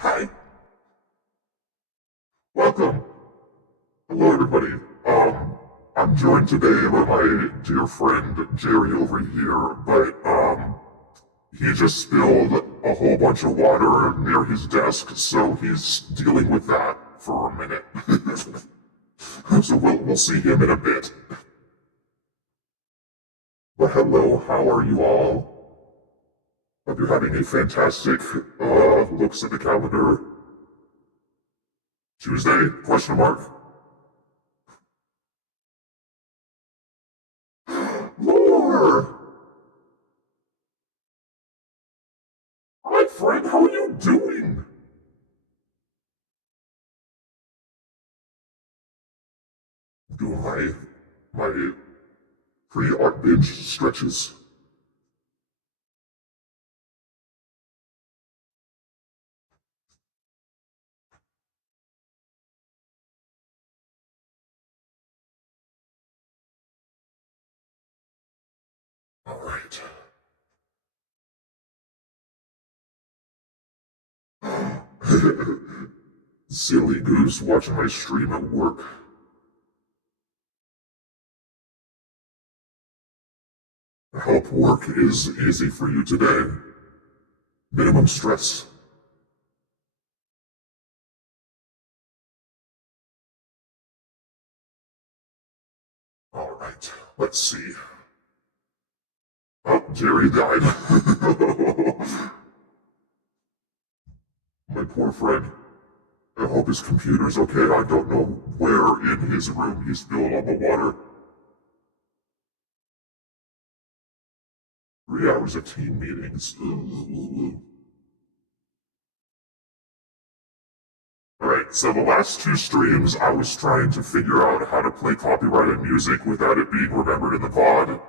Hi, welcome. Hello, everybody. I'm joined today by my dear friend Jerry over here, but he just spilled a whole bunch of water near his desk, so he's dealing with that for a minute. So we'll see him in a bit. But hello, how are you all? Hope you're having a fantastic looks at the calendar. Tuesday? Question mark. More! Hi, friend, how are you doing? Doing my pre-art binge stretches. Alright. Silly goose watching my stream at work. I hope work is easy for you today. Minimum stress. Alright, let's see. Oh, Jerry died. My poor friend. I hope his computer's okay. I don't know where in his room he spilled all the water. 3 hours of team meetings. Alright, so the last 2 streams I was trying to figure out how to play copyrighted music without it being remembered in the VOD,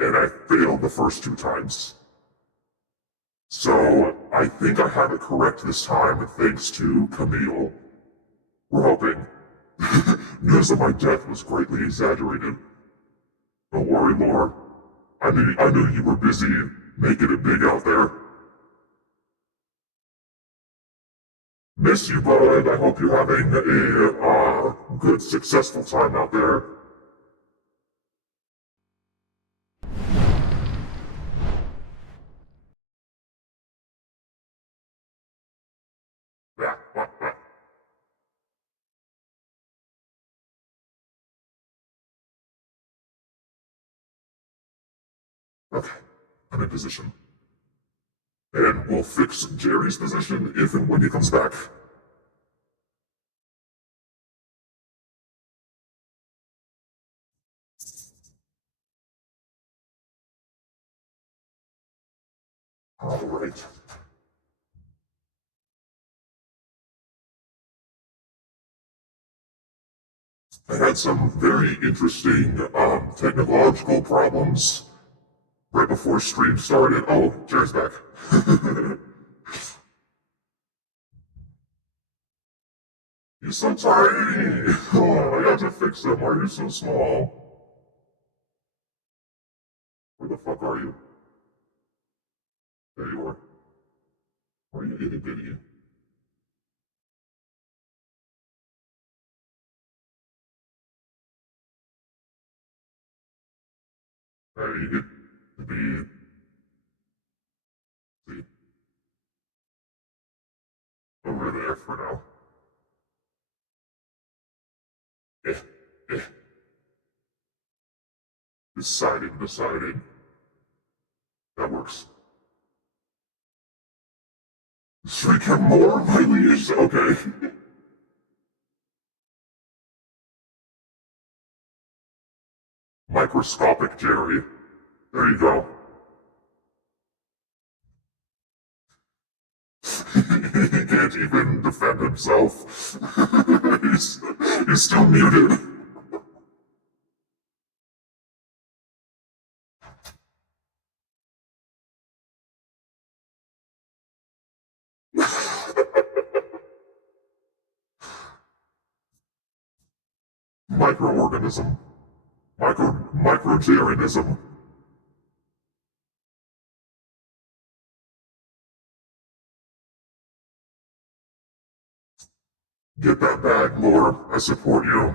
and I failed the first 2 times. So I think I have it correct this time thanks to Camille. We're hoping. News of my death was greatly exaggerated. Don't worry, Laura. I knew you were busy making it big out there. Miss you, bud. I hope you're having a good, successful time out there. Okay, I'm in position. And we'll fix Jerry's position if and when he comes back. Alright. I had some very interesting technological problems right before stream started. Oh, Jerry's back. You're so tiny! Oh, I had to fix them. Why are you so small? Where the fuck are you? There you are. Why are you itty bitty? Hey, you get to be. See, over there for now. Eh, eh. Decided. That works. Should I get more, my liege? Okay. Microscopic Jerry. There you go. He can't even defend himself. he's still muted. Microorganism. Microgerionism. Get that bag, Lord. I support you.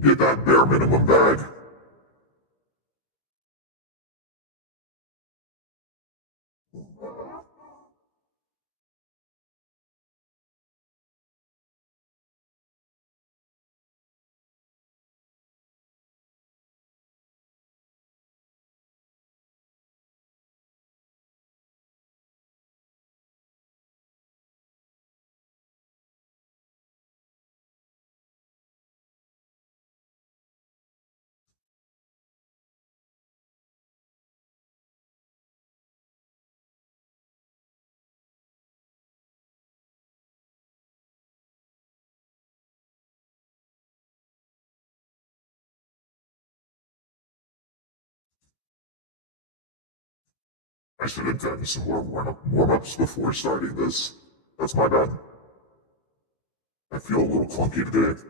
Get that bare minimum bag. I should have done some more warm-ups before starting this. That's my bad. I feel a little clunky today.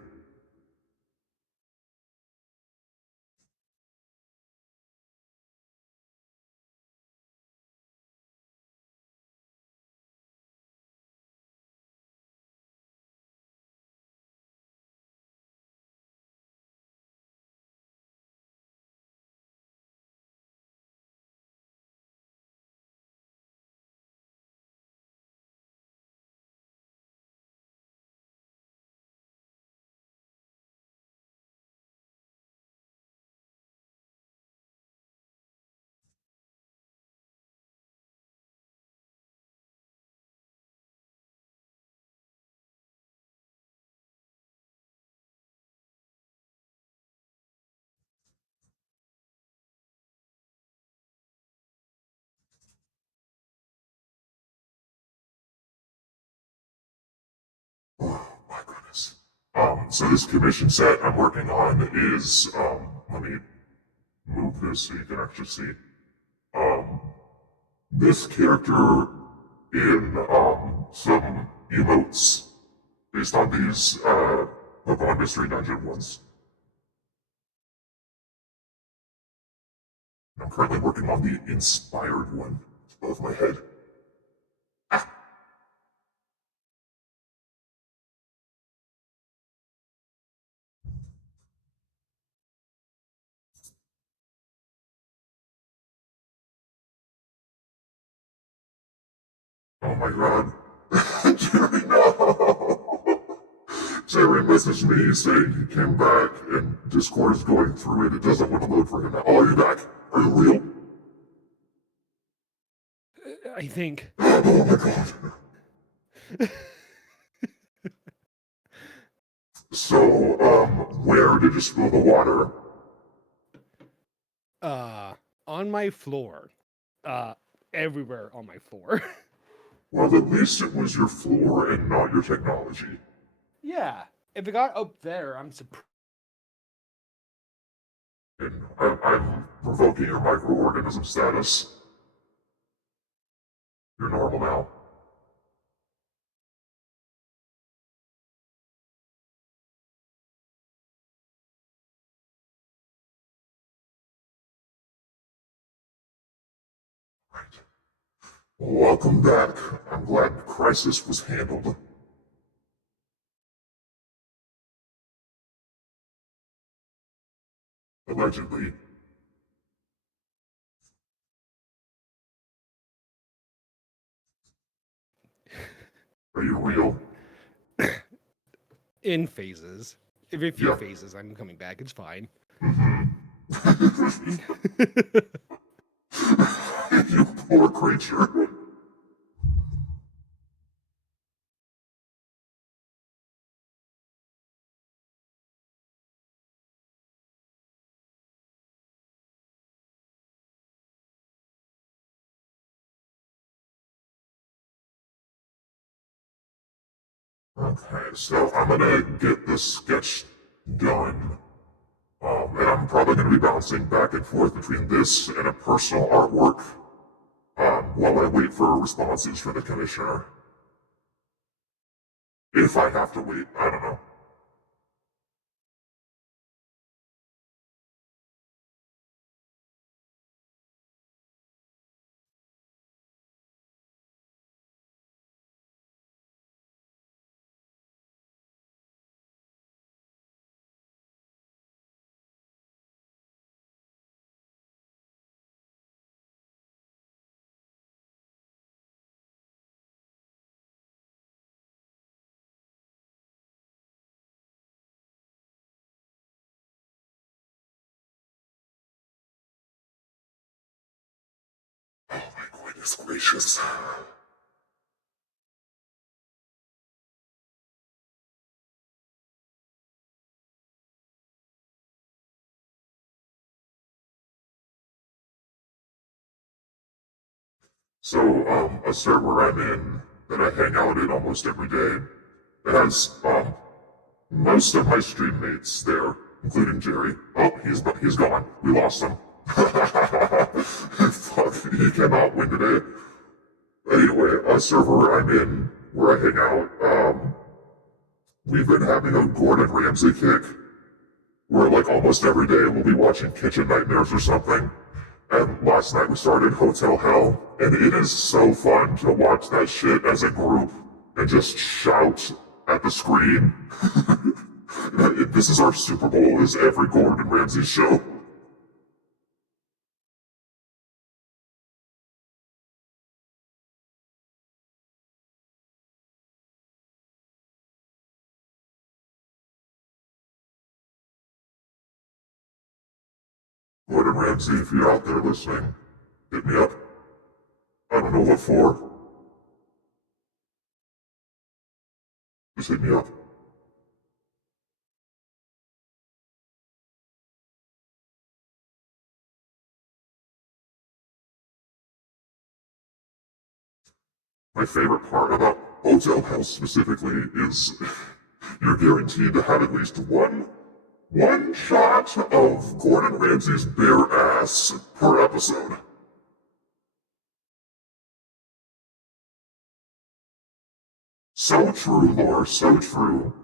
Oh my goodness. So this commission set I'm working on is, let me move this so you can actually see. Um, this character in, some emotes based on these, Pokemon Mystery Dungeon ones. I'm currently working on the inspired one above my head. Oh my god. Jerry, no! Jerry messaged me saying he came back and Discord is going through it. It doesn't want to load for him now. Oh, are you back? Are you real? I think. Oh my god. So, where did you spill the water? On my floor. Uh, Everywhere on my floor. Well, at least it was your floor and not your technology. Yeah. If it got up there, I'm surprised. And I'm revoking your microorganism status. You're normal now. Right. Welcome back. I'm glad the crisis was handled. Allegedly. Are you real? In phases. Every few Yeah. phases, I'm coming back. It's fine. You poor creature. Okay, so I'm gonna get this sketch done. And I'm probably gonna be bouncing back and forth between this and a personal artwork while I wait for responses from the commissioner. If I have to wait, I don't know. Goodness gracious. So, a server I'm in that I hang out in almost every day, it has, most of my stream mates there, including Jerry. Oh, he's gone. We lost him. Fuck, he cannot win today. Anyway, a server I'm in where I hang out, we've been having a Gordon Ramsay kick, where like almost every day we'll be watching Kitchen Nightmares or something. And last night we started Hotel Hell, and it is so fun to watch that shit as a group and just shout at the screen. This is our Super Bowl, is every Gordon Ramsay show. Gordon Ramsay, if you're out there listening, hit me up. I don't know what for. Just hit me up. My favorite part about Hotel Hell specifically is you're guaranteed to have at least one shot of Gordon Ramsay's bare ass per episode. So true, Laura, so true.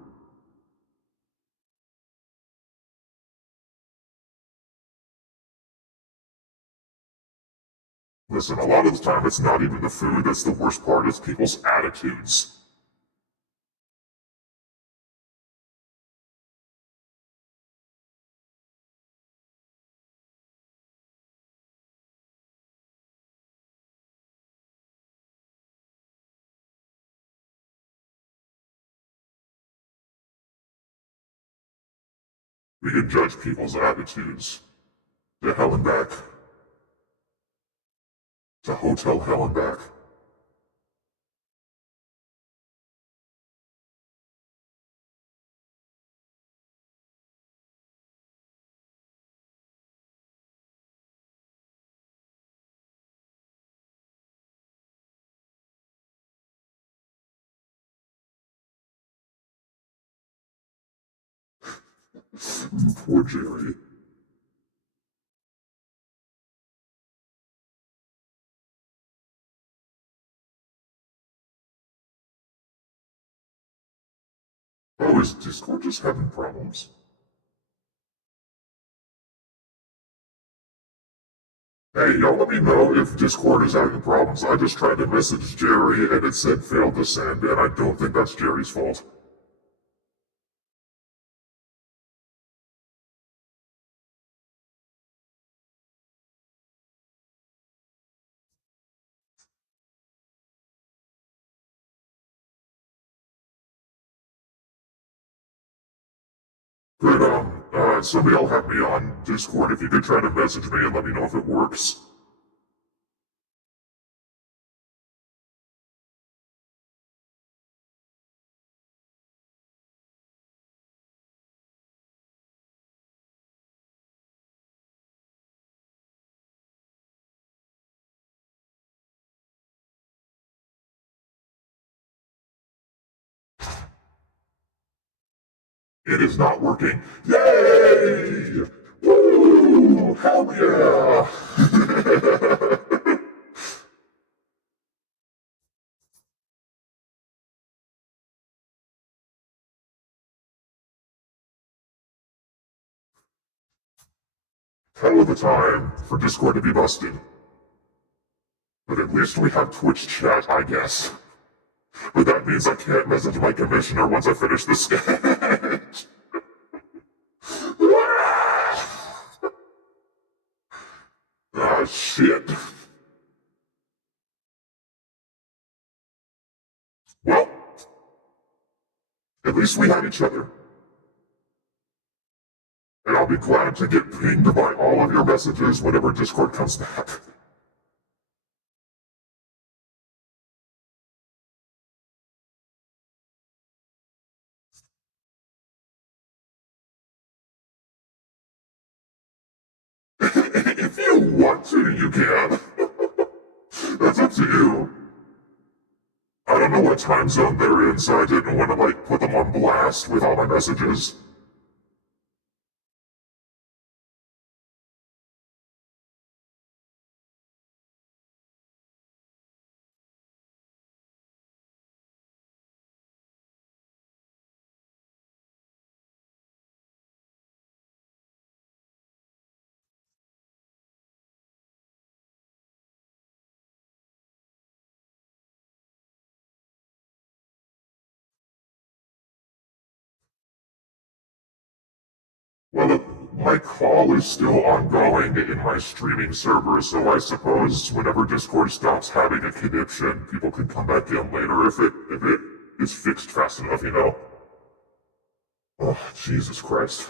Listen, a lot of the time it's not even the food that's the worst part, it's people's attitudes. We can judge people's attitudes. To hell and back. To Hotel Hell and back. Poor Jerry. Oh, is Discord just having problems? Hey, y'all let me know if Discord is having problems. I just tried to message Jerry and it said failed to send, and I don't think that's Jerry's fault. Good, somebody will have me on Discord if you could try to message me and let me know if it works. It is not working. Yay! Woo! Hell yeah! Hell of a time for Discord to be busted. But at least we have Twitch chat, I guess. But that means I can't message my commissioner once I finish the sketch. Ah, shit. Well, at least we have each other. And I'll be glad to get pinged by all of your messages whenever Discord comes back. You can. That's up to you. I don't know what time zone they're in, so I didn't want to, like, put them on blast with all my messages. Well, my call is still ongoing in my streaming server, so I suppose whenever Discord stops having a connection, people can come back in later if it is fixed fast enough, you know? Oh, Jesus Christ.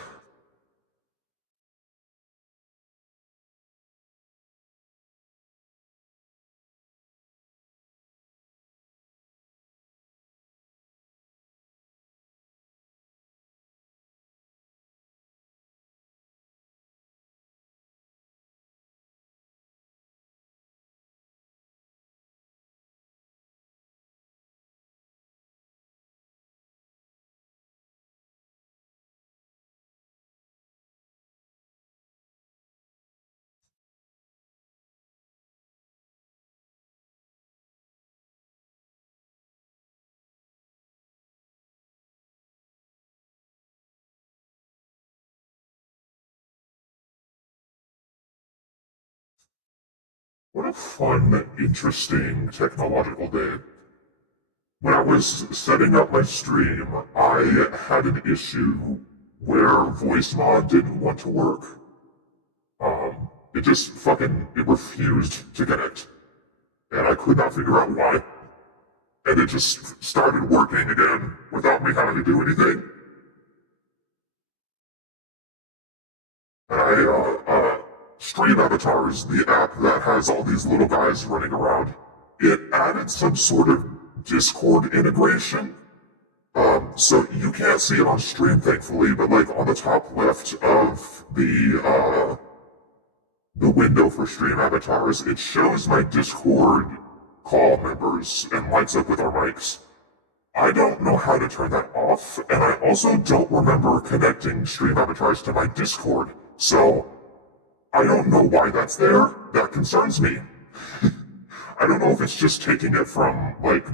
What a fun, interesting technological day. When I was setting up my stream, I had an issue where voice mod didn't want to work. It just it refused to connect. And I could not figure out why. And it just started working again without me having to do anything. And Stream Avatars, the app that has all these little guys running around, it added some sort of Discord integration. So you can't see it on stream, thankfully, but like on the top left of the window for Stream Avatars, it shows my Discord call members and lights up with our mics. I don't know how to turn that off, and I also don't remember connecting Stream Avatars to my Discord, so I don't know why that's there. That concerns me. I don't know if it's just taking it from, like,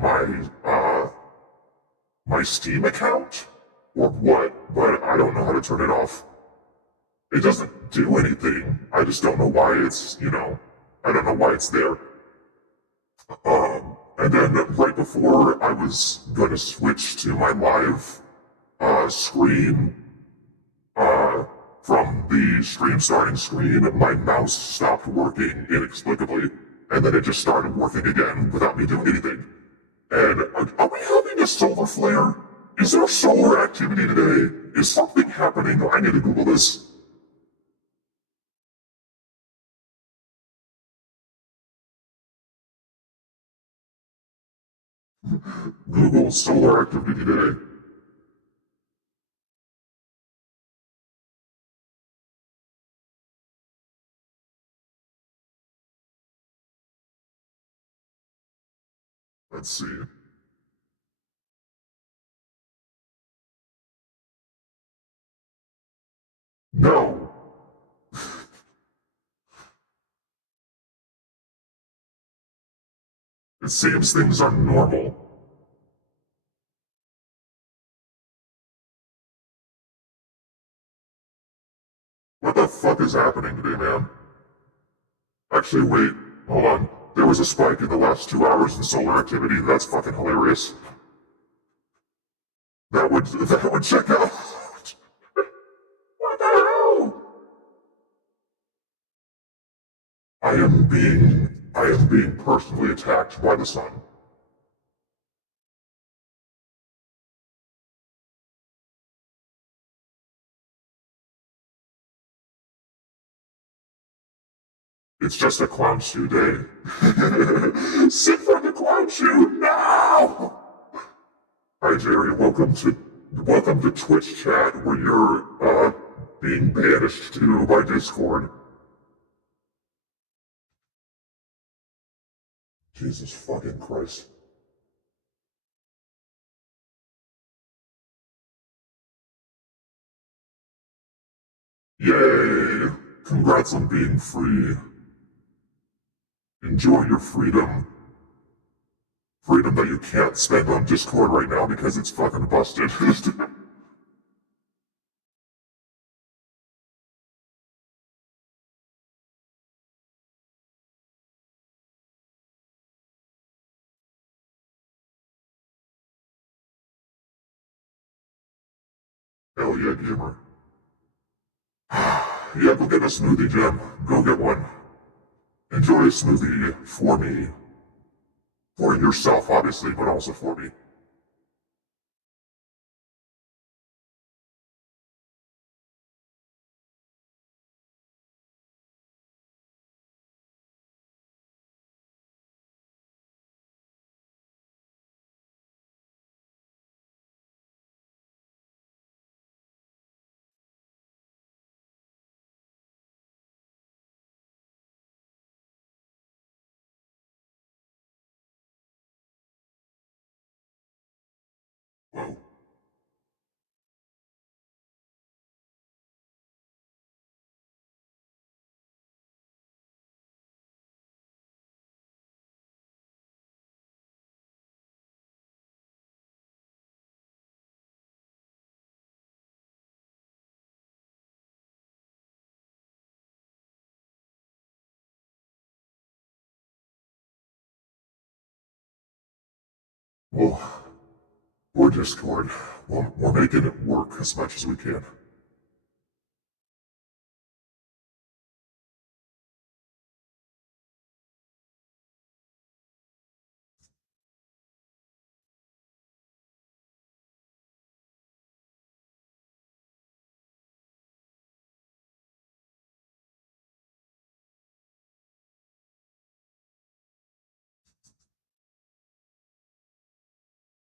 my Steam account, or what, but I don't know how to turn it off. It doesn't do anything. I just don't know why it's, I don't know why it's there. And then right before I was gonna switch to my live screen, from the stream starting screen, my mouse stopped working inexplicably, and then it just started working again without me doing anything. And are we having a solar flare? Is there solar activity today? Is something happening? I need to Google this. Google solar activity today. Let's see. No. It seems things are normal. What the fuck is happening today, man? Actually, wait. Hold on. There was a spike in the last 2 hours in solar activity. That's fucking hilarious. That would check out. What the hell? I am being personally attacked by the sun. It's just a clown shoe day. Sit for the clown shoe now! Hi Jerry, welcome to Twitch chat where you're being banished to by Discord. Jesus fucking Christ. Yay! Congrats on being free. Enjoy your freedom. Freedom that you can't spend on Discord right now because it's fucking busted. Hell yeah, gamer. Yeah, go get a smoothie, Jim. Go get one. Enjoy a smoothie for me. For yourself, obviously, but also for me. Whoa. Well, we're Discord. We're making it work as much as we can.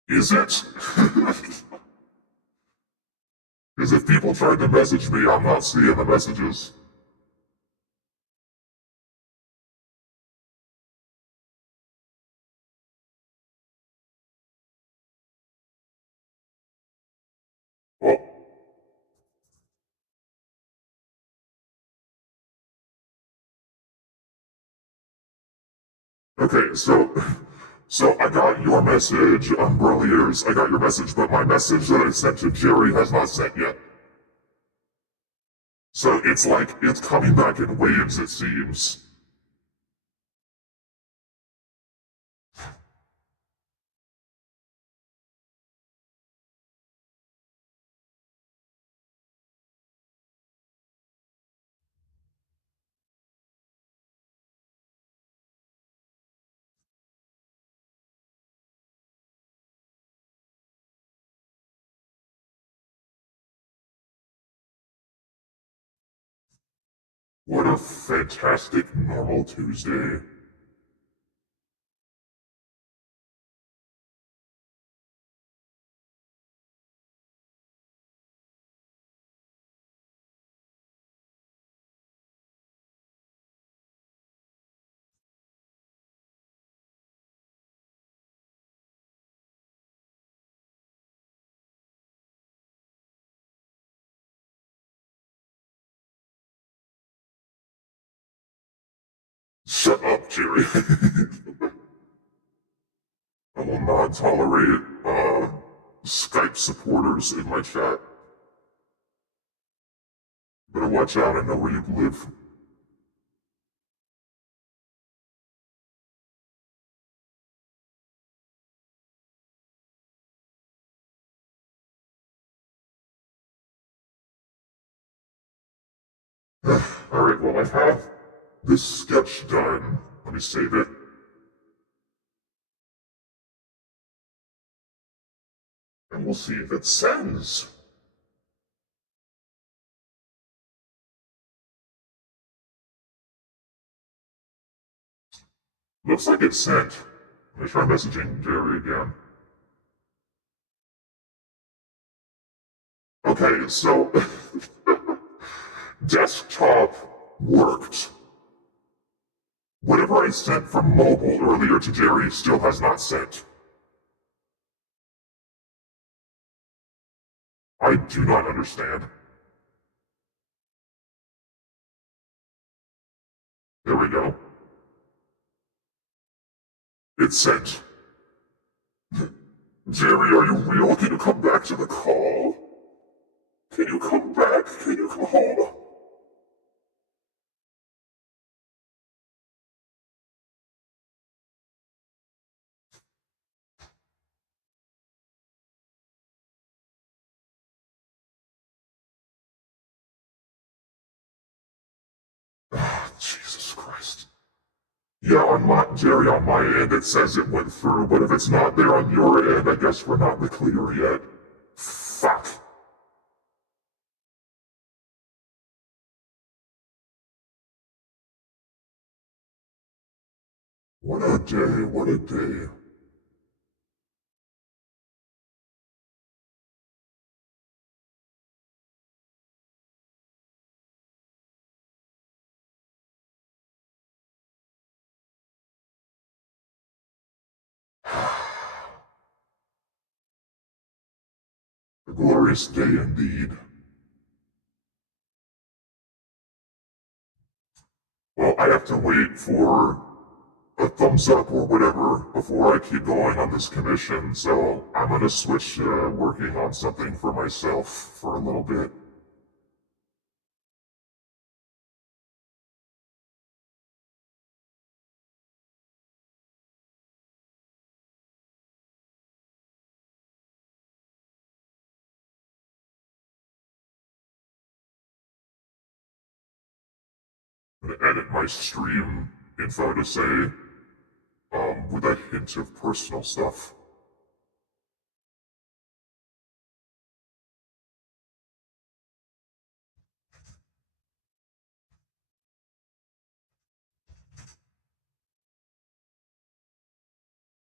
Is it? Because if people tried to message me, I'm not seeing the messages. Well, okay, so I got your message, Burlier's. I got your message, but my message that I sent to Jerry has not sent yet. So it's like, it's coming back in waves, it seems. What a fantastic normal Tuesday. Shut up, Jerry. I will not tolerate, Skype supporters in my chat. Better watch out, I know where you live. Alright, well, I have this sketch done. Let me save it. And we'll see if it sends. Looks like it sent. Let me try messaging Jerry again. Okay, so desktop worked. Whatever I sent from mobile earlier to Jerry still has not sent. I do not understand. There we go. It's sent. Jerry, are you real? Can you come back to the call? Can you come back? Can you come home? Jesus Christ. Yeah, Jerry, on my end, it says it went through, but if it's not there on your end, I guess we're not in the clear yet. Fuck. What a day, what a day. A glorious day indeed. Well, I have to wait for a thumbs up or whatever before I keep going on this commission, so I'm gonna switch to working on something for myself for a little bit. I'm gonna edit my stream info to say, with a hint of personal stuff.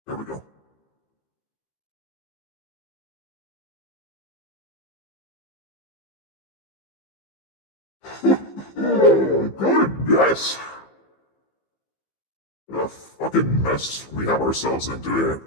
There we go. Oh, goodness. What a fucking mess we have ourselves in today.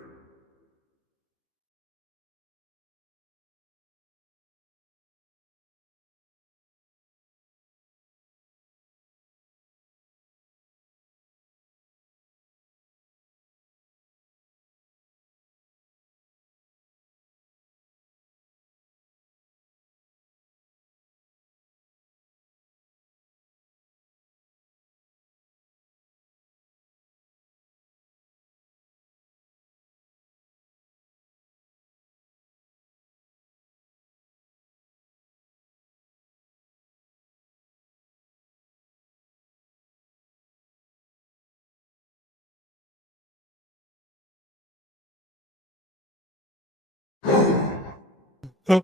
Oh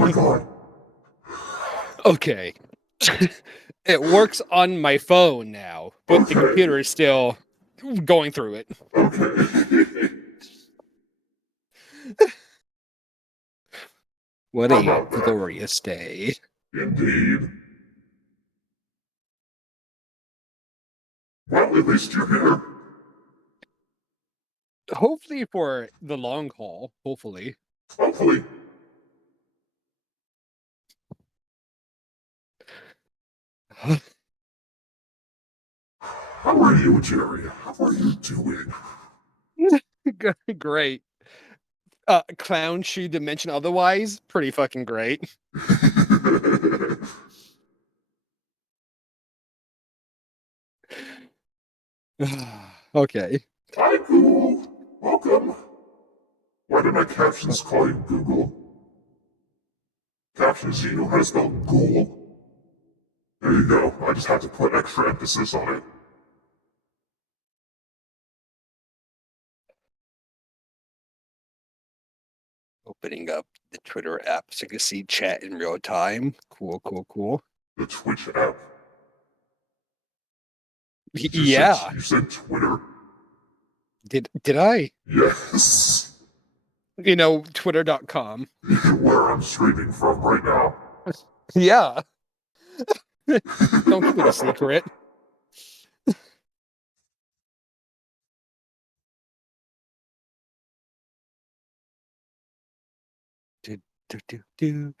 my god. Okay. It works on my phone now, but the Okay. computer is still going through it. Okay. What How a about that? glorious day. Indeed. Well, at least you're here. Hopefully for the long haul. Hopefully. Hopefully. How are you, Jerry? How are you doing? Great. Clown shoe dimension otherwise, pretty fucking great. Okay. Hi, Google. Welcome. Why did my captions call you Google? Captions, you know how to spell Google? There you go. I just had to put extra emphasis on it. Opening up the Twitter app so you can see chat in real time. Cool, cool, cool. The Twitch app. Yeah. You said Twitter. Did I? Yes. You know, twitter.com. Where I'm streaming from right now. Yeah. Don't keep it a secret. Do, do, do.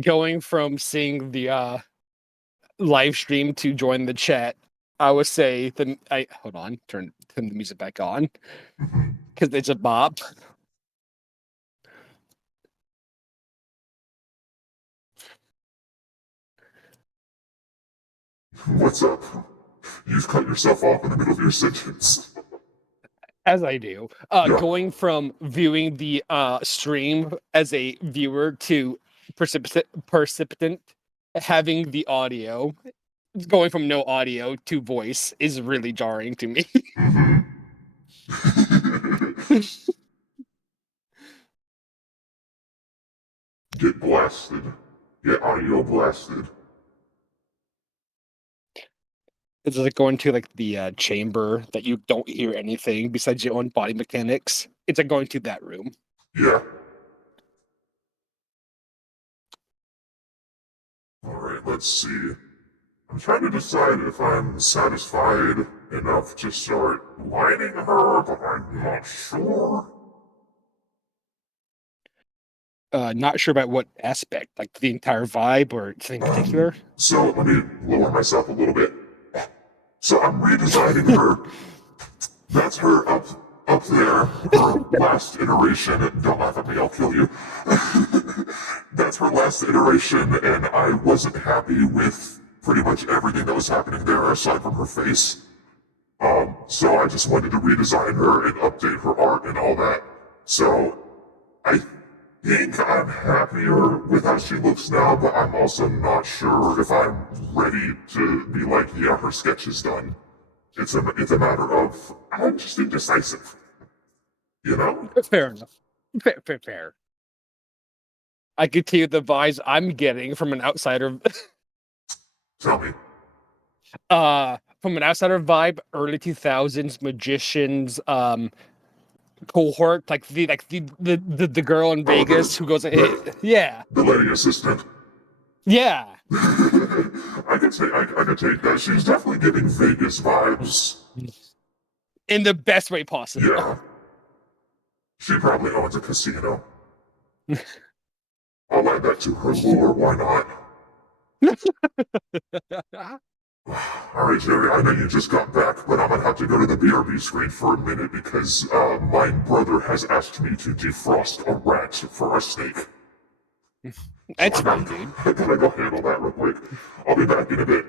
Going from seeing the live stream to join the chat, I would say then I hold on, turn the music back on because it's a bop. What's up? You've cut yourself off in the middle of your sentence. As I do, Yeah. going from viewing the stream as a viewer to precipitant, having the audio, going from no audio to voice is really jarring to me. Get blasted. Get audio blasted. It's like going to like the chamber that you don't hear anything besides your own body mechanics. It's like going to that room. Yeah. Alright, let's see. I'm trying to decide if I'm satisfied enough to start lining her, but I'm not sure. Not sure about what aspect, like the entire vibe or something in particular. So let me lower myself a little bit. So I'm redesigning her. That's her up there. Her last iteration. Don't laugh at me, I'll kill you. That's her last iteration, and I wasn't happy with pretty much everything that was happening there aside from her face. So I just wanted to redesign her and update her art and all that. So I think I'm happier with how she looks now, but I'm also not sure if I'm ready to be like, yeah, her sketch is done. It's a matter of I'm just indecisive. You know? Fair enough. Fair. I could tell you the vibes I'm getting from an outsider. Tell me. From an outsider vibe, early 2000s magicians, cohort, like the girl in Oh, Vegas who goes, hey, yeah, the lady assistant. yeah, I could take that. She's definitely giving Vegas vibes. in the best way possible. Yeah. She probably owns a casino. I'll add that to her lore, why not? Alright, Jerry, I know you just got back, but I'm gonna have to go to the BRB screen for a minute because my brother has asked me to defrost a rat for a snake. So That's fine, dude. I gotta go handle that real quick. I'll be back in a bit.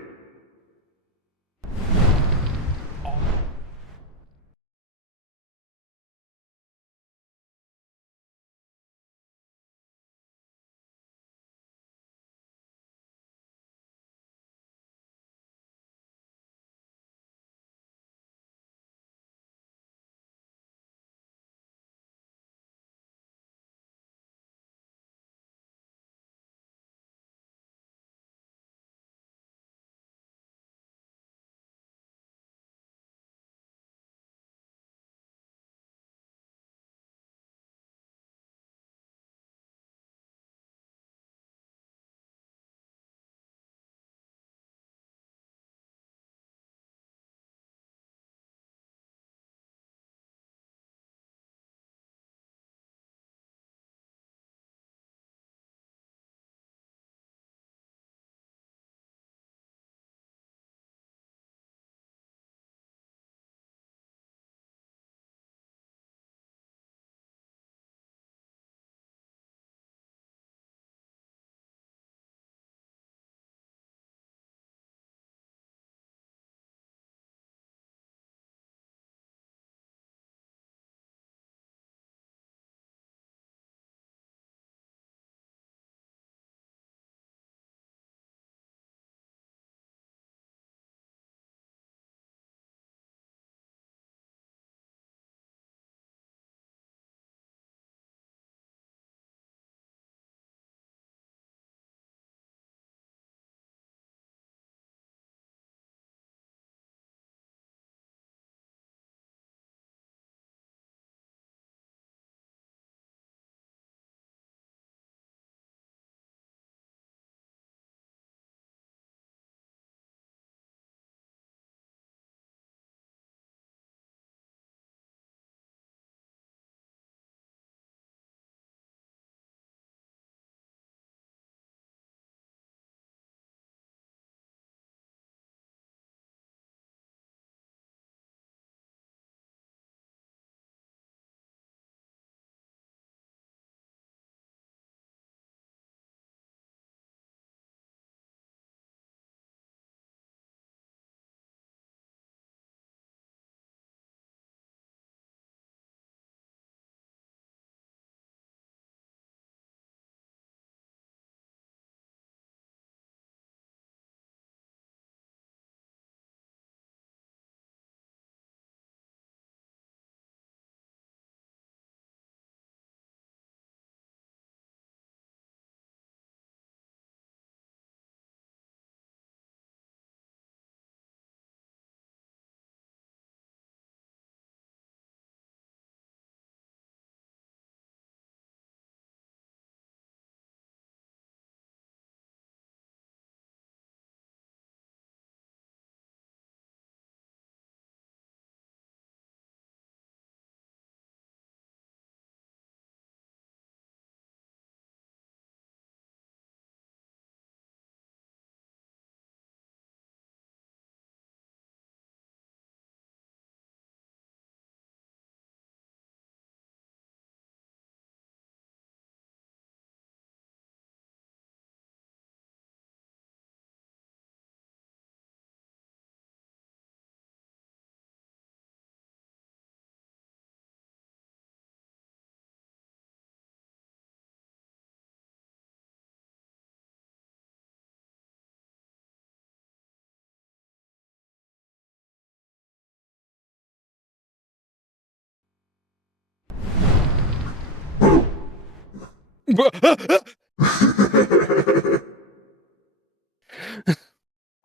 I'm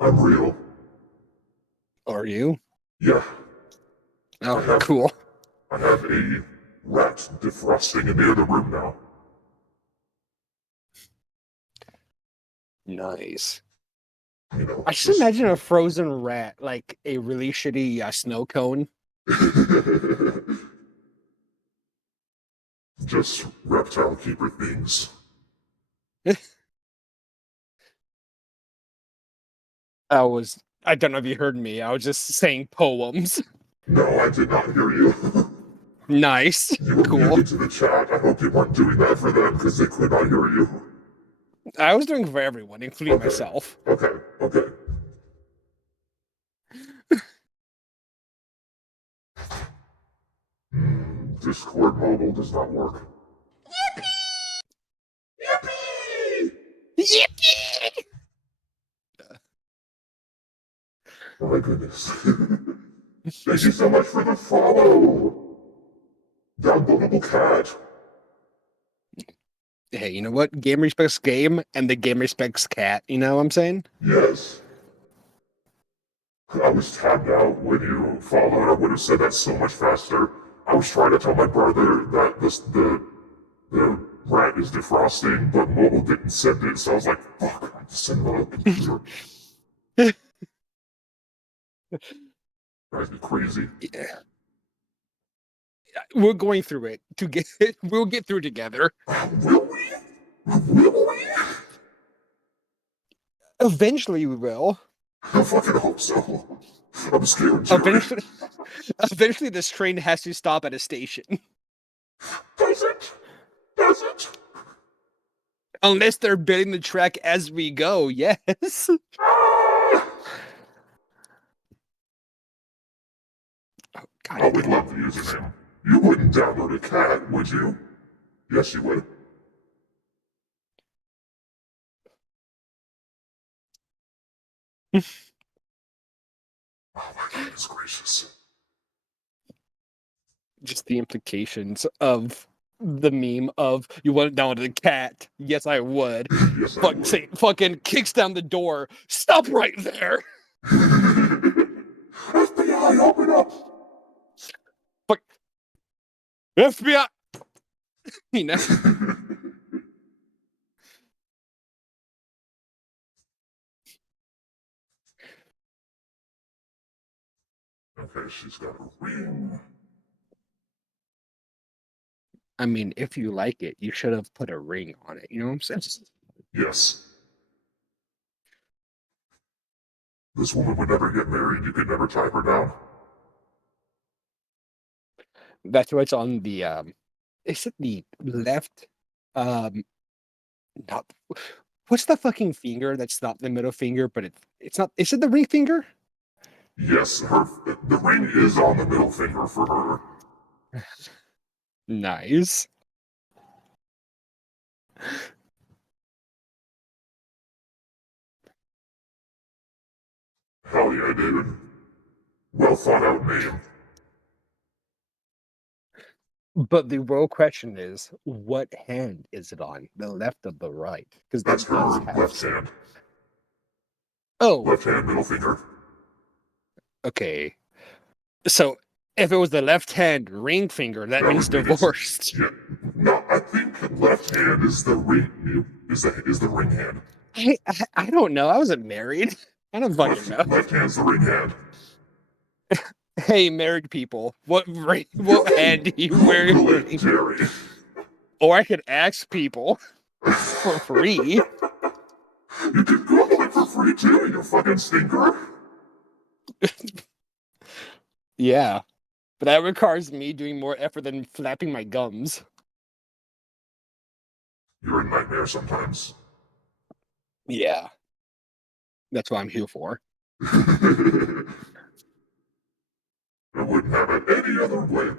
real. Are you? Yeah, I Oh, have cool. I have a rat defrosting in the other room now. Nice. You know, I just imagine a frozen rat, like a really shitty snow cone. just reptile keeper things. I don't know if you heard me. I was just saying poems. No, I did not hear you. Nice. You were Cool. muted to the chat. I hope you weren't doing that for them because they could not hear you. I was doing for everyone, including Okay, myself. okay, okay. Discord mobile does not work. Yippee! Yippee! Oh my goodness. Thank you so much for the follow. Downloadable cat. Hey, you know what? Game respects game, and the game respects cat. You know what I'm saying? Yes. I was tagged out when you followed. I would have said that so much faster. I was trying to tell my brother that the rat is defrosting, but mobile didn't send it, so I was like, fuck, I have to send it on the computer. Drives me crazy. Yeah. We're going through it to get. We'll get through together. Will we? Will we? Eventually, we will. I fucking hope so. I'm scared, Jerry. Eventually, eventually, this train has to stop at a station, Does it? Does it? unless they're building the track as we go. Yes. Ah! Oh, I God would damn it. love the username. You wouldn't download a cat, would you? Yes, you would. Oh my goodness gracious. Just the implications of the meme of you want it down to the cat. Yes, I would. Yes, I Fuck, would. say, fucking kicks down the door. Stop right there. FBI, open up! Fuck, FBI. You know, Okay, she's got a ring. I mean, if you like it, you should have put a ring on it. You know what I'm saying? Yes. This woman would never get married. You could never tie her down. That's what's on the is it the left um not what's the fucking finger that's not the middle finger, but it's not, is it the ring finger? Yes, the ring is on the middle finger for her. Nice. Hell yeah, dude. Well thought out name. But the real question is, what hand is it on? The left or the right? Because That's that does her have left some. hand. Oh, Left hand, middle finger. okay. So if it was the left hand ring finger, that That means would mean it's divorced. yeah. No, I think left hand is the ring is the ring hand. I don't know. I wasn't married. I don't fucking know. Left hand's the ring hand. Hey, married people, what ring? You What hand do can you wear your Google it, ring? Jerry. Or I could ask people for free. You can Google it for free too, you fucking stinker. Yeah, but that requires me doing more effort than flapping my gums. You're a nightmare sometimes. Yeah, that's what I'm here for. I wouldn't have it any other way.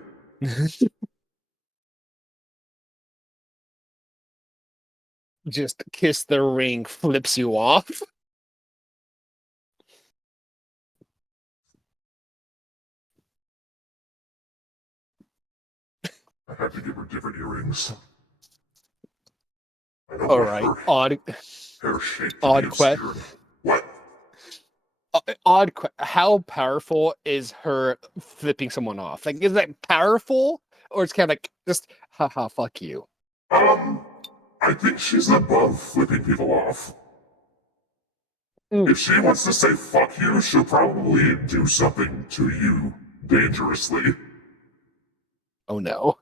Just kiss the ring flips you off. I had to give her different earrings. I know All what right, her odd, hair shape to be odd que- obscured. What? How powerful is her flipping someone off? Like, is that powerful, or it's kind of like just haha, fuck you? Um, I think she's above flipping people off. If she wants to say fuck you, she'll probably do something to you dangerously. Oh no.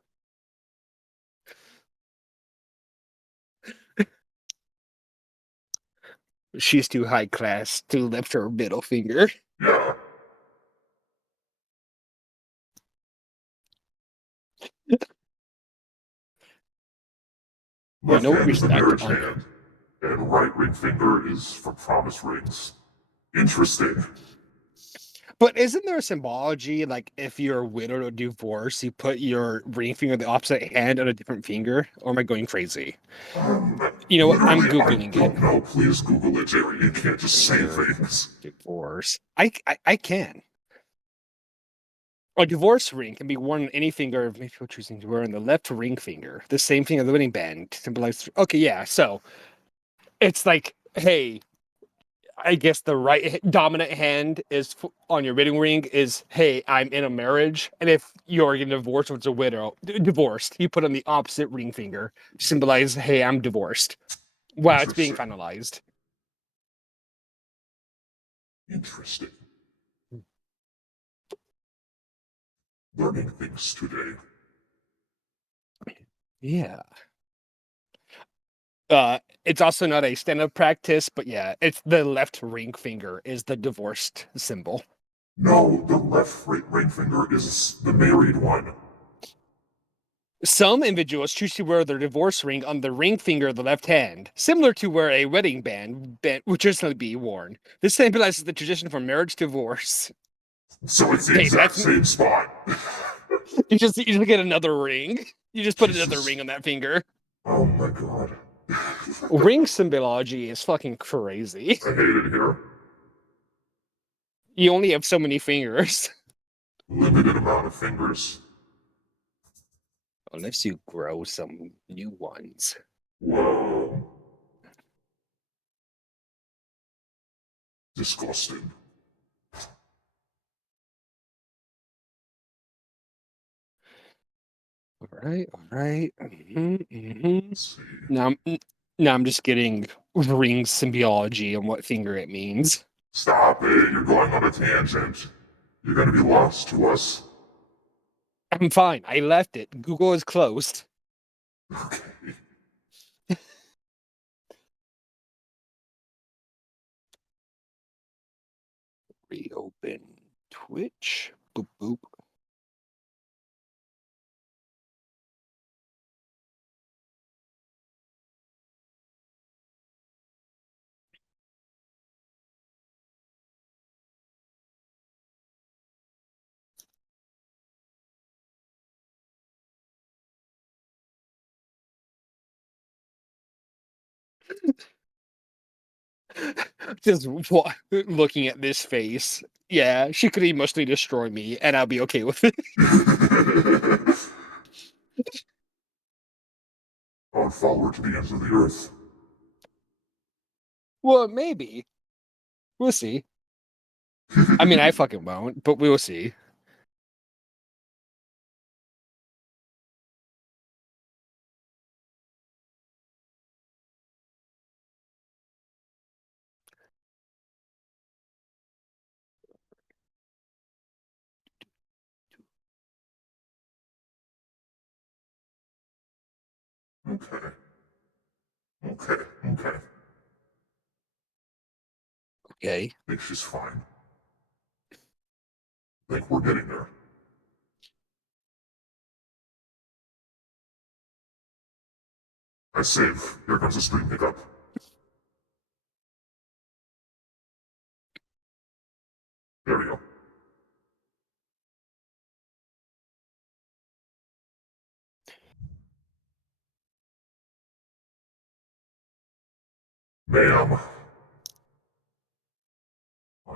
She's too high class to lift her middle finger. Yeah. Left No hand is the respect marriage on. hand, and right ring finger is for promise rings. Interesting. But isn't there a symbology like if you're widowed or divorced, you put your ring finger on the opposite hand on a different finger? Or am I going crazy? You know what? I'm Literally, I googling it. don't know. Please Google it, Jerry. You can't just say Finger things. divorce. I can. A divorce ring can be worn on any finger of maybe choosing to wear on the left ring finger. The same thing as the wedding band symbolizes. Okay, yeah. So it's like, hey, I guess the dominant hand is on your wedding ring is, hey, I'm in a marriage. And if you're getting divorced or it's a widow, divorced, you put on the opposite ring finger, symbolize, hey, I'm divorced. Wow, it's being Interesting. finalized. Interesting. Learning things today. Yeah. It's also not a stand-up practice, but yeah, it's the left ring finger is the divorced symbol. No, the left ring finger is the married one. Some individuals choose to wear their divorce ring on the ring finger of the left hand, similar to where a wedding band would traditionally be worn. This symbolizes the tradition from marriage to divorce. So it's the Hey, exact that's same spot. you just get another ring. You just put another Jesus. ring on that finger. Oh my god. Ring symbology is fucking crazy. I hate it here. You only have so many fingers. Limited amount of fingers. Unless you grow some new ones. Whoa. Disgusting. All right, all right. Let's see. Now, now I'm just getting ring symbology and what finger it means. Stop it. You're going on a tangent. You're gonna be lost to us. I'm fine. I left it. Google is closed. Okay. Reopen Twitch. Boop boop. Just looking at this face. Yeah, she could emotionally destroy me, and I'll be okay with it. I'll follow her to the ends of the earth. Well, maybe. We'll see. I mean, I fucking won't, but we will see. Okay. Okay. Okay. Okay. I think she's fine. I think we're getting there. I save. Here comes the stream pickup. There we go. Ma'am.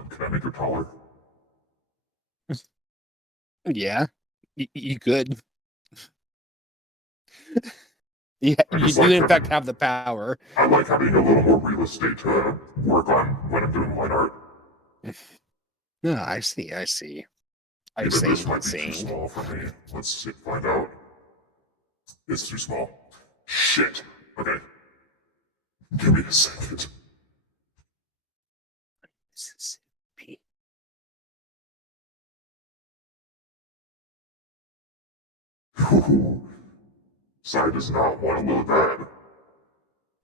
Can I make her taller? Yeah. You could. You, I you just do, like in fact, having, have the power. I like having a little more real estate to work on when I'm doing line art. No, I see. I see. I Even this see. might be too See. small for me. Let's see, find out. It's too small. Shit. Okay. Give me a second. Mississippi. Ooh. Side does not want to load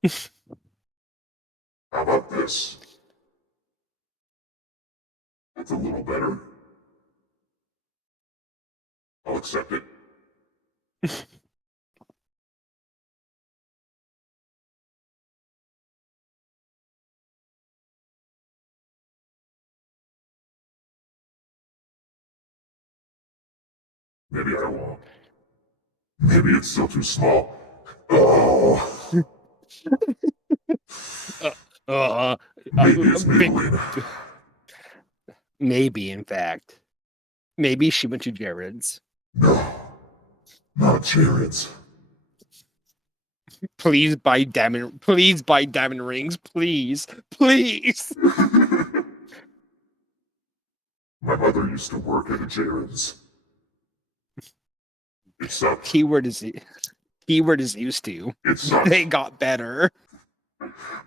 that. How about this? That's a little better. I'll accept it. Maybe I won't. Maybe it's still too small. Oh, Uh, uh, maybe it's big. Maybelline. Maybe, in fact. Maybe she went to Jared's. No, not Jared's. Please buy diamond. Please buy diamond rings. Please, please. My mother used to work at a Jared's. It sucked. Keyword is used to. It sucked. They got better.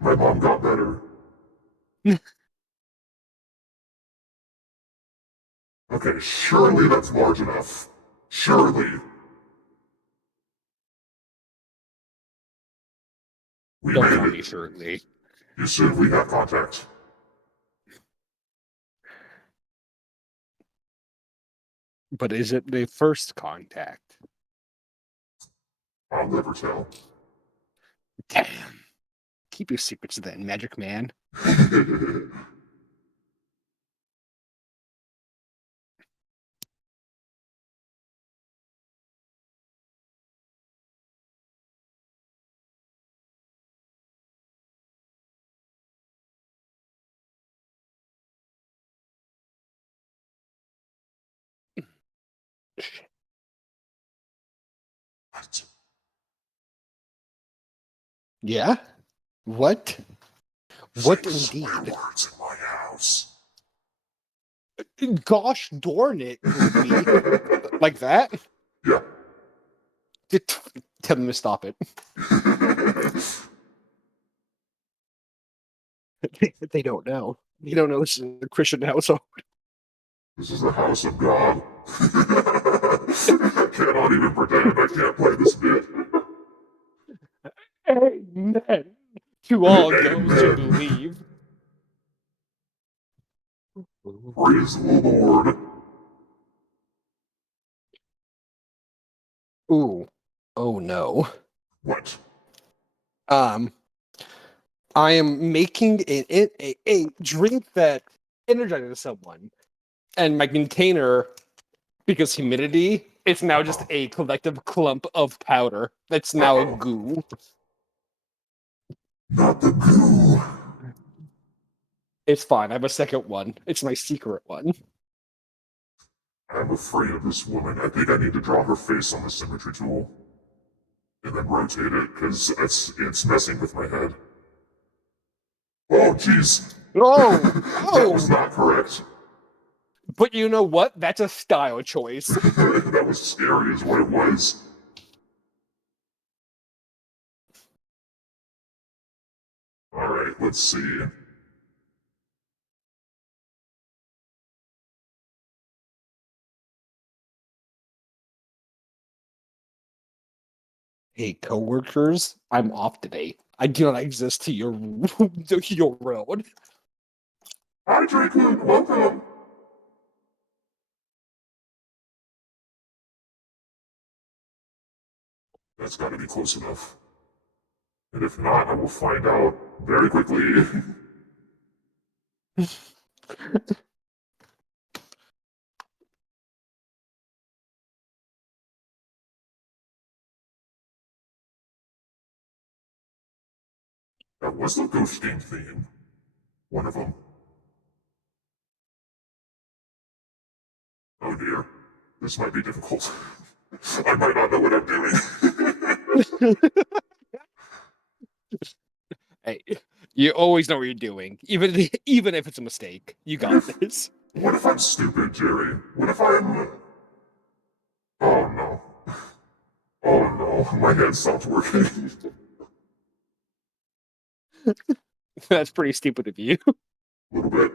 My mom got better. Okay, surely that's large enough. Surely. We Don't made call me it. Shirley. You said we have contact. But is it the first contact? I'll never tell. Damn. Keep your secrets then, Magic Man. What? Yeah? What? What Say swear indeed? words in my house. Gosh darn it, Goofy. Like that? Yeah. Tell them to stop it. They don't know. You don't know this is a Christian household. This is the house of God. Cannot even pretend I can't play this bit. Amen. To all those who Amen. believe. Praise the Lord. Ooh. Oh no. What? Um, I am making a drink that energizes someone. And my container, because humidity, it's now just a collective clump of powder. That's now a Uh-oh. goo. Not the goo. It's fine. I have a second one. It's my secret one. I'm afraid of this woman. I think I need to draw her face on the symmetry tool. And then rotate it, because it's messing with my head. Oh, jeez. Oh, That was oh! not correct. But you know what? That's a style choice. That was scary, is what it was. Alright, let's see. Hey, coworkers, I'm off today. I do not exist to your your road. Hi, Drakewood, welcome. That's gotta be close enough. And if not, I will find out very quickly. That was the Ghost Game theme. One of them. Oh dear. This might be difficult. I might not know what I'm doing. You always know what you're doing, even if it's a mistake. You got this. What if I'm stupid, Jerry? What if I'm... Oh no. Oh no, my head stopped working. That's pretty stupid of you. A little bit.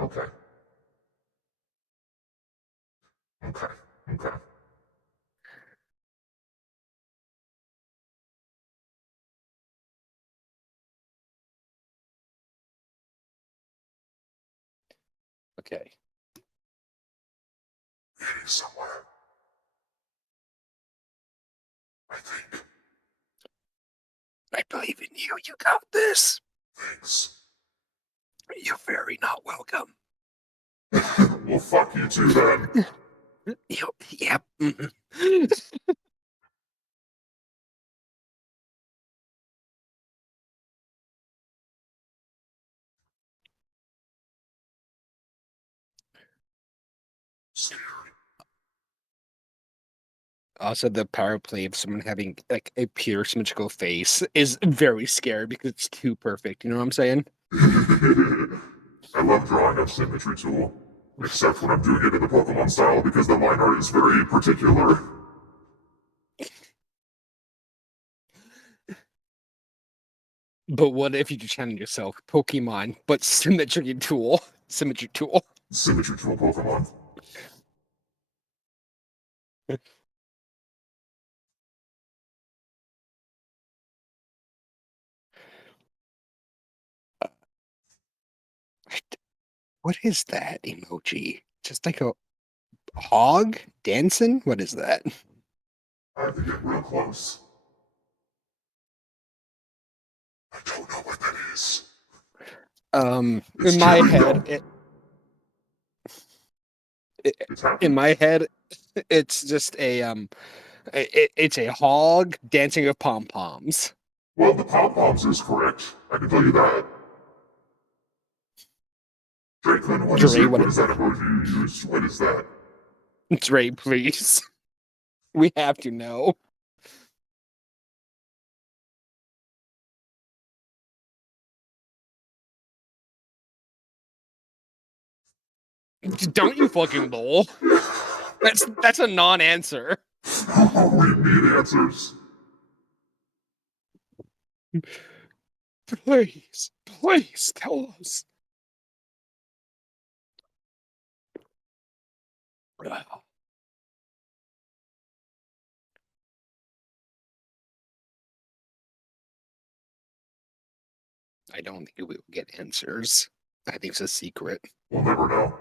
Okay. Okay. Okay. Okay. Getting somewhere. I think. I believe in you. You got this. Thanks. You're very not welcome. Well, fuck you too then. Yep. Scary. Also, the power play of someone having like a pure symmetrical face is very scary because it's too perfect. You know what I'm saying? I love drawing up symmetry tool. Except when I'm doing it in the Pokemon style because the line art is very particular. But what if you just channel yourself, Pokemon, but symmetry tool, symmetry tool? Symmetry tool Pokemon. What is that emoji? Just like a hog dancing? What is that? I have to get real close. I don't know what that is. It's In my Jerry head, though. It's in happening. my head, it's just it's a hog dancing with pom poms. Well, the pom-poms is correct. I can tell you that. Dracon, what is Dre, it? what? What is that emoji you used? What is that? Dre, please. We have to know. Don't you fucking lol. That's a non-answer. We need answers. Please, please tell us. I don't think we will get answers. I think it's a secret. We'll never know.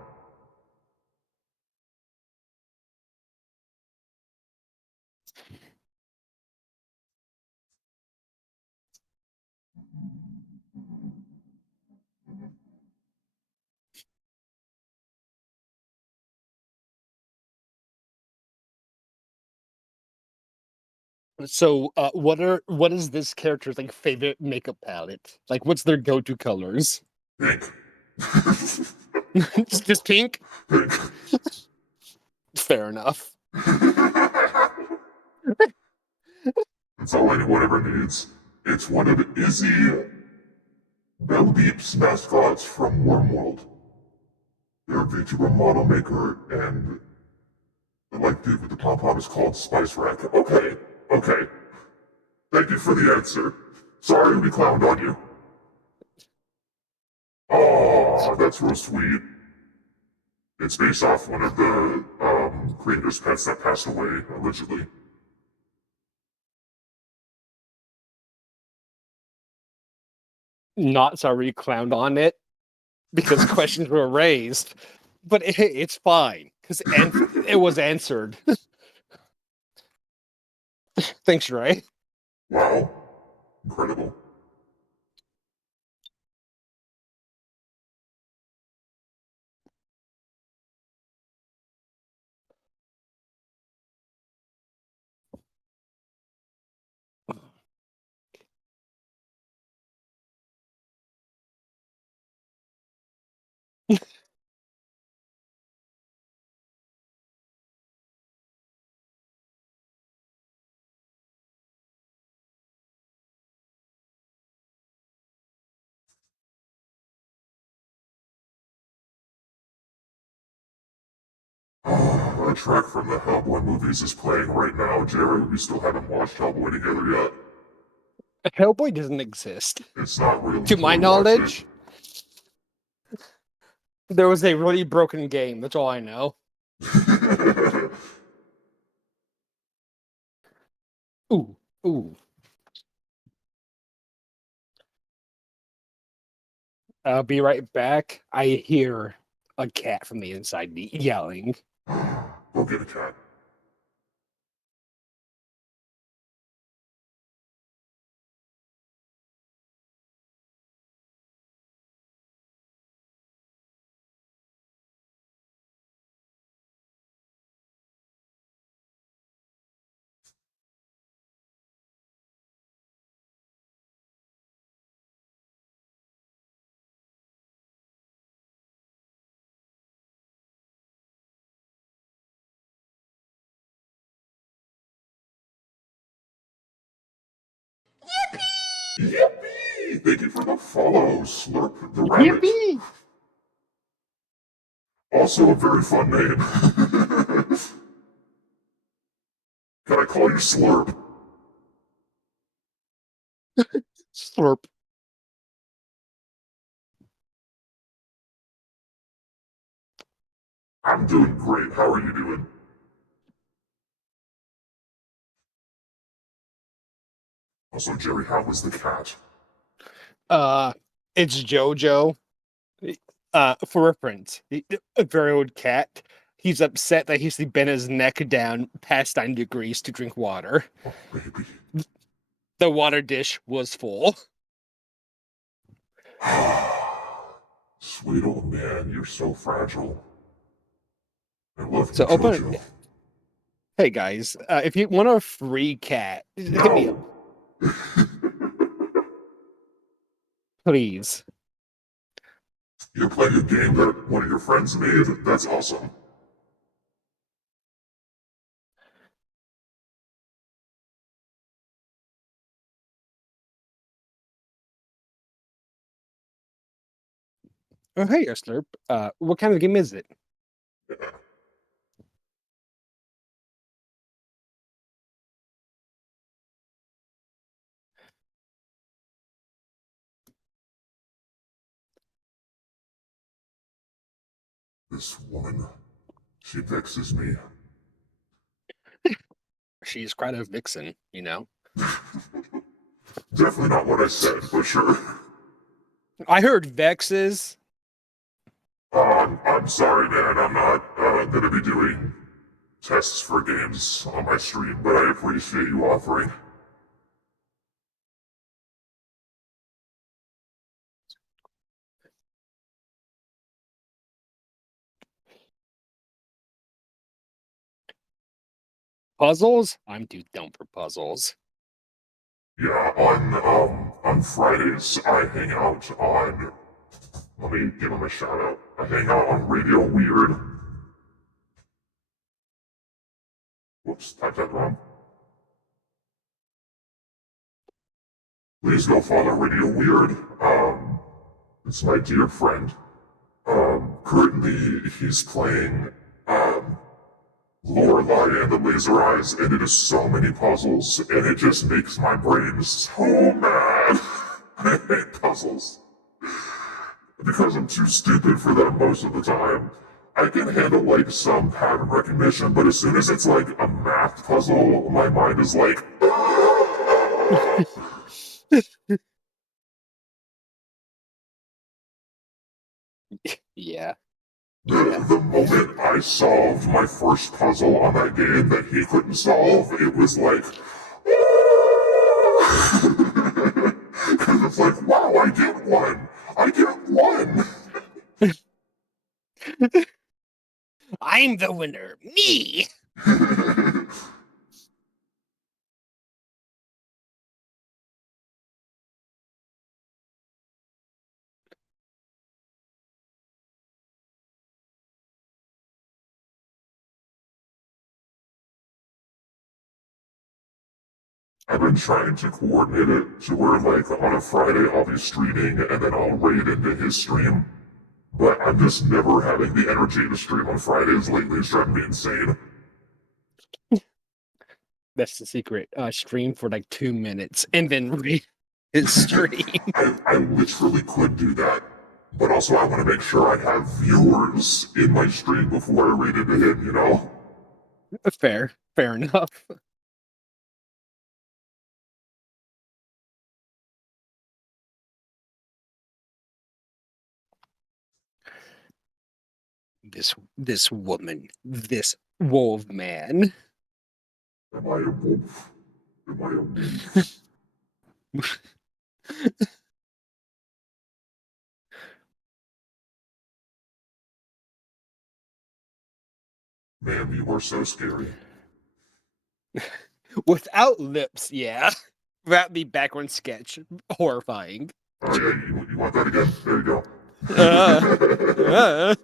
So, what is this character's like favorite makeup palette? Like, what's their go-to colors? Pink. Just pink. Pink. Fair enough. That's all anyone ever needs. It's one of Izzy Belldeep's mascots from Wormworld. They're a VTuber model maker, and the like dude with the pom-pom is called Spice Rack. Okay, okay. Thank you for the answer. Sorry we clowned on you. Oh, that's real sweet. It's based off one of the creator's pets that passed away, allegedly. Not sorry, clowned on it because questions were raised, but it's fine because it was answered. Thanks, Ray. Wow. Incredible. track from the Hellboy movies is playing right now. Jerry, we still haven't watched Hellboy together yet. Hellboy doesn't exist. It's not real. To my knowledge, there was a really broken game. That's all I know. Ooh, ooh. I'll be right back. I hear a cat from the inside me yelling. Go get a cat. Yippee! Thank you for the follow, Slurp the Rabbit. Yippee! Also a very fun name. Can I call you Slurp? Slurp. I'm doing great. How are you doing? Also, Jerry, how was the cat? It's Jojo. For reference, a very old cat. He's upset that he's bent his neck down past 9 degrees to drink water. Oh, baby. The water dish was full. Sweet old man, you're so fragile. I love you, So open. Jojo. Hey guys, if you want a free cat, hit me up, No! please. You're playing a game that one of your friends made? That's awesome. Oh, hey, Slurp. What kind of game is it? Yeah. This woman, she vexes me. She's quite a vixen, you know. Definitely not what I said, but sure. I heard vexes. I'm sorry, man. I'm not gonna be doing tests for games on my stream, but I appreciate you offering. Puzzles? I'm too dumb for puzzles. Yeah, on Fridays I hang out on. Let me give him a shout out. I hang out on Radio Weird. Whoops, typed that wrong. Please go follow Radio Weird. It's my dear friend. Currently he's playing Lorelei and the Laser Eyes, and it is so many puzzles, and it just makes my brain so mad. I hate puzzles. Because I'm too stupid for them most of the time. I can handle like some pattern recognition, but as soon as it's like a math puzzle, my mind is like, Yeah. the moment I solved my first puzzle on that game that he couldn't solve, it was like, because it's like, wow, I get one. I get one. I'm the winner. Me! I've been trying to coordinate it to where like on a Friday I'll be streaming and then I'll raid into his stream. but I'm just never having the energy to stream on Fridays lately. It's driving me insane. That's the secret. Stream for like 2 minutes and then his stream. I literally could do that, but also I want to make sure I have viewers in my stream before I read it to him, you know? Fair enough. This woman, this wolf man. Am I a wolf? Am I a wolf? Man, you are so scary. Without lips, yeah. Without the background sketch, horrifying. Oh yeah, you want that again? There you go. Uh,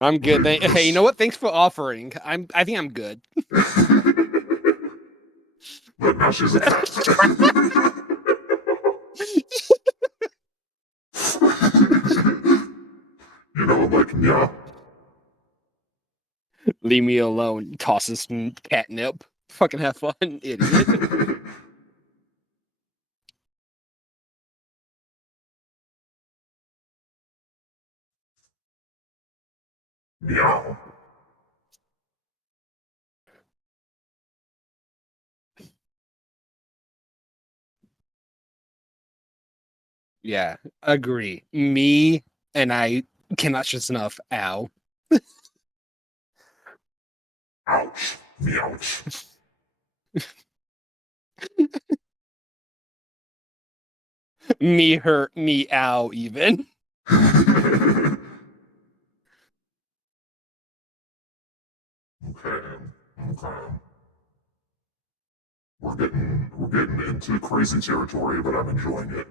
I'm good. Hey, you know what? Thanks for offering. I think I'm good. But now she's attacked. You know, like, yeah. Leave me alone. Tosses catnip. Fucking have fun, idiot. Meow. Yeah, agree. Me and I cannot stress enough. Ow. Ouch. Meouch. Me hurt. Me ow. Even. Okay. Okay. We're getting into crazy territory, but I'm enjoying it.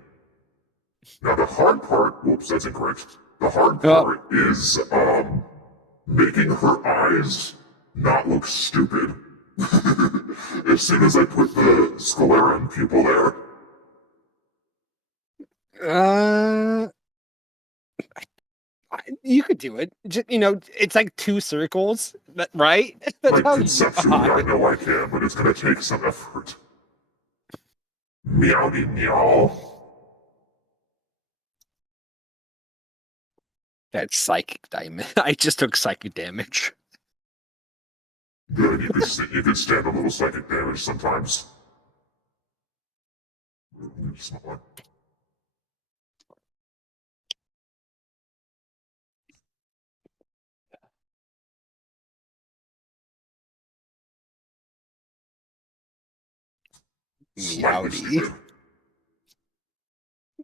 Now the hard part, whoops, that's incorrect. The hard Oh, part is making her eyes not look stupid. As soon as I put the sclera pupil there. uh, you could do it. Just, it's like 2 circles, right? That's Like how you do conceptually I know I can, but it's gonna take some effort. Meowdy meow. That's psychic damage. I just took psychic damage. Good, you could stand a little psychic damage sometimes. Slightly Meowdy. stupid.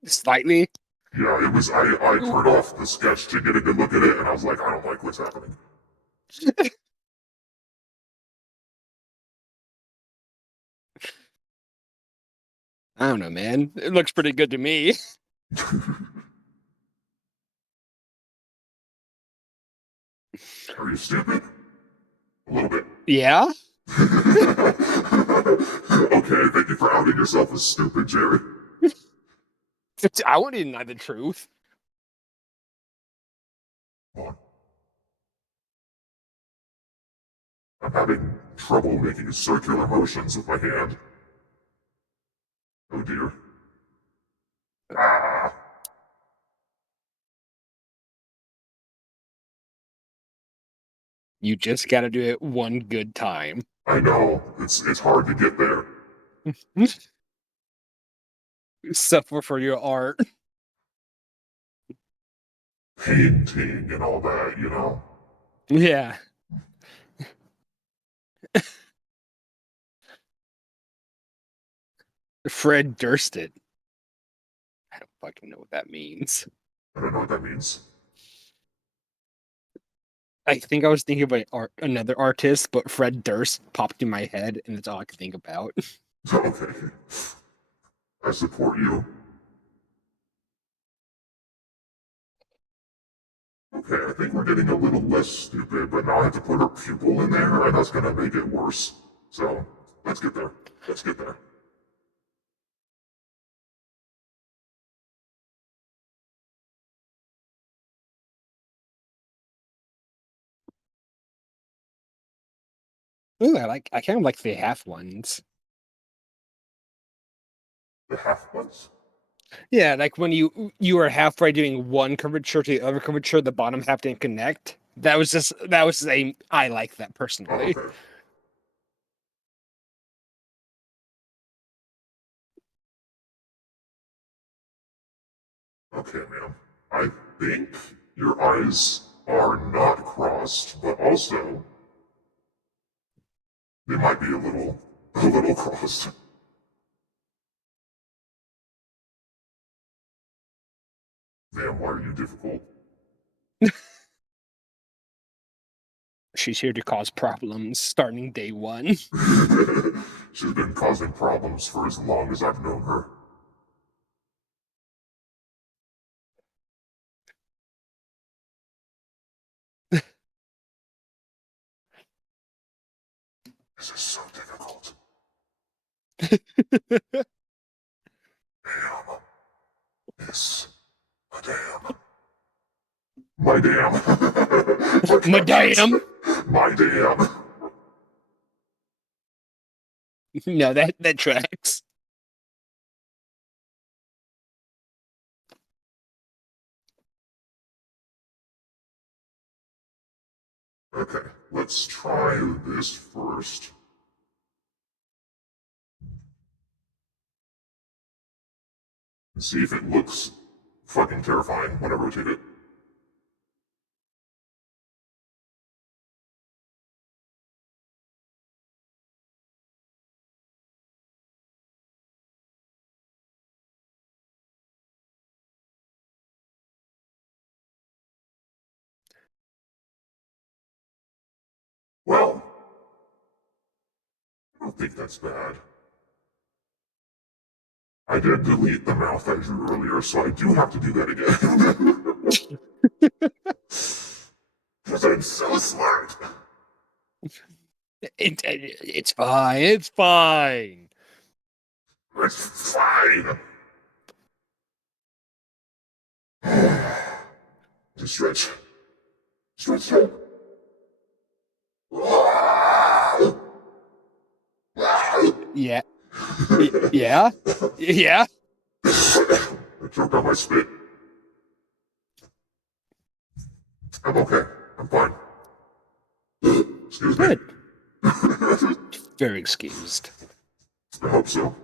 Slightly. Yeah, it was. I turned off the sketch to get a good look at it, and I was like, I don't like what's happening. I don't know, man. It looks pretty good to me. Are you stupid? A little bit. Yeah? Okay, thank you for outing yourself as stupid, Jerry. I want to deny the truth. Come on. I'm having trouble making circular motions with my hand. Oh dear. Ah, You just gotta do it one good time. I know. It's hard to get there. Suffer for your art. Painting and all that, you know. Yeah. Fred Dursted. I don't fucking know what that means. I don't know what that means. I think I was thinking about another artist, but Fred Durst popped in my head, and that's all I could think about. Okay. I support you. Okay, I think we're getting a little less stupid, but now I have to put her pupil in there, and that's gonna make it worse. So, let's get there. Let's get there. Ooh, I kind of like the half ones. The half ones? Yeah, like when you were halfway doing one curvature to the other curvature, the bottom half didn't connect. That was a I like that Oh, personally. okay. Okay, ma'am. I think your eyes are not crossed, but also they might be a little crossed. Ma'am, why are you difficult? She's here to cause problems starting day one. She's been causing problems for as long as I've known her. This is so difficult. Ma'am, Miss, Madame. My damn. Madame. My damn. No, that tracks. Okay, let's try this first. And see if it looks fucking terrifying when I rotate it. Well, I don't think that's bad. I did delete the mouth I drew earlier, so I do have to do that again. Because I'm so smart. It's fine. It's fine. It's fine. Just stretch. Stretch, stretch. Yeah. Yeah. Yeah. I choked on my spit. I'm okay. I'm fine. Excuse me. Good. Very excused. I hope so.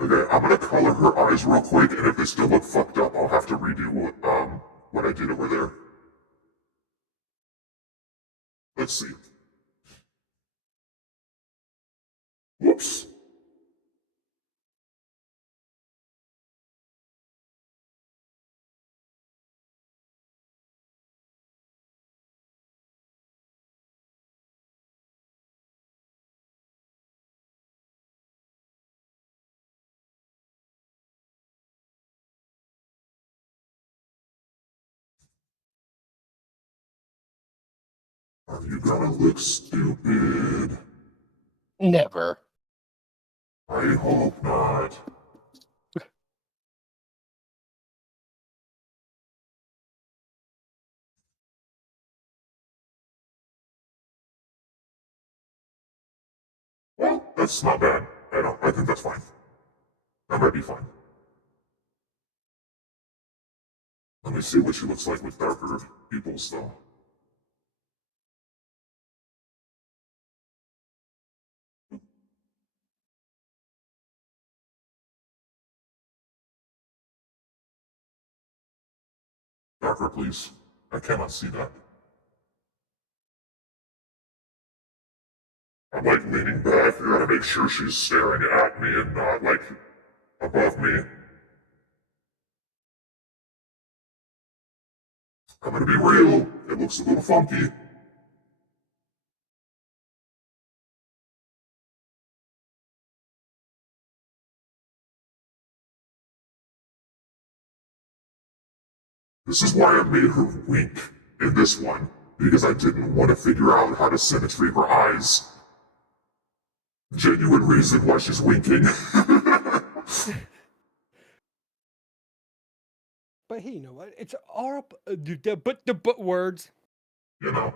Okay, I'm gonna color her eyes real quick, and if they still look fucked up, I'll have to redo what I did over there. Let's see. Whoops. Are you gonna look stupid? Never. I hope not. Well, that's not bad. I think that's fine. That might be fine. Let me see what she looks like with darker pupils, though. Darker, please. I cannot see that. I'm like leaning back. I gotta make sure she's staring at me and not like above me. I'm gonna be real. It looks a little funky. This is why I made her wink in this one, because I didn't want to figure out how to symmetry her eyes. Genuine reason why she's winking. But hey, you know what? It's our but the but words. You know,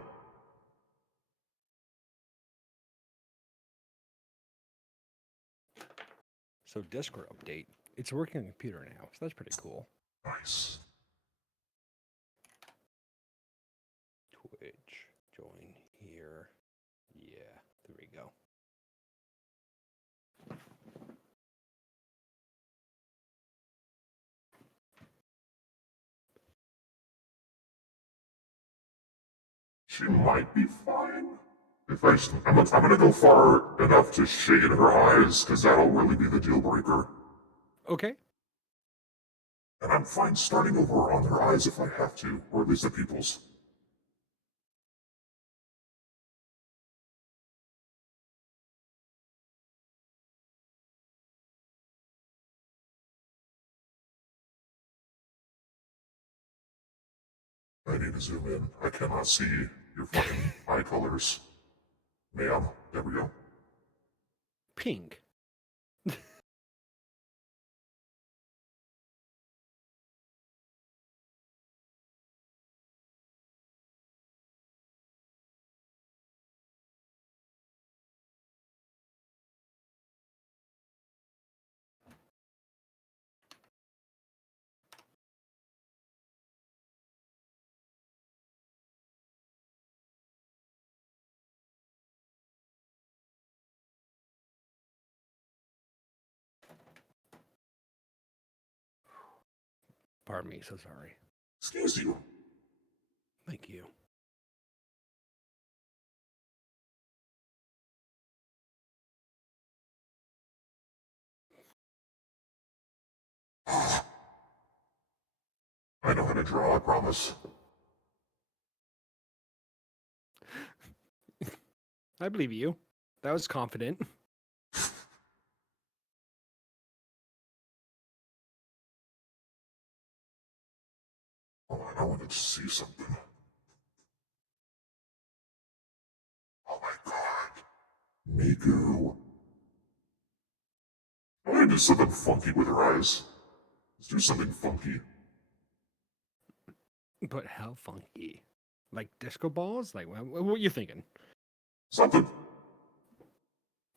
So Discord update. It's working on the computer now, so that's pretty cool. Nice. Twitch. Join here. Yeah, there we go. She might be fine. I'm gonna go far enough to shade her eyes, because that'll really be the deal breaker. Okay. And I'm fine starting over on her eyes if I have to, or at least the pupils. I need to zoom in. I cannot see your fucking eye colors. Ma'am, there we go. Pink. Pardon me, so sorry. Excuse you. Thank you. I know how to draw, I promise. I believe you. That was confident. Oh, I wanted to see something. Oh my god. Miku. I want to do something funky with her eyes. Let's do something funky. But how funky? Like disco balls? Like, what are you thinking? Something.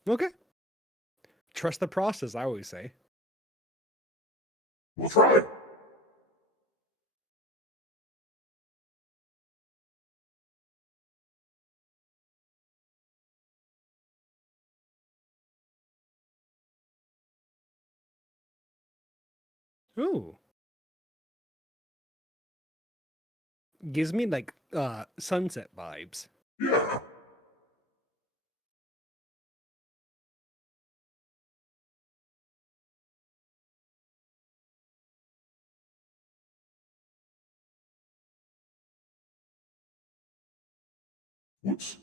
Okay. Trust the process, I always say. We'll try. Ooh. Gives me like sunset vibes. Yeah. Whoops.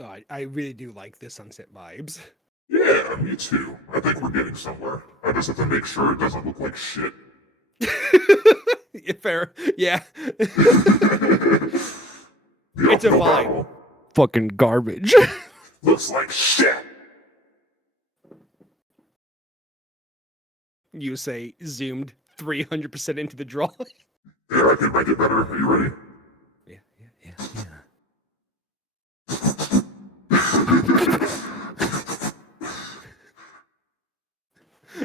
Oh, I really do like the sunset vibes. Yeah, me too. I think we're getting somewhere. I just have to make sure it doesn't look like shit. Yeah, fair. Yeah. The It's a uphill vibe. battle Fucking garbage. looks like shit. You say zoomed 300% into the drawing. There, I can make it better. Are you ready? Yeah.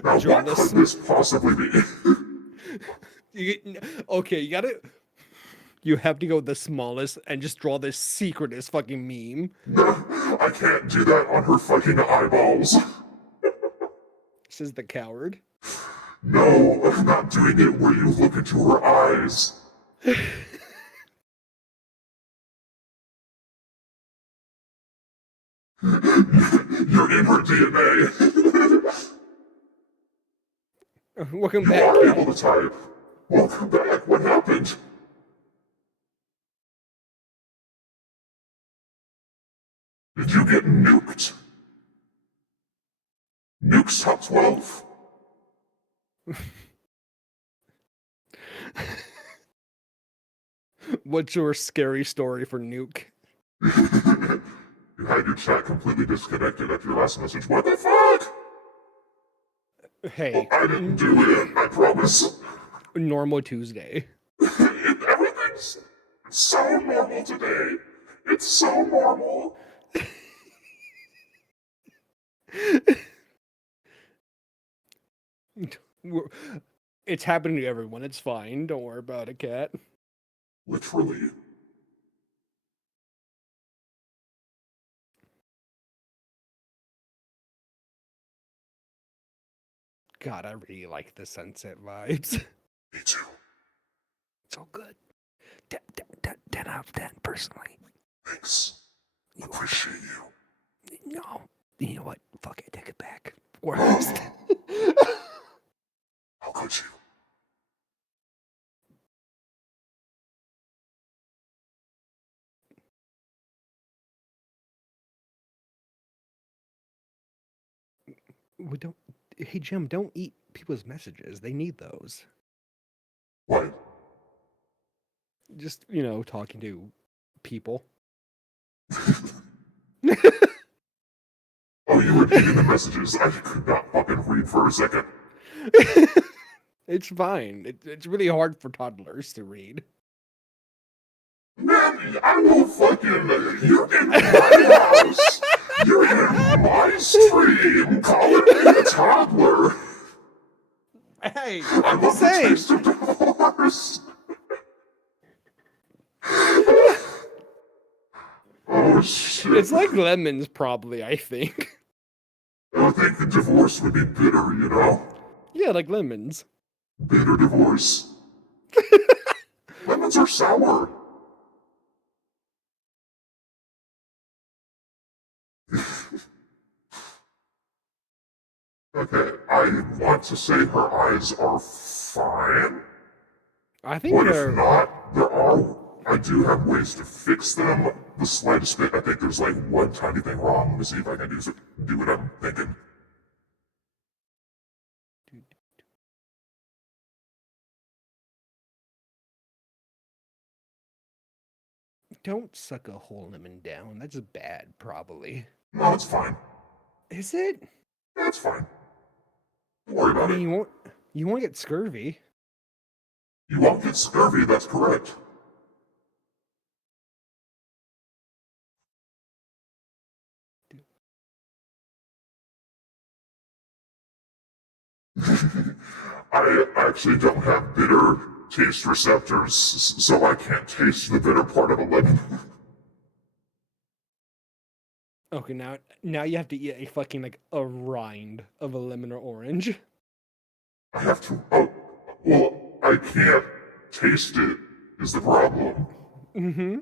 Now, Draw what this. could this possibly be? Okay, you gotta. You have to go the smallest and just draw this secretest fucking meme. I can't do that on her fucking eyeballs. Says the coward. No, I'm not doing it where you look into her eyes. You're in her DNA. Welcome You back, are cat. able to type. Welcome back. What happened? Did you get nuked? Nukes top 12? What's your scary story for Nuke? You had your chat completely disconnected after your last message. What the fuck? Hey, I didn't do it, I promise. normal Tuesday. Everything's It's so normal today. It's so normal. It's happening to everyone. It's fine. Don't worry about it, Cat. Literally. God, I really like the sunset vibes. Me too. So good. 10 out of 10, personally. Thanks. Appreciate you. No. You know what? Fuck it. Take it back. Worst. How could you? We don't. Hey, Jim, don't eat people's messages. They need those. What? Just, talking to people. Oh, you were reading the messages. I could not fucking read for a second. It's fine. It's really hard for toddlers to read. Man, I will fucking. You're in my house. You're in my stream calling me a toddler. Hey, I I'm love the saying. taste of divorce. Oh shit. It's like lemons, probably, I think. I think the divorce would be bitter, you know? Yeah, like lemons. Bitter divorce. Lemons are sour. Okay, I want to say her eyes are fine. I think But if they're. not, I do have ways to fix them. The slightest bit, I think there's like one tiny thing wrong. Let me see if I can do what I'm thinking. Don't suck a whole lemon down. That's bad, probably. No, it's fine. Is it? Yeah, it's fine. Don't worry I about mean, it. you won't get scurvy. You won't get scurvy, that's correct. I actually don't have bitter taste receptors, so I can't taste the bitter part of a lemon. Okay, now you have to eat a fucking like a rind of a lemon or orange. I have to. Oh, well, I can't taste it, is the problem. Mm-hmm.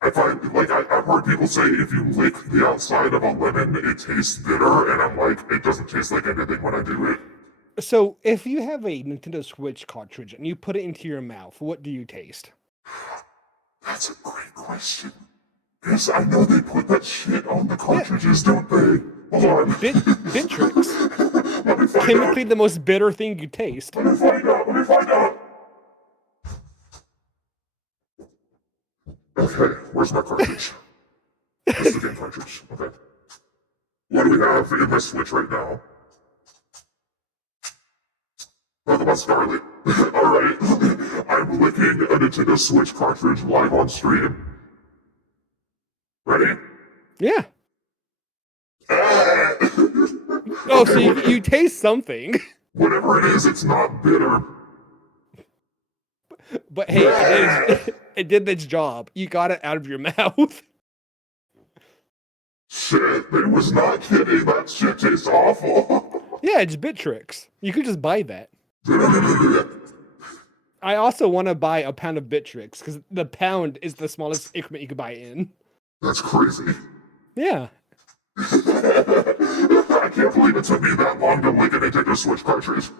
I find, like, I've heard people say if you lick the outside of a lemon, it tastes bitter, and I'm like, it doesn't taste like anything when I do it. So if you have a Nintendo Switch cartridge and you put it into your mouth, what do you taste? That's a great question. Because I know they put that shit on the cartridges, don't they? Hold on. Bitrix. Let me find Chemically out. the most bitter thing you taste. Let me find out. Let me find out. Okay, where's my cartridge? Where's the game cartridge? Okay. What do we have in my Switch right now? Talk about Scarlet. Alright. I'm licking a Nintendo Switch cartridge live on stream. Ready? Yeah. Oh, so you taste something. Whatever it is, it's not bitter. But hey, it did its job. You got it out of your mouth. Shit, they was not kidding. That shit tastes awful. Yeah, it's Bitrix. You could just buy that. I also want to buy a pound of Bitrix because the pound is the smallest increment you could buy in. That's crazy. Yeah. I can't believe it took me that long to lick a Nintendo Switch cartridge.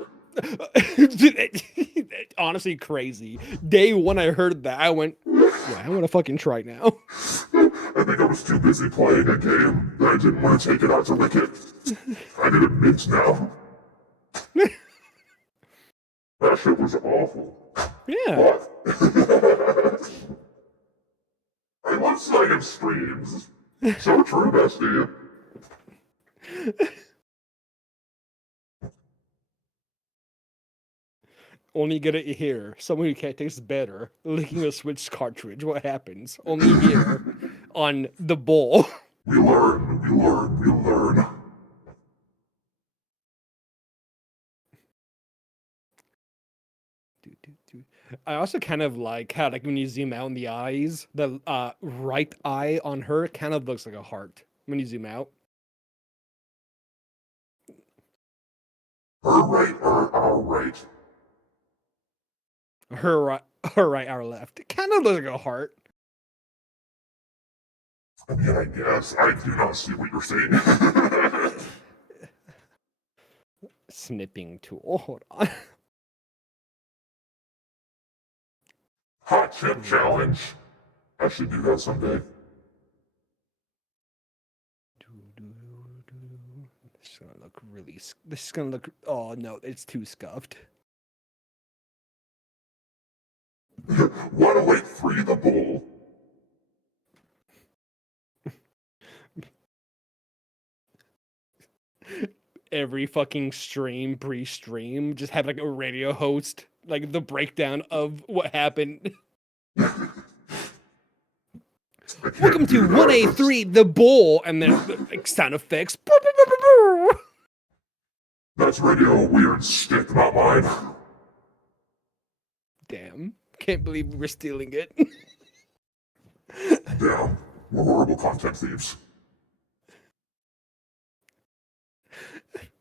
Honestly, crazy. Day one, I heard that. I went, yeah, I want to fucking try now. I think I was too busy playing a game that I didn't want to take it out to lick it. I need a mint now. That shit was awful. Yeah. But I love Science streams. So true, bestie. Only get it here. Someone who can't taste better. Licking a Switch cartridge. What happens? Only here on the bowl. We learn, we learn, we learn. I also kind of like how, like, when you zoom out in the eyes, the right eye on her kind of looks like a heart when you zoom out. Her right or our right? Her right, our left. It kind of looks like a heart. I mean, I guess. I do not see what you're saying. Snipping tool. Hold on. Hot chip challenge. I should do that someday. This is gonna look really. This is gonna look. Oh no, it's too scuffed. Wanna wait free the bowl? Every fucking stream, pre-stream, just have like a radio host, like the breakdown of what happened. Welcome to 1A3, the bowl, and then like sound effects. That's radio weird stick, not mine. Damn, can't believe we're stealing it. Damn, we're horrible content thieves.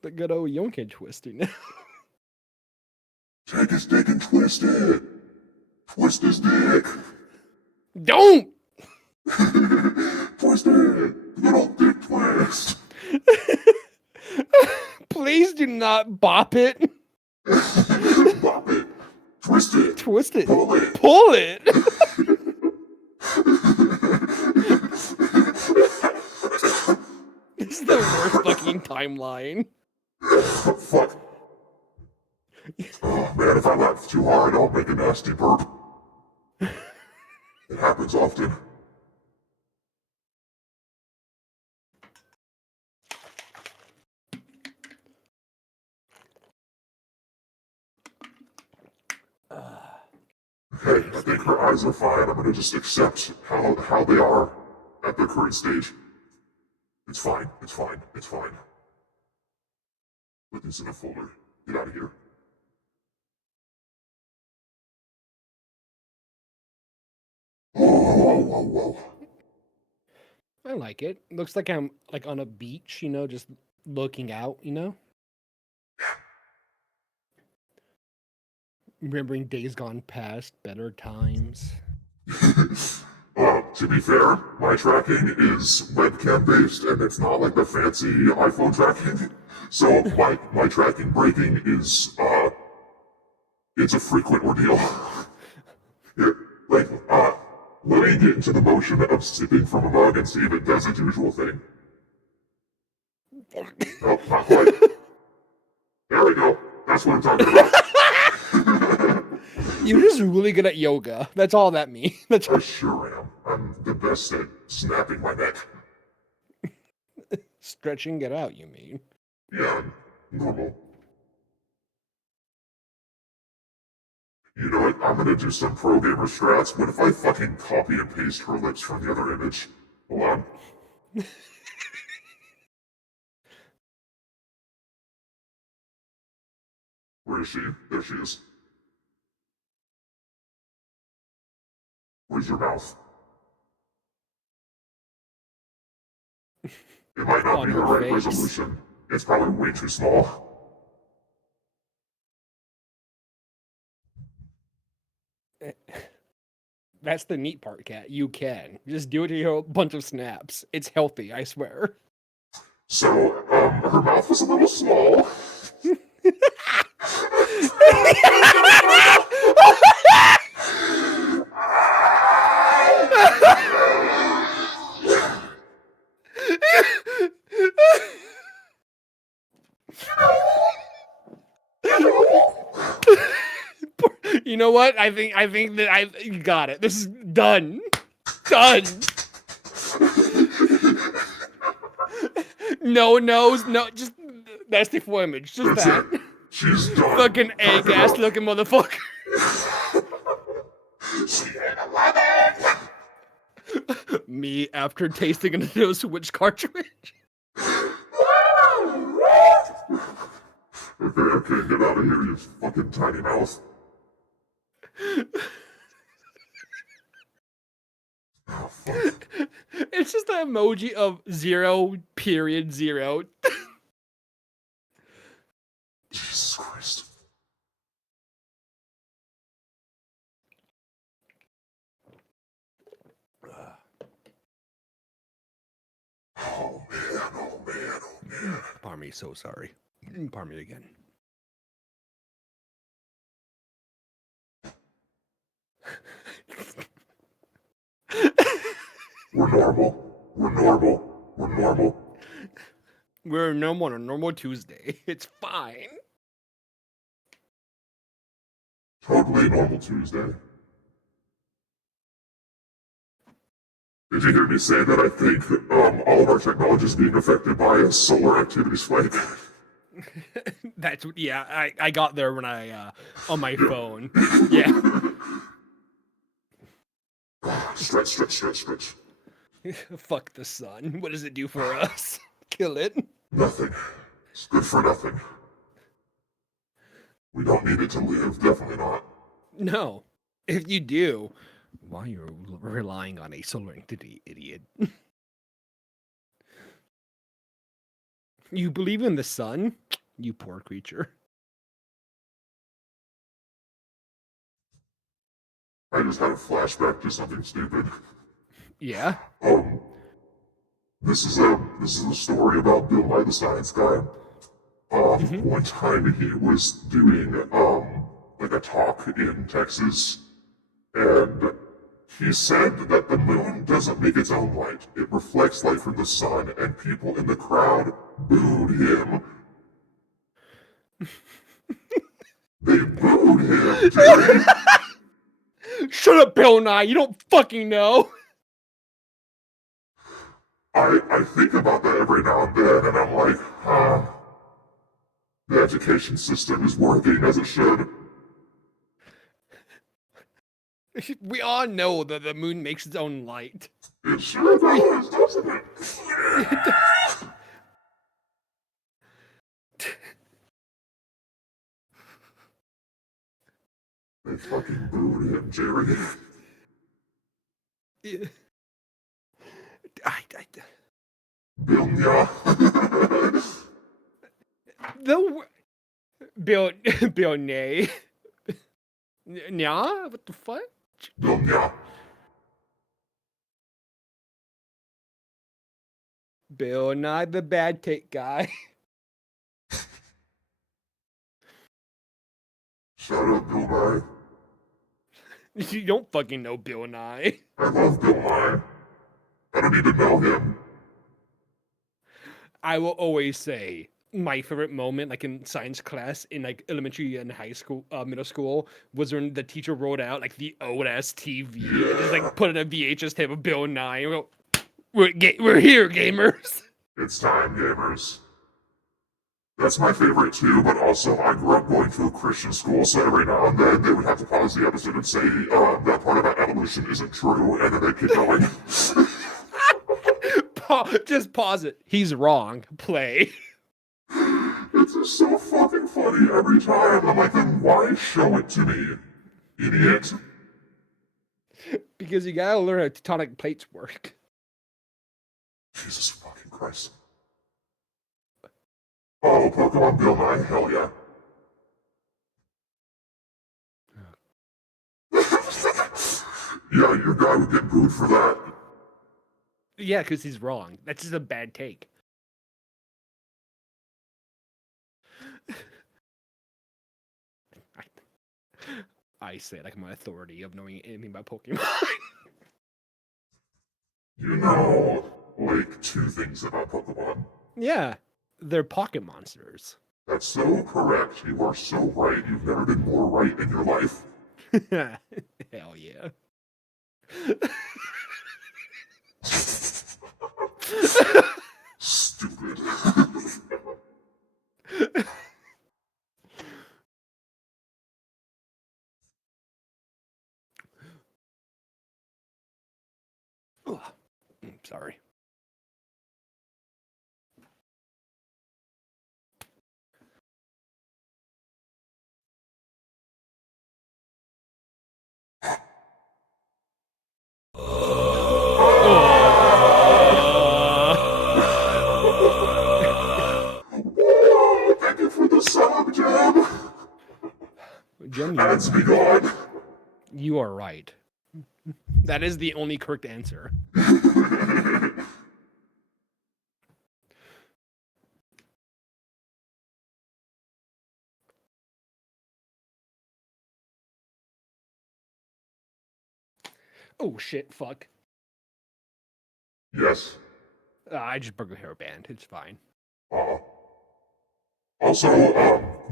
The good old Yonkin twister now. Take his dick and twist it. Twist his dick. Don't! Twist it. Good old dick twist. Please do not bop it. Bop it. Twist it. Twist it. Pull it. Pull it. It's the worst fucking timeline. Fuck. Oh man, if I laugh too hard, I'll make a nasty burp. It happens often. Hey, I think her eyes are fine. I'm gonna just accept how they are at their current stage. It's fine. It's fine. It's fine. Put this in a folder. Get out of here. Whoa. I like it. Looks like I'm like on a beach, you know, just looking out, you know? Remembering days gone past, better times. To be fair, my tracking is webcam based and it's not like the fancy iPhone tracking. So my tracking breaking is it's a frequent ordeal. Here, like, let me get into the motion of sipping from a mug and see if it does its usual thing. Oh, not quite. There we go. That's what I'm talking about. You're just really good at yoga. That's all that means. That's I sure am. I'm the best at snapping my neck. stretching it out, you mean? Yeah, normal. You know what? I'm gonna do some pro gamer strats. What if I fucking copy and paste her lips from the other image? Hold on. Where is she? There she is. Where's your mouth? It might not On be the her right face. resolution. It's probably way too small. That's the neat part, Cat. You can. Just do it to your bunch of snaps. It's healthy, I swear. So, her mouth was a little small. You know what? I think that I got it. This is done. Done. No nose, no, just nasty full image. Just That's that. it. She's done. Fucking egg ass looking motherfucker. She ain't 11. Me after tasting a Nintendo Switch cartridge. Okay, get out of here, you fucking tiny mouse. Oh, fuck. It's just an emoji of 0.0. Jesus Christ. Oh man, oh man, oh man. Pardon me, so sorry. Pardon me again. We're normal. We're normal. We're normal. We're normal on a normal Tuesday. It's fine. Totally normal Tuesday. Did you hear me say that I think all of our technology is being affected by a solar activity spike? That's yeah. I got there when I on my phone. Yeah. Stretch, stretch, stretch, stretch. Fuck the sun. What does it do for us? Kill it. Nothing. It's good for nothing. We don't need it to live. Definitely not. No. If you do, why you're relying on a solar entity, idiot? You believe in the sun? You poor creature. I just had a flashback to something stupid. Yeah. This is a story about Bill Nye the Science Guy. One time he was doing like a talk in Texas, and he said that the moon doesn't make its own light. It reflects light from the sun, and people in the crowd booed him. They booed him, Jerry. Shut up, Bill Nye. You don't fucking know. I think about that every now and then, and I'm like, huh. The education system is working as it should. We all know that the moon makes its own light. It sure does, doesn't it? They fucking booed him, Jerry. Yeah. Bill Nya. Bill Nye. Nya? What the fuck? Bill Nya. Bill Nye the bad take guy. Shout out Bill Nye. You don't fucking know Bill Nye. I love Bill Nye. I don't need to know him. I will always say my favorite moment, like in science class in like elementary and high school, middle school, was when the teacher rolled out like the old ass TV and just like put in a VHS tape of Bill Nye. And we're here, gamers. It's time, gamers. That's my favorite too, but also I grew up going to a Christian school, so every now and then they would have to pause the episode and say, that part about evolution isn't true, and then they keep going. Just pause it. He's wrong. Play. It's just so fucking funny every time. I'm like, then why show it to me, idiot? Because you gotta learn how tectonic plates work. Jesus fucking Christ. Oh, Pokemon Bill Nye, hell yeah. Yeah, your guy would get booed for that. Yeah, because he's wrong. That's just a bad take. I say like my authority of knowing anything about Pokemon. You know, like, 2 things about Pokemon. Yeah, they're pocket monsters. That's so correct. You are so right. You've never been more right in your life. Hell yeah. Stupid. sorry. Whoa, thank you for the sub, Jim. Jim, Ads be gone. you are right. That is the only correct answer. Oh shit! Fuck. Yes. I just broke a hairband. It's fine. Also,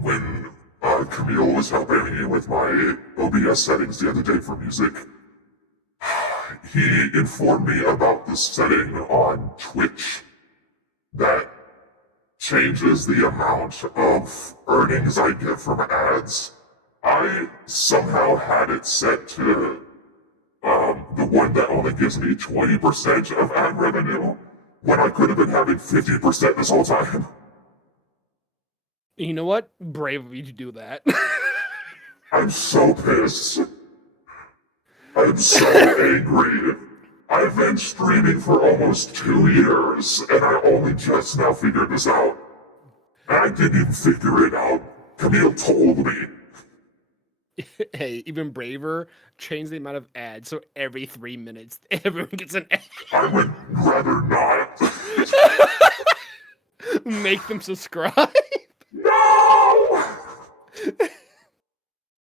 when Camille was helping me with my OBS settings the other day for music, he informed me about this setting on Twitch that changes the amount of earnings I get from ads. I somehow had it set to the one that only gives me 20% of ad revenue when I could have been having 50% this whole time. You know what? Brave of you to do that. I'm so pissed. I'm so angry. I've been streaming for almost 2 years, and I only just now figured this out. And I didn't even figure it out. Camille told me. Hey, even braver, change the amount of ads so every 3 minutes everyone gets an ad. I would rather not. Make them subscribe. No!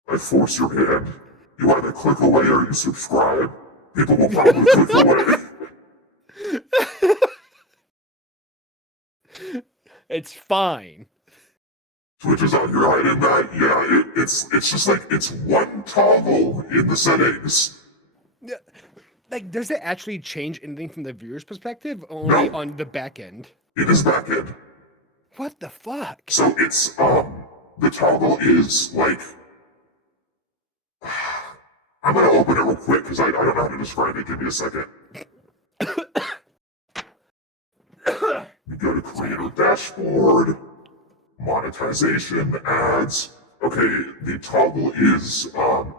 I force your hand. You either click away or you subscribe. People will probably click away. It's fine. Twitch is out here hiding that. Yeah, it's just like it's one toggle in the settings. Yeah, like, does it actually change anything from the viewer's perspective? Only No. on the back end. It is back end. What the fuck? So it's the toggle is like I'm gonna open it real quick because I don't know how to describe it. Give me a second. You go to creator dashboard, monetization, ads. Okay, the toggle is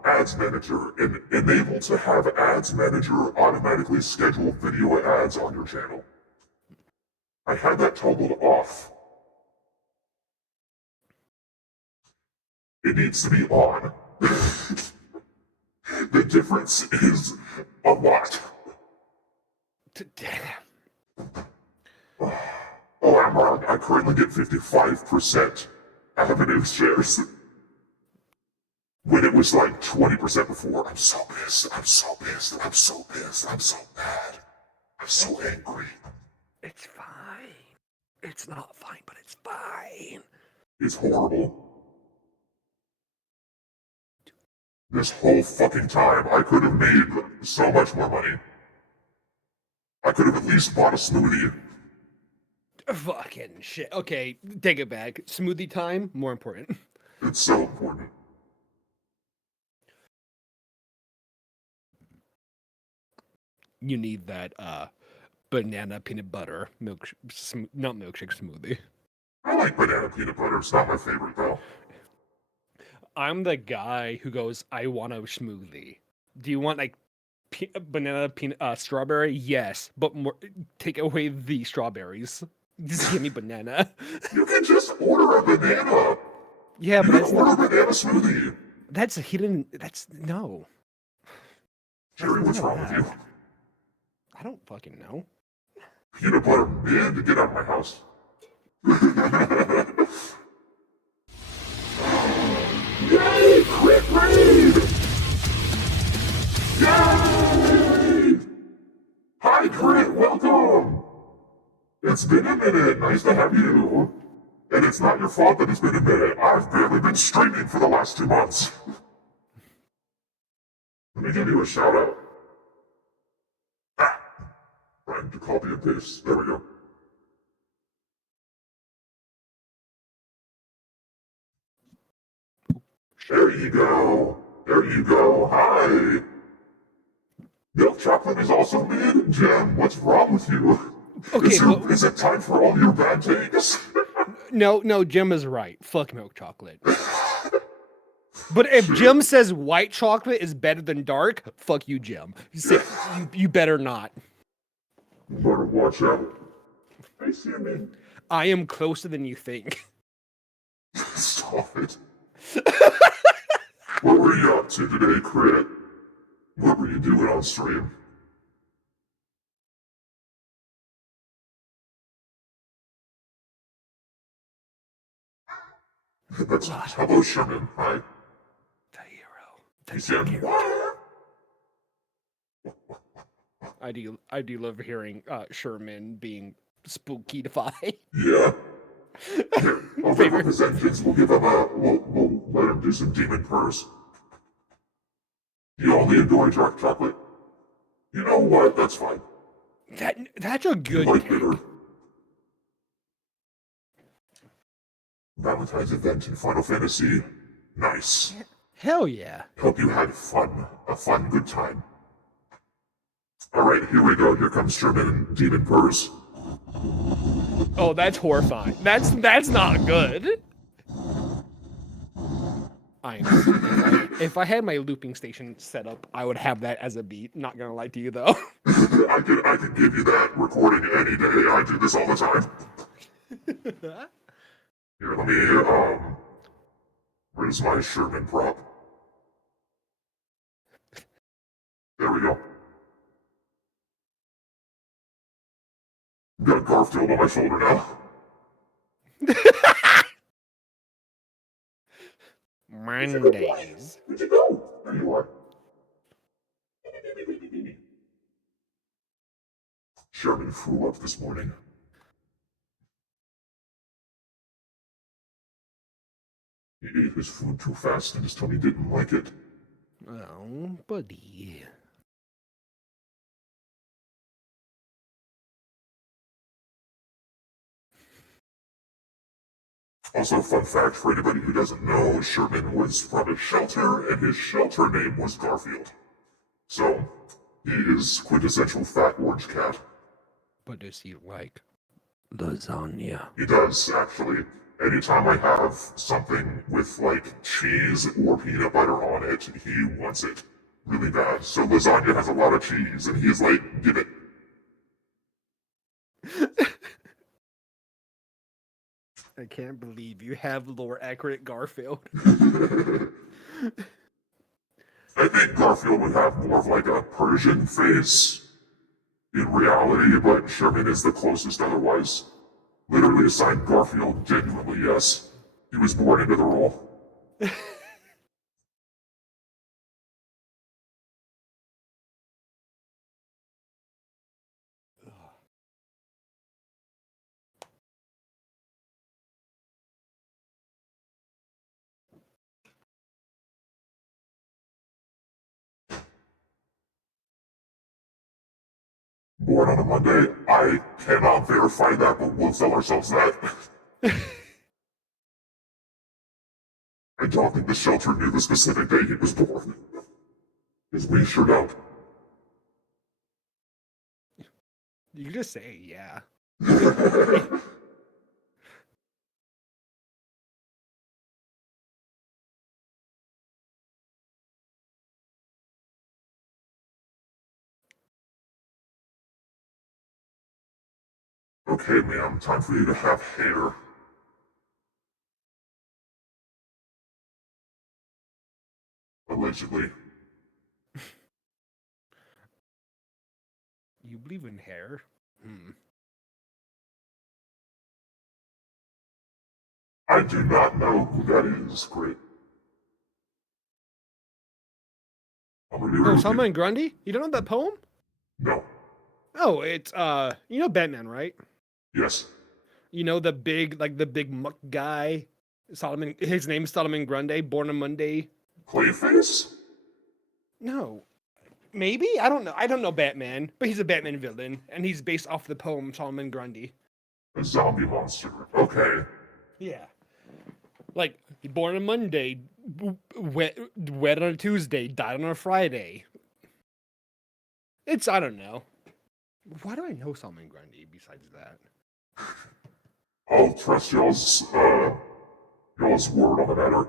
ads manager and enable to have ads manager automatically schedule video ads on your channel. I had that toggled off. It needs to be on. The difference is a lot. Oh, I'm wrong. I currently get 55% avenue shares. When it was like 20% before. I'm so pissed. I'm so pissed. I'm so pissed. I'm so mad. I'm so angry. It's fine. It's not fine, but it's fine. It's horrible. This whole fucking time, I could have made so much more money. I could have at least bought a smoothie. Fucking shit. Okay, take it back. Smoothie time, more important. It's so important. You need that banana peanut butter not milkshake smoothie. I like banana peanut butter. It's not my favorite though. I'm the guy who goes, I want a smoothie. Do you want like banana peanut strawberry? Yes, but more take away the strawberries. Just give me banana. You can just order a banana. Yeah, You but can order a banana smoothie. that's hidden. That's no. Jerry, what's wrong with you? I don't fucking know. Peanut butter man to get out of my house. Yay! Crit raid! Yay! Hi, Crit, welcome! It's been a minute, nice to have you. And it's not your fault that it's been a minute. I've barely been streaming for the last 2 months. Let me give you a shout out. Trying to copy and paste. There we go. There you go. There you go. Hi. Milk chocolate is also made? Jim, what's wrong with you? Okay, but Is it time for all your bad takes? no, Jim is right. Fuck milk chocolate. But if Jim says white chocolate is better than dark, fuck you, Jim. You better not. You better watch out. Hey, Sammy. I am closer than you think. Stop it. What were you up to today, Crit? What were you doing on stream? That's hello, Sherman. Hi. The hero. He said, I do love hearing Sherman being spooky-defy. yeah. Here, I'll give him his engines. We'll give him we'll let him do some demon purrs. You only enjoy dark chocolate? You know what? That's fine. That's a You good like take. bitter. Valentine's event in Final Fantasy. Nice. Hell yeah. Hope you had fun. A fun, good time. Alright, here we go. Here comes Sherman and Demon Purrs. Oh, that's horrifying. That's not good. If I had my looping station set up, I would have that as a beat. Not gonna lie to you though. I could give you that recording any day. I do this all the time. Here, let me, where's my Sherman prop? There we go. Got Garfield on my shoulder now. Mondays. Where'd you go? There you are. Sherman flew up this morning. He ate his food too fast and his tummy didn't like it. Oh, buddy. Also, fun fact for anybody who doesn't know, Sherman was from a shelter, and his shelter name was Garfield. So, he is quintessential fat orange cat. But does he like lasagna? He does, actually. Anytime I have something with, like, cheese or peanut butter on it, he wants it really bad. So lasagna has a lot of cheese, and he's like, give it. I can't believe you have lore accurate Garfield. I think Garfield would have more of like a Persian face in reality, but Sherman is the closest otherwise. Literally assigned Garfield, genuinely, yes. He was born into the role. Born on a Monday, I cannot verify that, but we'll tell ourselves that. I don't think the shelter knew the specific day he was born. Because we sure don't. You just say yeah. Okay, ma'am, time for you to have hair. Allegedly. You believe in hair? I do not know who that is, Grit. I'm gonna be real Oh, with you. Salman Grundy? You don't know that poem? No. Oh, it's you know Batman, right? Yes. You know the big muck guy, Solomon. His name is Solomon Grundy, born on Monday. Clayface? No, maybe I don't know. I don't know Batman, but he's a Batman villain, and he's based off the poem Solomon Grundy. A zombie monster. Okay. Yeah, like born on Monday, wet on a Tuesday, died on a Friday. It's, I don't know. Why do I know Salman Grundy besides that? I'll trust y'all's word on the matter.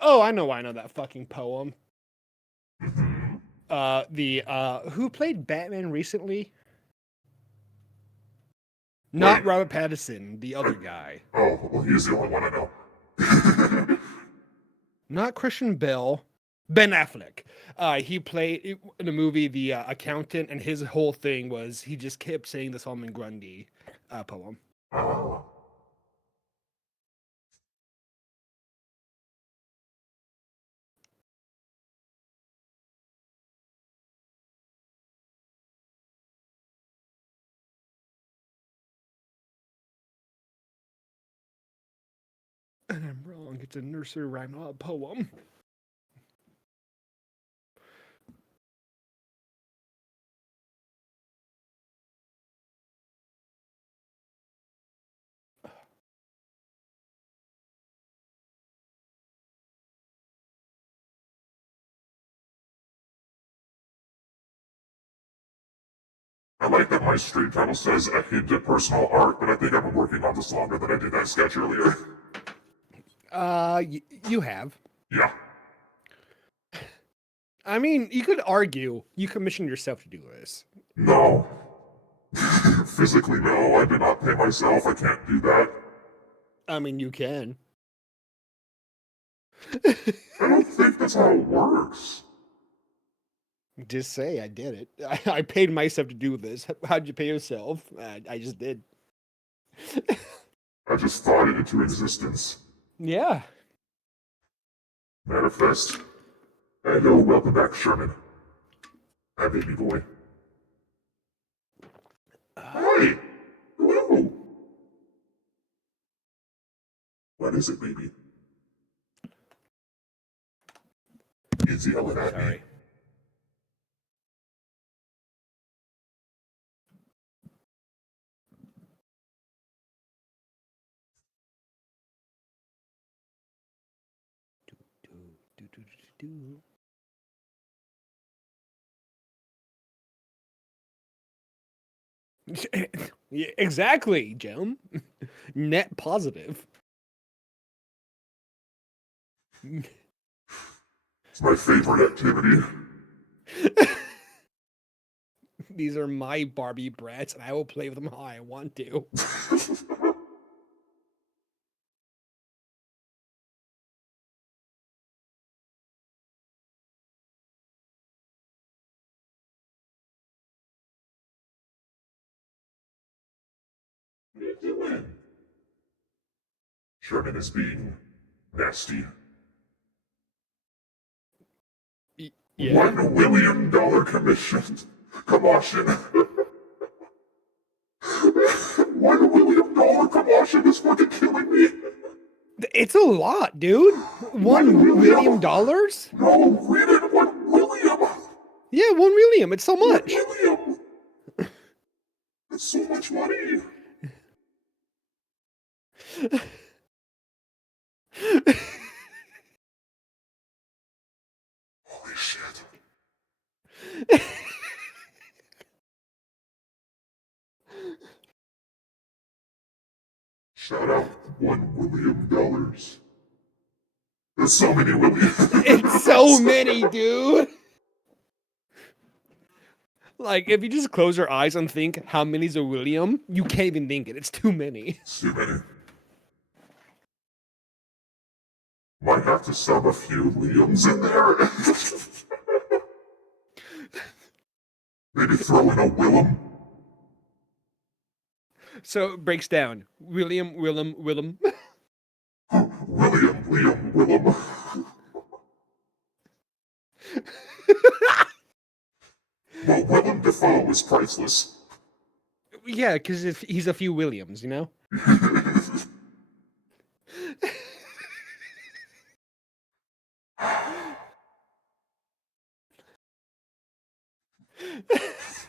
Oh, I know why I know that fucking poem. Who played Batman recently? Not Wait. Robert Pattinson, the other guy. Oh, well, he's the only one I know. Not Christian Bale. Ben Affleck. He played in the movie The Accountant, and his whole thing was he just kept saying the Salman Grundy poem. Oh. And I'm wrong. It's a nursery rhyme, not a poem. I like that my stream title says a hint of personal art, but I think I've been working on this longer than I did that sketch earlier. You have. Yeah. I mean, you could argue you commissioned yourself to do this. No. Physically, no. I did not pay myself. I can't do that. I mean, you can. I don't think that's how it works. Just say I did it. I paid myself to do this. How'd you pay yourself? I just did. I just thought it into existence. Yeah. Manifest. Hello, welcome back, Sherman. Hi, baby boy. Hi! Hello! What is it, baby? He's yelling at me. Sorry. Yeah, exactly, Jim. Net positive. It's my favorite activity. These are my Barbie brats, and I will play with them how I want to. What are you doing? Sherman is being nasty. Yeah. $1 million commission. Commotion. $1 million commotion is fucking killing me. It's a lot, dude. $1 million? No, read it. $1 million. Yeah, 1 million. It's so much. $1 million. That's so much money. Holy shit. Shout out $1 million. There's so many Williams. It's so many, dude. Like, if you just close your eyes and think how many's a William, you can't even think it. It's too many. It's too many. Might have to sub a few Liams in there. Maybe throw in a Willem. So it breaks down. William. William, Liam, Willem. Well, Willem Dafoe is priceless. Yeah, because he's a few Williams, you know?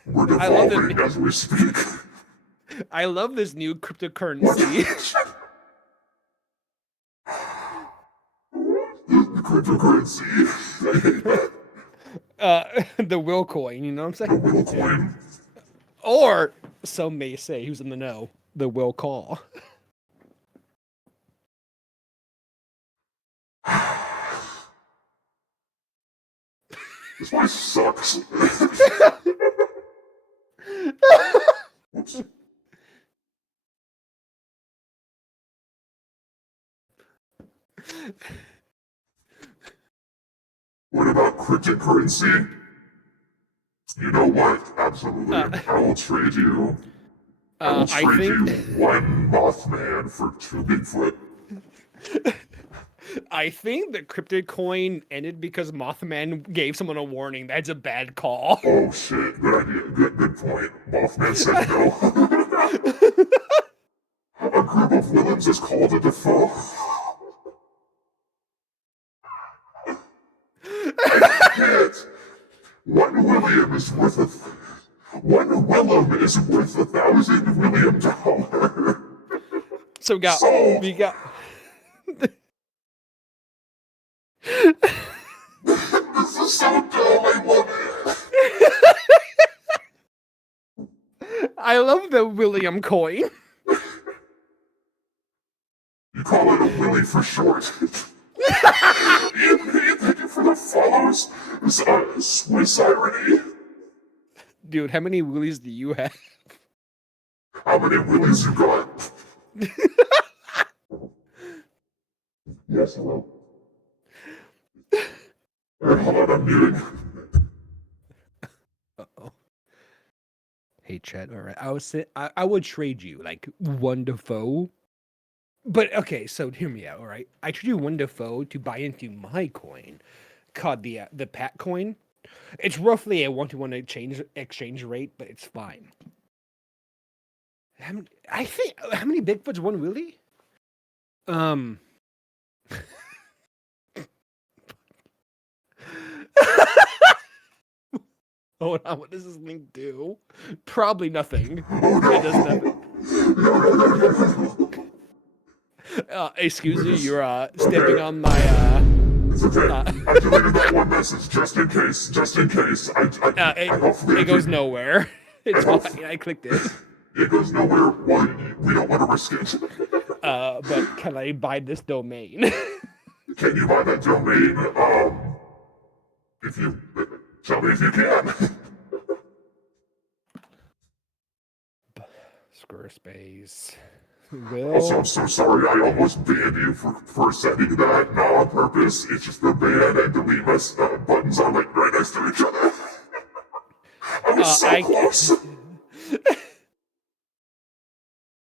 We're I love it. devolving as we speak. I love this new cryptocurrency. The cryptocurrency. I hate that. The will coin, you know what I'm The saying? will coin. Or some may say, who's in the know, the will call. This place sucks. Oops. What about cryptocurrency? You know what? Absolutely. I will trade you. I will I trade think you one Mothman for 2 Bigfoot. I think the crypto coin ended because Mothman gave someone a warning. That's a bad call. Oh shit, good idea. Good point. Mothman said no. A group of villains is called a defoe. I can't. One William is worth one Willem is worth $1,000 William dollar. So Sold. we got This is so dumb. I love it. I love the William coin. You call it a Willy for short. Ian, thank you for the follows. Swiss irony. Dude, how many Willies do you have? How many Willies you got? Yes, hello. Alright, hold on, I'm muting. Uh-oh. Hey, Chad. All right, I would trade you like one Defoe. But okay, so hear me out. All right, I trade you one Defoe to buy into my coin, called the Pat coin. It's roughly a 1-to-1 exchange rate, but it's fine. I think how many Bigfoots one Willie? Hold on, what does this link do? Probably nothing. It does nothing. Excuse me, you're stepping on my It's okay. I deleted that one message just in case. Just in case. it goes nowhere. It's fine. I clicked it. It goes nowhere. One, we don't want to risk it. But can I buy this domain? Can you buy that domain? If you tell me if you can. Squarespace. Also, I'm so sorry. I almost banned you for sending that. Not on purpose. It's just the ban and delete buttons are like right next to each other. I was so close.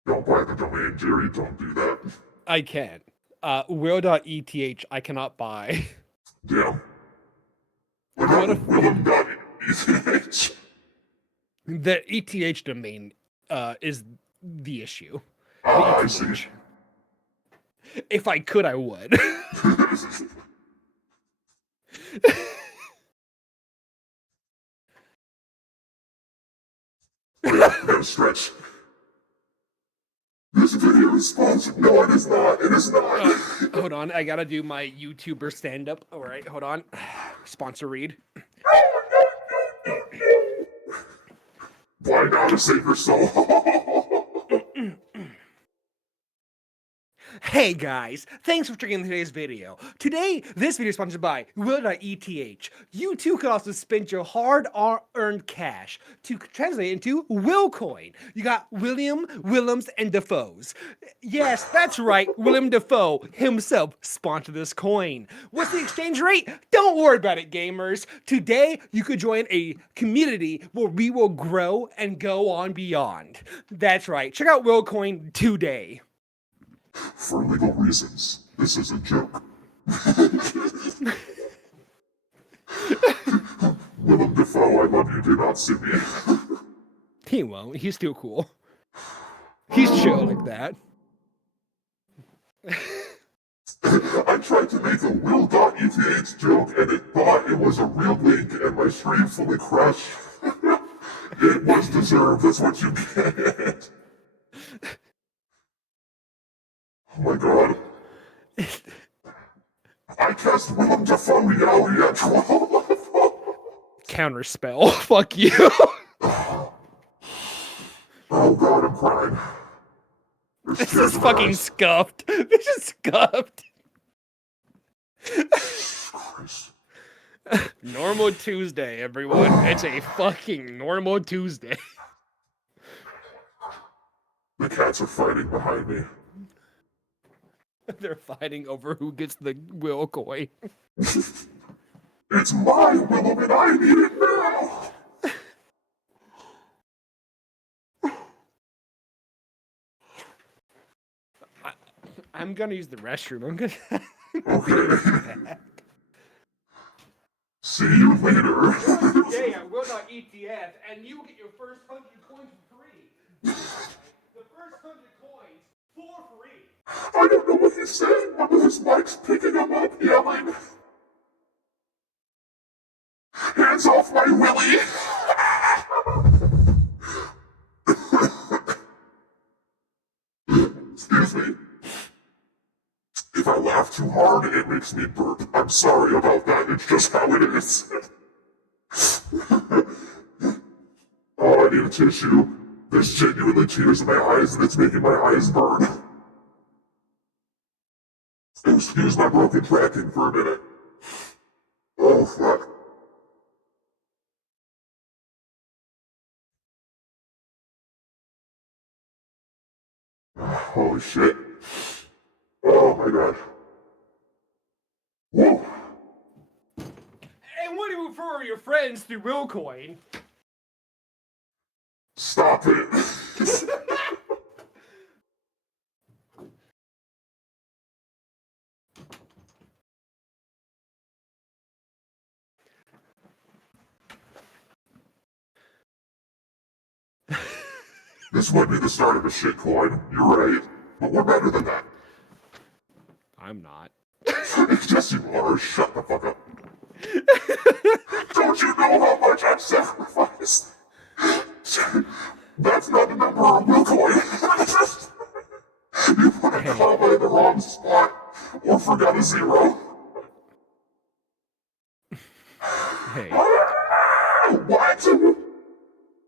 Don't buy the domain, Jerry. Don't do that. I can't. Will.eth I cannot buy. Damn. What if Willem.eth? The ETH domain is the issue. I see. If I could, I would. No stretch. This video is sponsored. No, it is not. It is not. Hold on, I gotta do my YouTuber stand-up. All right, hold on. Sponsor read. Why now to save your soul? Hey guys, thanks for checking today's video. Today, this video is sponsored by Will.eth. You too could also spend your hard-earned cash to translate into Willcoin. You got William, Willems, and Defoes. Yes, that's right, Willem Dafoe himself sponsored this coin. What's the exchange rate? Don't worry about it, gamers. Today, you could join a community where we will grow and go on beyond. That's right, check out Willcoin today. For legal reasons, this is a joke. Willem Dafoe, I love you, do not sue me. He won't, he's too cool. He's chill like that. I tried to make a Will.eth joke and it thought it was a real link and my stream fully crashed. It was deserved, that's what you get. my god. I cast Willem Dafoe reality at 12 level. Counterspell. Fuck you. Oh god, I'm crying. There's This tears is in my fucking eyes. scuffed. This is scuffed. Christ. Normal Tuesday, everyone. It's a fucking normal Tuesday. The cats are fighting behind me. They're fighting over who gets the will coin. It's my Willem and I need it now. I'm gonna use the restroom. I'm gonna. Okay. See you later. Today I will not ETF, and you get your first 100 coins for free. The first 100 coins for free. I don't know what he's saying, but his mic's picking him up, yelling. Hands off my Willy! Excuse me. If I laugh too hard, it makes me burp. I'm sorry about that, it's just how it is. Oh, I need a tissue. There's genuinely tears in my eyes and it's making my eyes burn. Excuse my broken tracking for a minute. Oh, fuck. Holy shit. Oh my god. Whoa. And what do you refer your friends through will coin? Stop it. This would be the start of a shitcoin. You're right. But we're better than that. I'm not. Yes, you are. Shut the fuck up. Don't you know how much I've sacrificed? That's not the number of will coin. You put a comma in the wrong spot or forgot a zero. Hey. What?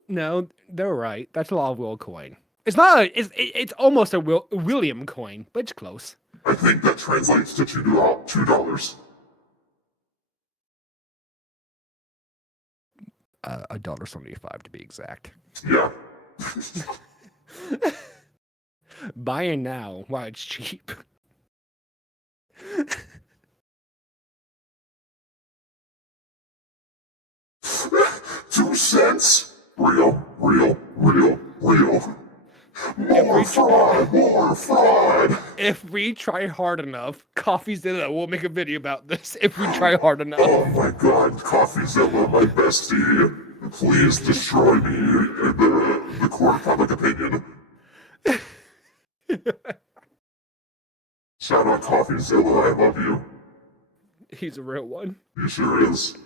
No, they're right. That's a lot of will coin. It's not. It's almost a William coin, but it's close. I think that translates to $2. $1.75 to be exact. Yeah. Buying now while it's cheap. 2 cents? Real. More fraud. If we try hard enough, CoffeeZilla will make a video about this. If we try hard enough. Oh my god, CoffeeZilla, my bestie. Please destroy me in the court of public opinion. Shout out CoffeeZilla, I love you. He's a real one. He sure is.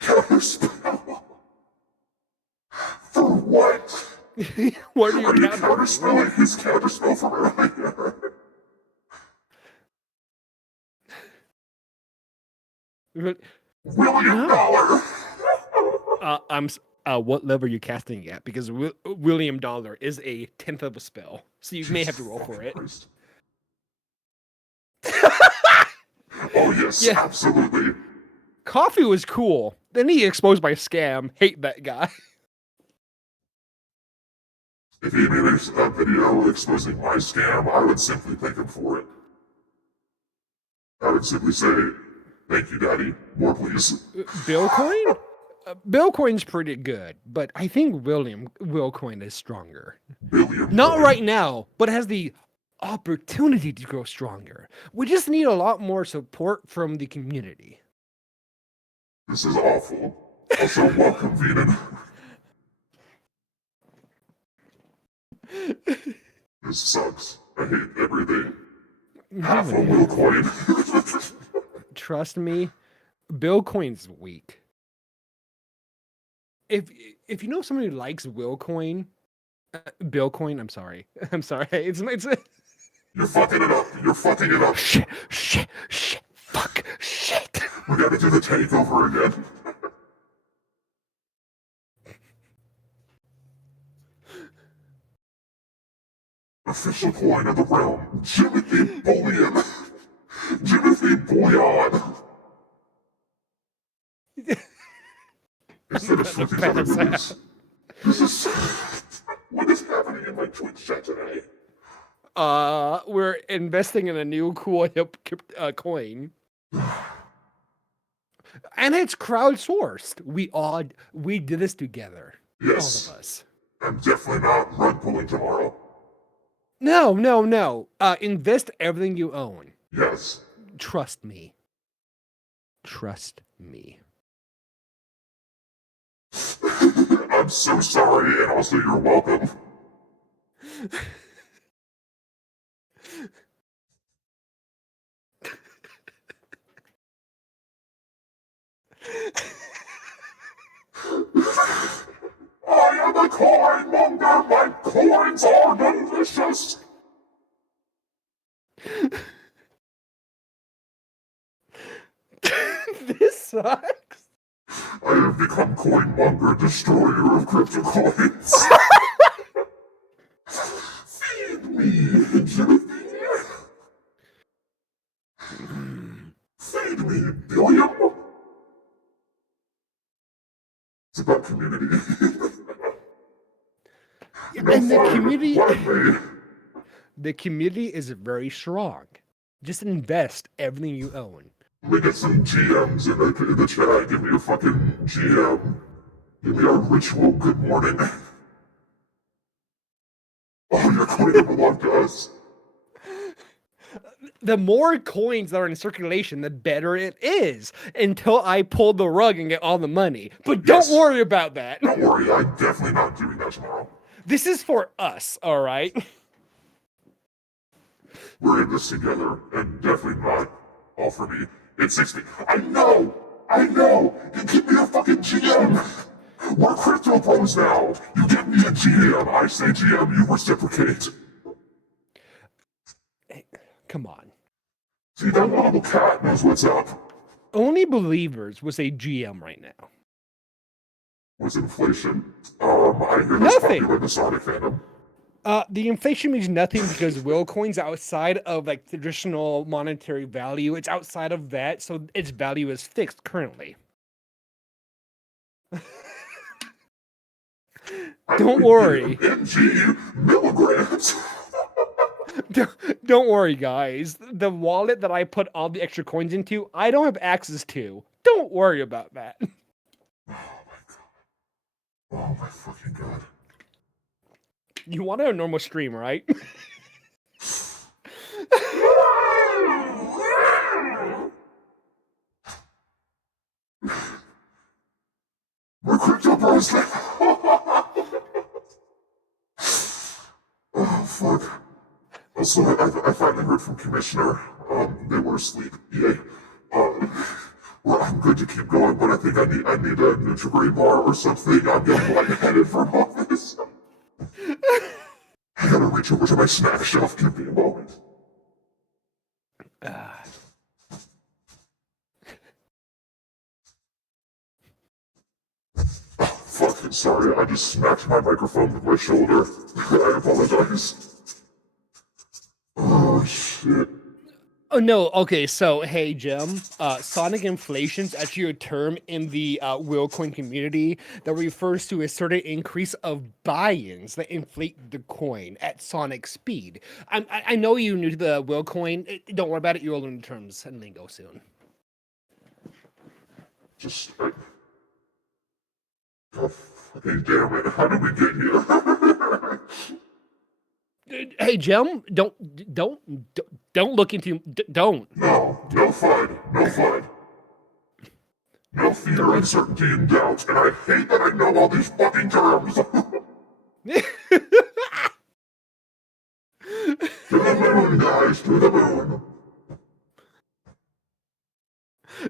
Counterspell? For what? What are you Are you counting? counterspelling his counterspell from earlier? William Dollar! What level are you casting at? Because William Dollar is a 10th level spell, so you may have to roll for it. Oh yes, Yeah. absolutely. Coffee was cool. Then he exposed my scam. Hate that guy. If he made a video exposing my scam, I would simply thank him for it. I would simply say, thank you, Daddy. More, please. Billcoin? Billcoin's pretty good, but I think Willcoin is stronger. William. Not right now, but has the opportunity to grow stronger. We just need a lot more support from the community. This is awful. Also, welcome, Venan. This sucks. I hate everything. Half a will coin. Trust me, Billcoin's weak. If you know somebody who likes Willcoin, Billcoin. I'm sorry. I'm sorry. It's You're fucking it up. You're fucking it up. shit. Fuck. Shit. We gotta do the takeover again. Official coin of the realm, Jimothy Bullion. Jimothy Bullion. Instead of switching other movies. This is... What is happening in my Twitch chat today? We're investing in a new cool hip coin. And it's crowdsourced. We did this together. Yes. All of us. I'm definitely not rug pulling tomorrow. No. Invest everything you own. Yes. Trust me. Trust me. I'm so sorry, and also you're welcome. I am a coin monger. My coins are delicious. This sucks. I have become coin monger, destroyer of crypto coins. Feed me, Jimothy. Feed me, Billiam. It's about community. And the community is very strong. Just invest everything you own. Let me get some GMs in the chat. Give me a fucking GM. Give me a ritual good morning. Oh, you're going to belong to us. The more coins that are in circulation, the better it is. Until I pull the rug and get all the money. But don't worry about that. Don't worry, I'm definitely not doing that tomorrow. This is for us, all right? We're in this together, and definitely not all for me. It's 60. I know! You give me a fucking GM! We're crypto bros now! You give me a GM, I say GM, you reciprocate. Hey, come on. See, that little cat knows what's up. Only Believers was a GM right now. What's inflation? I hear that's popular in the Sonic fandom. The inflation means nothing because Willcoin's outside of like traditional monetary value. It's outside of that, so its value is fixed currently. Don't worry. MG milligrams. Don't worry, guys. The wallet that I put all the extra coins into, I don't have access to. Don't worry about that. Oh my god. Oh my fucking god. You want a normal stream, right? We're crypto bros now. Oh fuck. Also, I finally heard from Commissioner. They were asleep. Yay. Well, I'm good to keep going, but I think I need a Nutri-Grain bar or something. I'm getting lightheaded from all this. I gotta reach over to my snack shelf. Give me a moment. Fuck, sorry, I just smacked my microphone with my shoulder. I apologize. Oh, shit. Oh no, okay, so hey Jim, sonic inflation's actually a term in the Willcoin community that refers to a certain increase of buy-ins that inflate the coin at sonic speed. I know you're new to the Willcoin. Don't worry about it, you'll learn the terms and lingo soon. Just, oh, fucking damn it, how did we get here? Hey Jim, don't look into don't. No FUD. No fear, uncertainty, and doubt, and I hate that I know all these fucking terms. To the moon, guys, to the moon.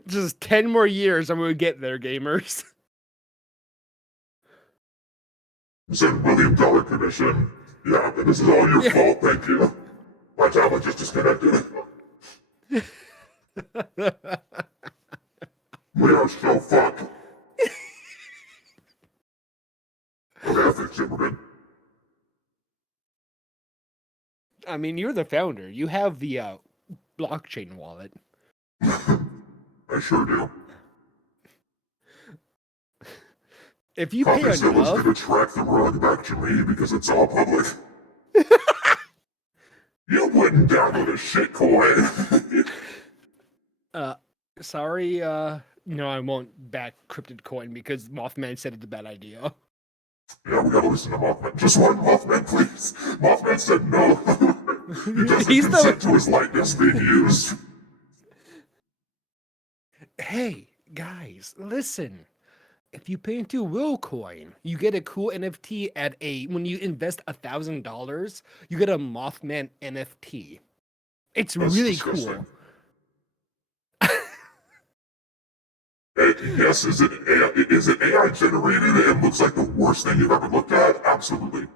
Just 10 more years and we'll get there, gamers. Send William Dollar Commission. Yeah, but this is all your fault, thank you. My tablet just disconnected. We are so fucked. Okay, I fixed it, we're good. I mean, you're the founder. You have the blockchain wallet. I sure do. If you pay Zilla's enough, gonna track the rug back to me because it's all public. You wouldn't download a shitcoin. sorry, no, I won't back cryptid coin because Mothman said it's a bad idea. Yeah, we gotta listen to Mothman. Just one Mothman, please. Mothman said no. He doesn't He's consent to his likeness being used. Hey, guys, listen. If you pay into Willcoin, you get a cool NFT when you invest $1,000, you get a Mothman NFT. It's That's really disgusting. cool. Yes, is it AI generated and looks like the worst thing you've ever looked at? Absolutely.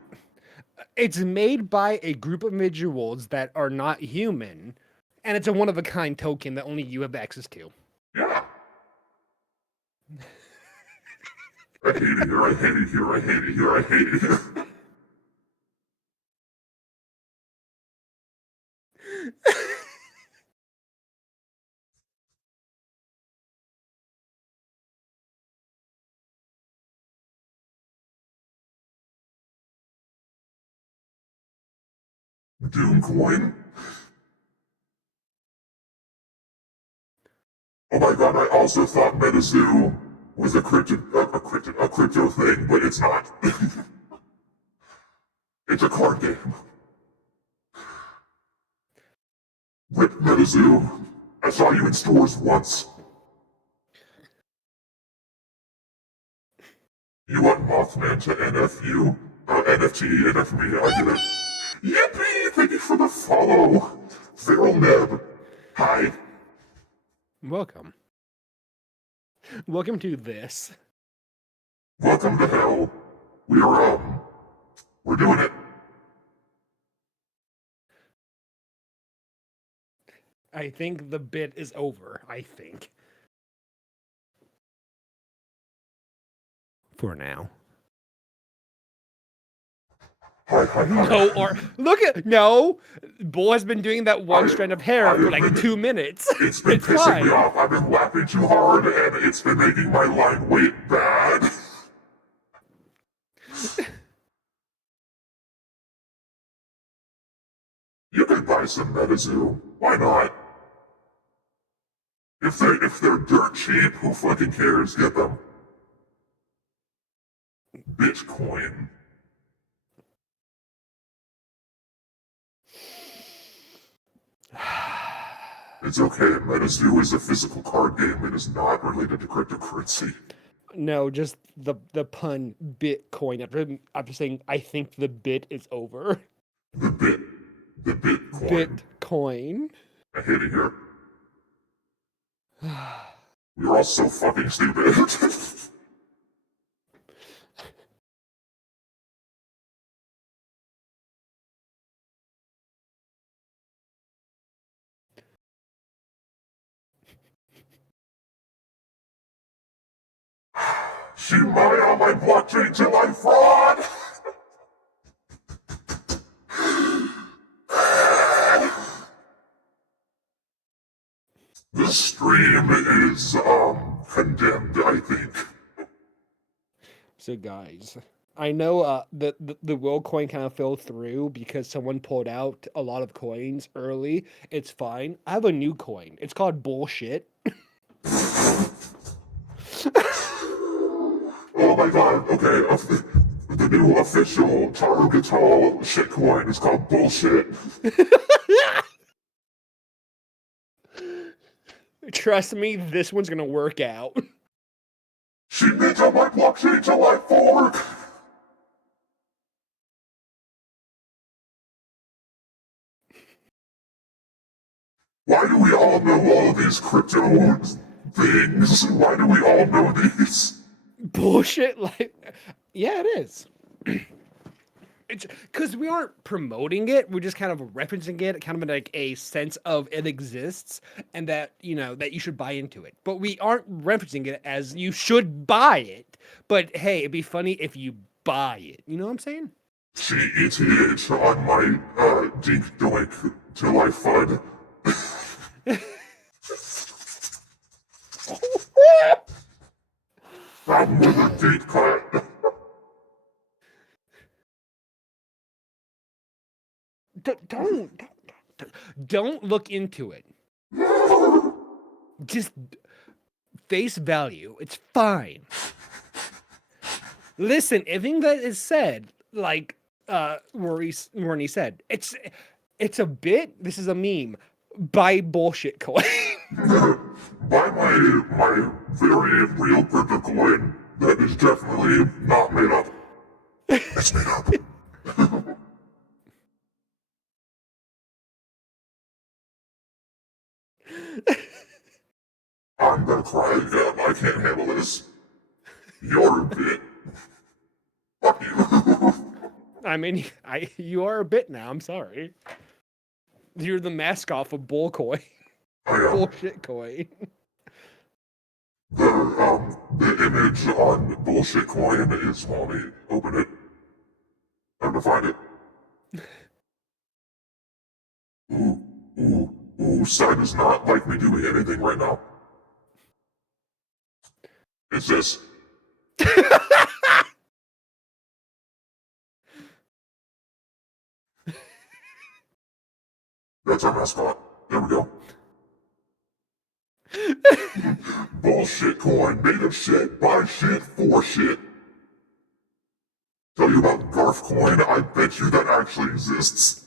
It's made by a group of individuals that are not human, and it's a one-of-a-kind token that only you have access to. Yeah. I hate it here, I hate it here, I hate it here, I hate it here. Doomcoin? Oh my god, I also thought MetaZoo was a crypto thing, but it's not. It's a card game. Rip MetaZoo. I saw you in stores once. You want Mothman to NFU? NFT, NF me, I get it. Yippee! Thank you for the follow. Feral Neb. Hi. Welcome. Welcome to this. Welcome to hell. We're doing it. I think the bit is over. I think. For now. Hi. No, or look at no. Bull has been doing that one strand of hair for like 2 minutes. It's been pissing fine. me off. I've been laughing too hard, and it's been making my line weight bad. You could buy some MetaZoo. Why not? If they're dirt cheap, who fucking cares? Get them. Bitcoin. It's okay. MetaZoo is a physical card game. It is not related to cryptocurrency. No, just the pun Bitcoin. After saying I think the bit is over. The Bitcoin. Bitcoin. I hate it here. We're all so fucking stupid. Shoot money on my blockchain till I'm fraud! The stream is, condemned, I think. So guys, I know the world coin kind of fell through because someone pulled out a lot of coins early. It's fine. I have a new coin. It's called bullshit. Oh my god, okay, the new official Tauro'Gattal shitcoin is called bullshit. Trust me, this one's gonna work out. She bids on my blockchain till I fork! Why do we all know all of these crypto things? Why do we all know these? Bullshit, like, yeah, it is. because we aren't promoting it, we're just kind of referencing it, kind of in like a sense of it exists and that that you should buy into it. But we aren't referencing it as you should buy it. But hey, it'd be funny if you buy it. You know what I'm saying? CETH on my dink doink till I fud. I'm with a deep cut. Don't look into it. Just face value. It's fine. Listen, everything that is said, like Rory said, it's a bit. This is a meme. Buy bullshit coin. Buy my very real crypto coin that is definitely not made up. It's made up. I'm gonna cry again. I can't handle this. You're a bit. Fuck you. I mean, you are a bit now. I'm sorry. You're the mascot of Bullcoin. I am. Bullshit coin. The image on bullshit coin is mommy. Open it. I'm gonna find it. Ooh, Sai does not like me doing anything right now. It's this. That's our mascot. There we go. Bullshit coin, made of shit, by shit, for shit. Tell you about Garf coin, I bet you that actually exists.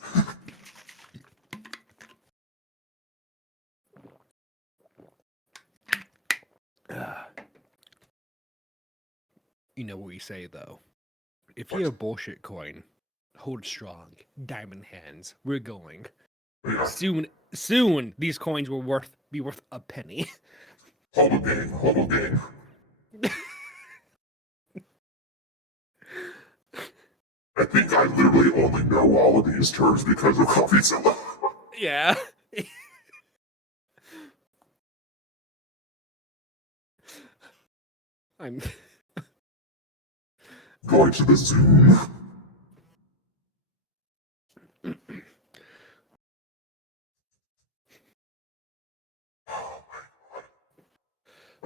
You know what we say though. If you have bullshit coin, hold strong. Diamond hands. We're going. Yeah. Soon these coins will be worth a penny. Hodl gang. I think I literally only know all of these terms because of CoffeeZilla. Yeah. I'm Going to the Zoom. I'm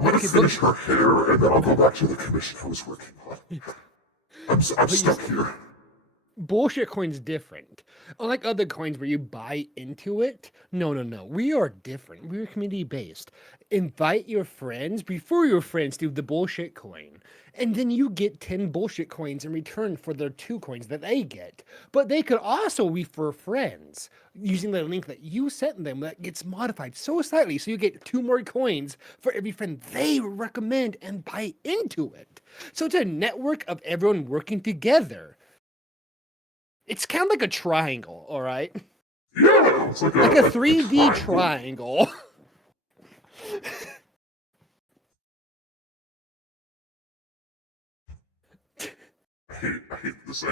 gonna finish her hair and then I'll go back to the commission I was working on. I'm stuck here. bullshit coin's different. Unlike other coins where you buy into it, no. We are different. We're community based. Invite your friends, refer your friends to the bullshit coin, and then you get 10 bullshit coins in return for their 2 coins that they get. But they could also refer friends using the link that you sent them that gets modified so slightly so you get 2 more coins for every friend they recommend and buy into it. So it's a network of everyone working together. It's kind of like a triangle, all right? Yeah, it's like a 3D triangle. I hate this.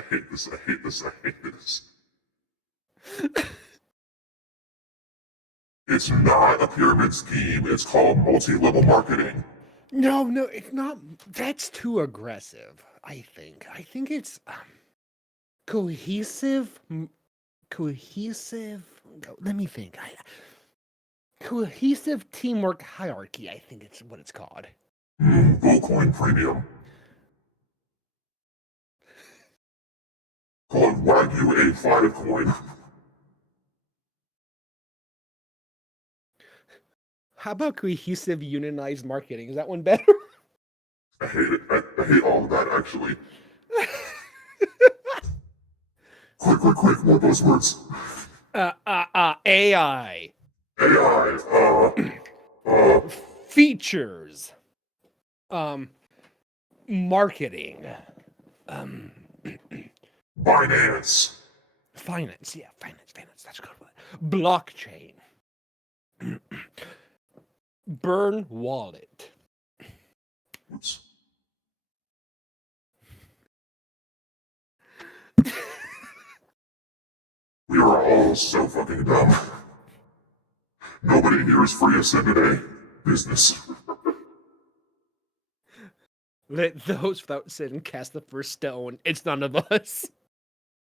It's not a pyramid scheme, it's called multi-level marketing. No, it's not. That's too aggressive, I think. I think it's cohesive. Let me think. Cohesive teamwork hierarchy, I think it's what it's called. Bullcoin Premium. Called Wagyu A5 coin. How about cohesive unionized marketing? Is that one better? I hate it. I hate all of that, actually. Quick, more buzzwords. AI. AI, Features. Marketing. Binance. Finance. Yeah, finance. That's a good one. Blockchain. Burn wallet. Oops. We are all so fucking dumb. Nobody here is free of sin today. Business. Let those without sin cast the first stone. It's none of us.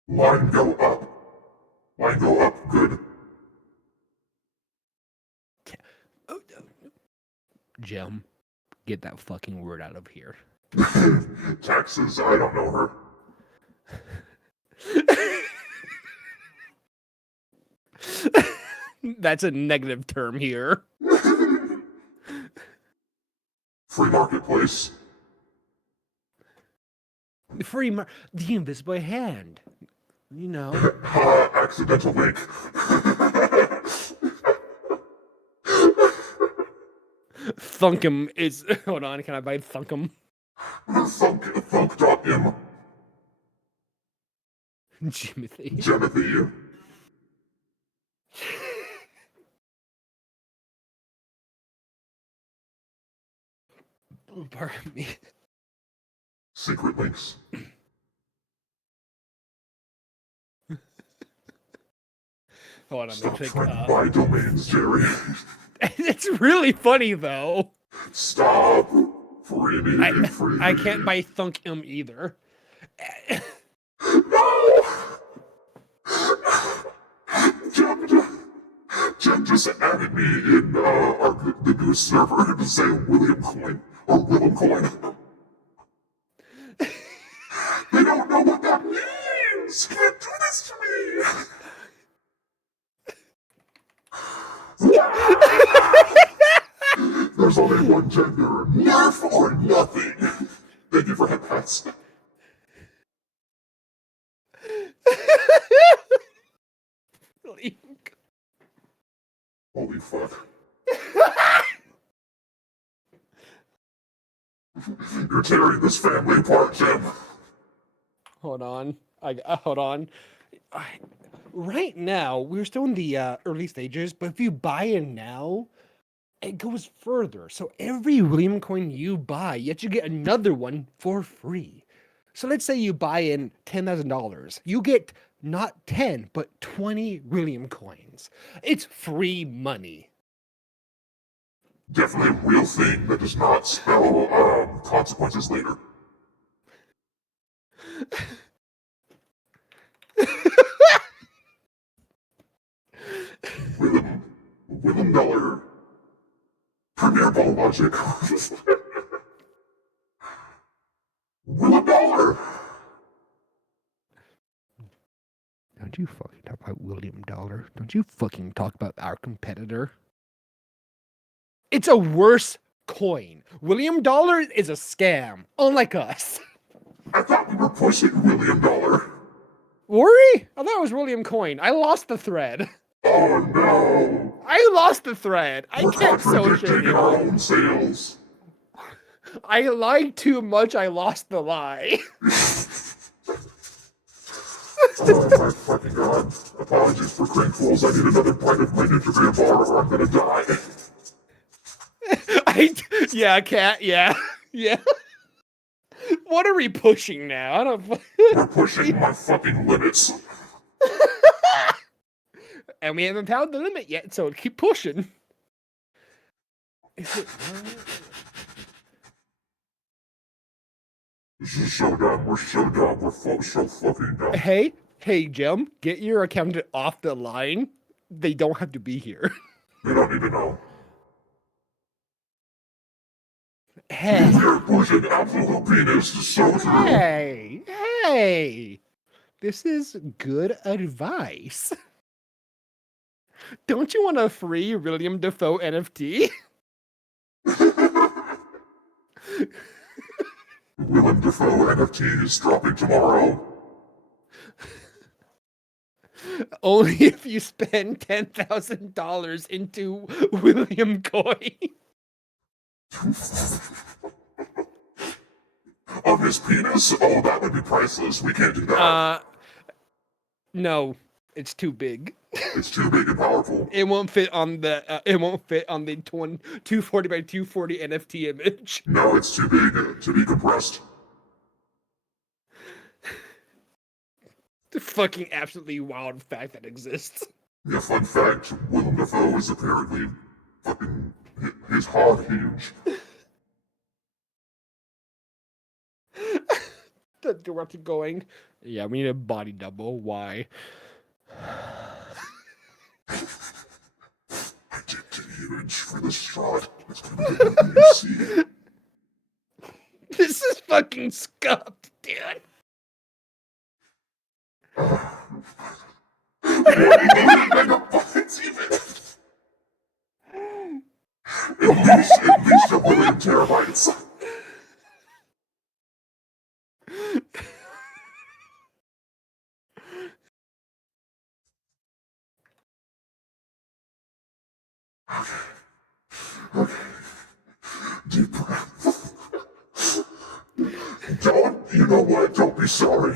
Line go up. Line go up. Good. Jim, get that fucking word out of here. Taxes, I don't know her. That's a negative term here. Free marketplace. The invisible hand. You know. Accidental link. Thunkum is. Hold on, can I buy Thunkum? Thunk.im. Jimothy. Jimothy. Pardon me. Secret links. Hold on, Stop click. trying to buy domains, Jerry. It's really funny though. Stop. Free me. Free me. I can't buy Thunkum either. No! Jim just added me in the new server to say William Coin or Willem Coin. They don't know what that means. You can't do this to me. There's only one gender. Nerf or nothing. Thank you for head pats. Holy fuck. You're tearing this family apart, Jim. Hold on. Hold on. Right now, we're still in the early stages, but if you buy in now, it goes further. So every William coin you buy, you actually get another one for free. So let's say you buy in $10,000. You get not 10, but 20 William coins. It's free money. Definitely a real thing that does not spell consequences later. Willem Dollar. Premier Ball Logic. Willem Dollar. Don't you fucking talk about William Dollar. Don't you fucking talk about our competitor. It's a worse coin. William Dollar is a scam, unlike us. I thought we were pushing William Dollar. Were we? I thought it was William Coin. I lost the thread. Oh no! I lost the thread. We're contradicting our own sales. I lied too much. I lost the lie. Oh my fucking god. Apologies for crinkles. I need another bite of my Ninja bar or I'm gonna die. Yeah, cat. Yeah. What are we pushing now? I don't. We're pushing my fucking limits. And we haven't found the limit yet, so keep pushing. Is it? This is so dumb. We're so dumb. We're so fucking dumb. Hey, Jim, get your accountant off the line. They don't have to be here. They don't need to know. Hey. You're pushing absolute penis. So true. Hey. This is good advice. Don't you want a free William Dafoe NFT? Willem Dafoe NFT is dropping tomorrow. Only if you spend $10,000 into William Coin. Of his penis? Oh, that would be priceless. We can't do that. No, it's too big. It's too big and powerful. It won't fit on the 240 by 240 NFT image. No, it's too big to be compressed. The fucking absolutely wild fact that exists. Yeah, fun fact, Willem Dafoe is apparently fucking his hog huge. The director going, yeah, we need a body double. Why? I did too huge for this shot. It's gonna be the only thing you see. This is fucking scuffed, dude. Megabytes even. At least a million terabytes. Okay. Deep breath. You know what? Don't be sorry.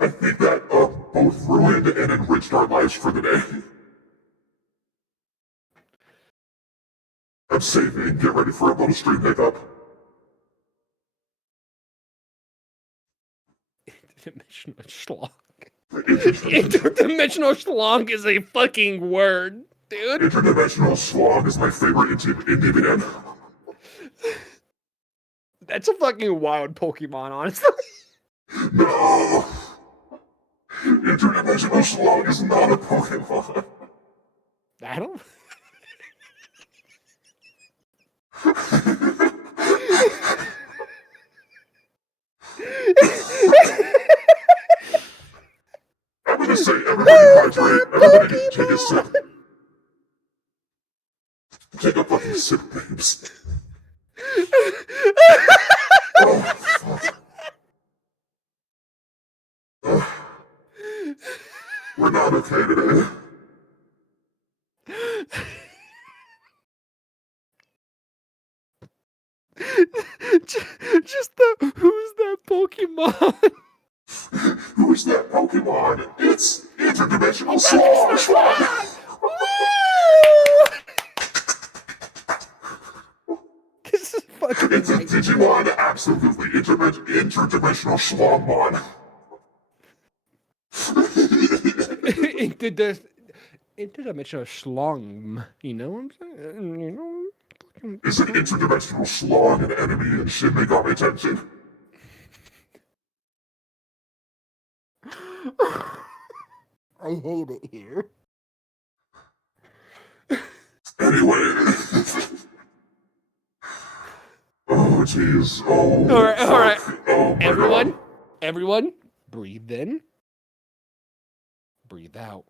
I think that both ruined and enriched our lives for the day. I'm saving. Get ready for a little stream pickup. Interdimensional schlong. Interdimensional schlong is a fucking word, dude. Interdimensional slog is my favorite indie band. That's a fucking wild Pokemon, honestly. No! Interdimensional slog is not a Pokemon. I don't. I'm gonna say everybody hydrate. Everybody take a sip. Take a fucking sip, babes. Oh, fuck. We're not okay today. Just the who's that Pokemon? Who's that Pokemon? It's Interdimensional Slog! This is fucking. It's a Digimon, absolutely interdimensional Schlongmon. Interdimensional schlong. You know what I'm saying? You know. Is an interdimensional Schlong an enemy in Shin Megami Tensei? I hate it here. Anyway. Oh, jeez. Oh, All right, all right. Oh, my God. Everyone, breathe in, breathe out.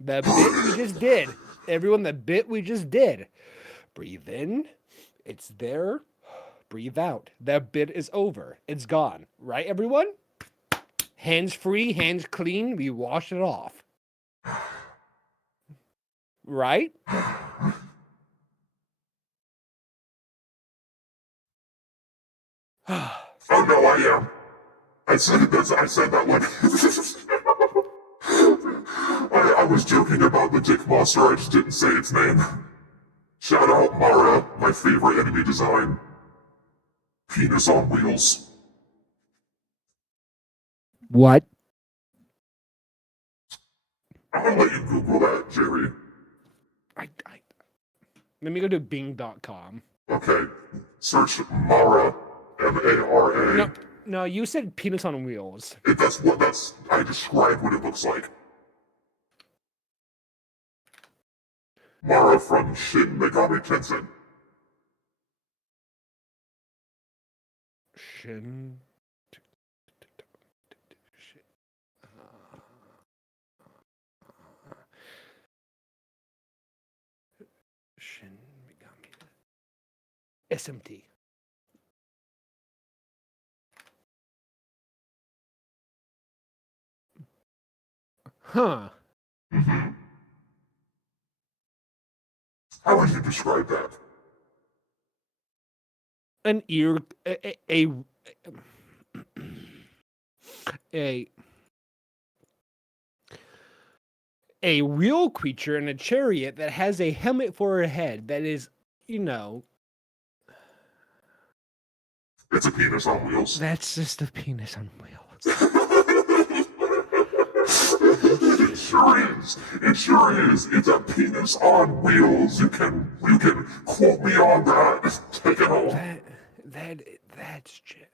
The bit we just did. Everyone, the bit we just did. Breathe in. It's there. Breathe out. That bit is over. It's gone. Right, everyone? Hands free, hands clean. We wash it off. Right? Oh no, I am. I said that one. I was joking about the dick monster, I just didn't say its name. Shout out Mara, my favorite enemy design. Penis on wheels. What? I'm gonna let you Google that, Jerry. Let me go to bing.com. Okay. Search Mara, M-A-R-A. No, you said penis on wheels. I described what it looks like. Mara from Shin Megami Tensei. Shin. Shin Megami. SMT. Huh. Mm-hmm. How would you describe that? An ear. A real creature in a chariot that has a helmet for a head that is, you know. It's a penis on wheels. That's just a penis on wheels. sure is. It sure is. It's a penis on wheels. You can quote me on that. Take it home. That's Jen.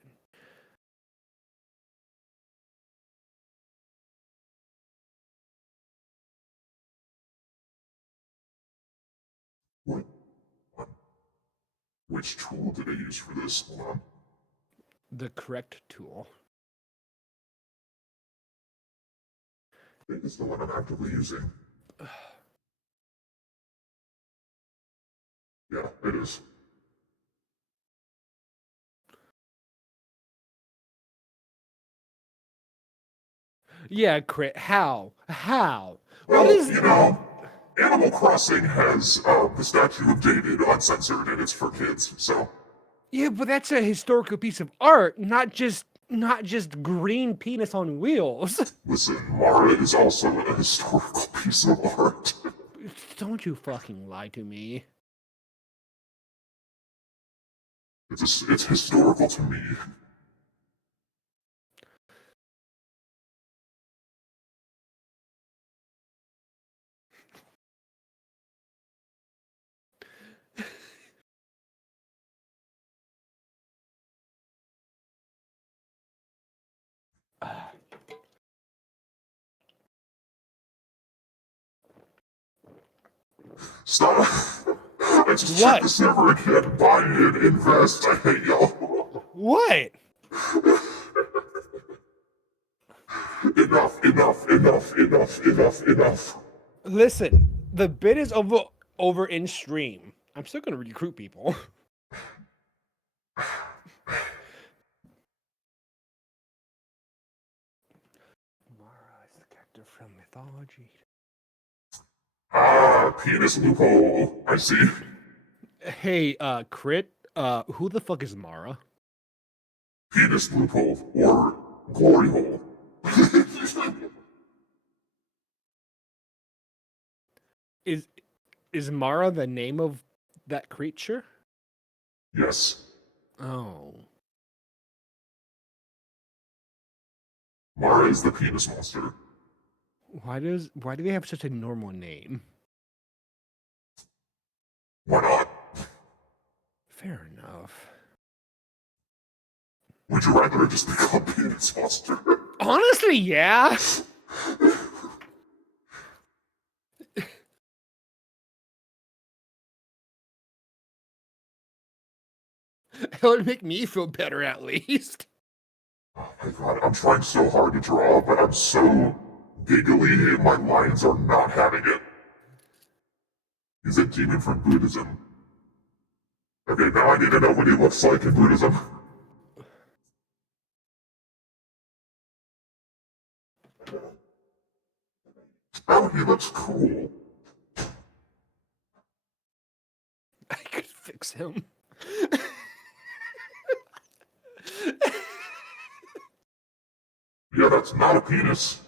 What? Which tool did I use for this? Hold on. The correct tool. I think it's the one I'm actively using. Yeah, it is. Yeah, crit. How? How? Well, What is? you know, Animal Crossing has the Statue of David uncensored, and it's for kids. So Yeah, but that's a historical piece of art, not just green penis on wheels. listen, Mara is also a historical piece of art. Don't you fucking lie to me. It's historical to me. Stop. I just What? checked the server again. Buy in, invest. I hate y'all. What? Enough. Listen, the bid is over in stream. I'm still gonna recruit people. Mara is the character from mythology. Ah, penis loophole. I see. Hey, crit. Who the fuck is Mara? Penis loophole or glory hole. Is Mara the name of that creature? Yes. Oh. Mara is the penis monster. Why do they have such a normal name? Why not? Fair enough. Would you rather just become penis monster? Honestly, yeah. It would make me feel better at least. Oh my god, I'm trying so hard to draw, but I'm so giggly, my lines are not having it. He's a demon from Buddhism. Okay, now I need to know what he looks like in Buddhism. Oh, he looks cool. I could fix him. Yeah, that's not a penis.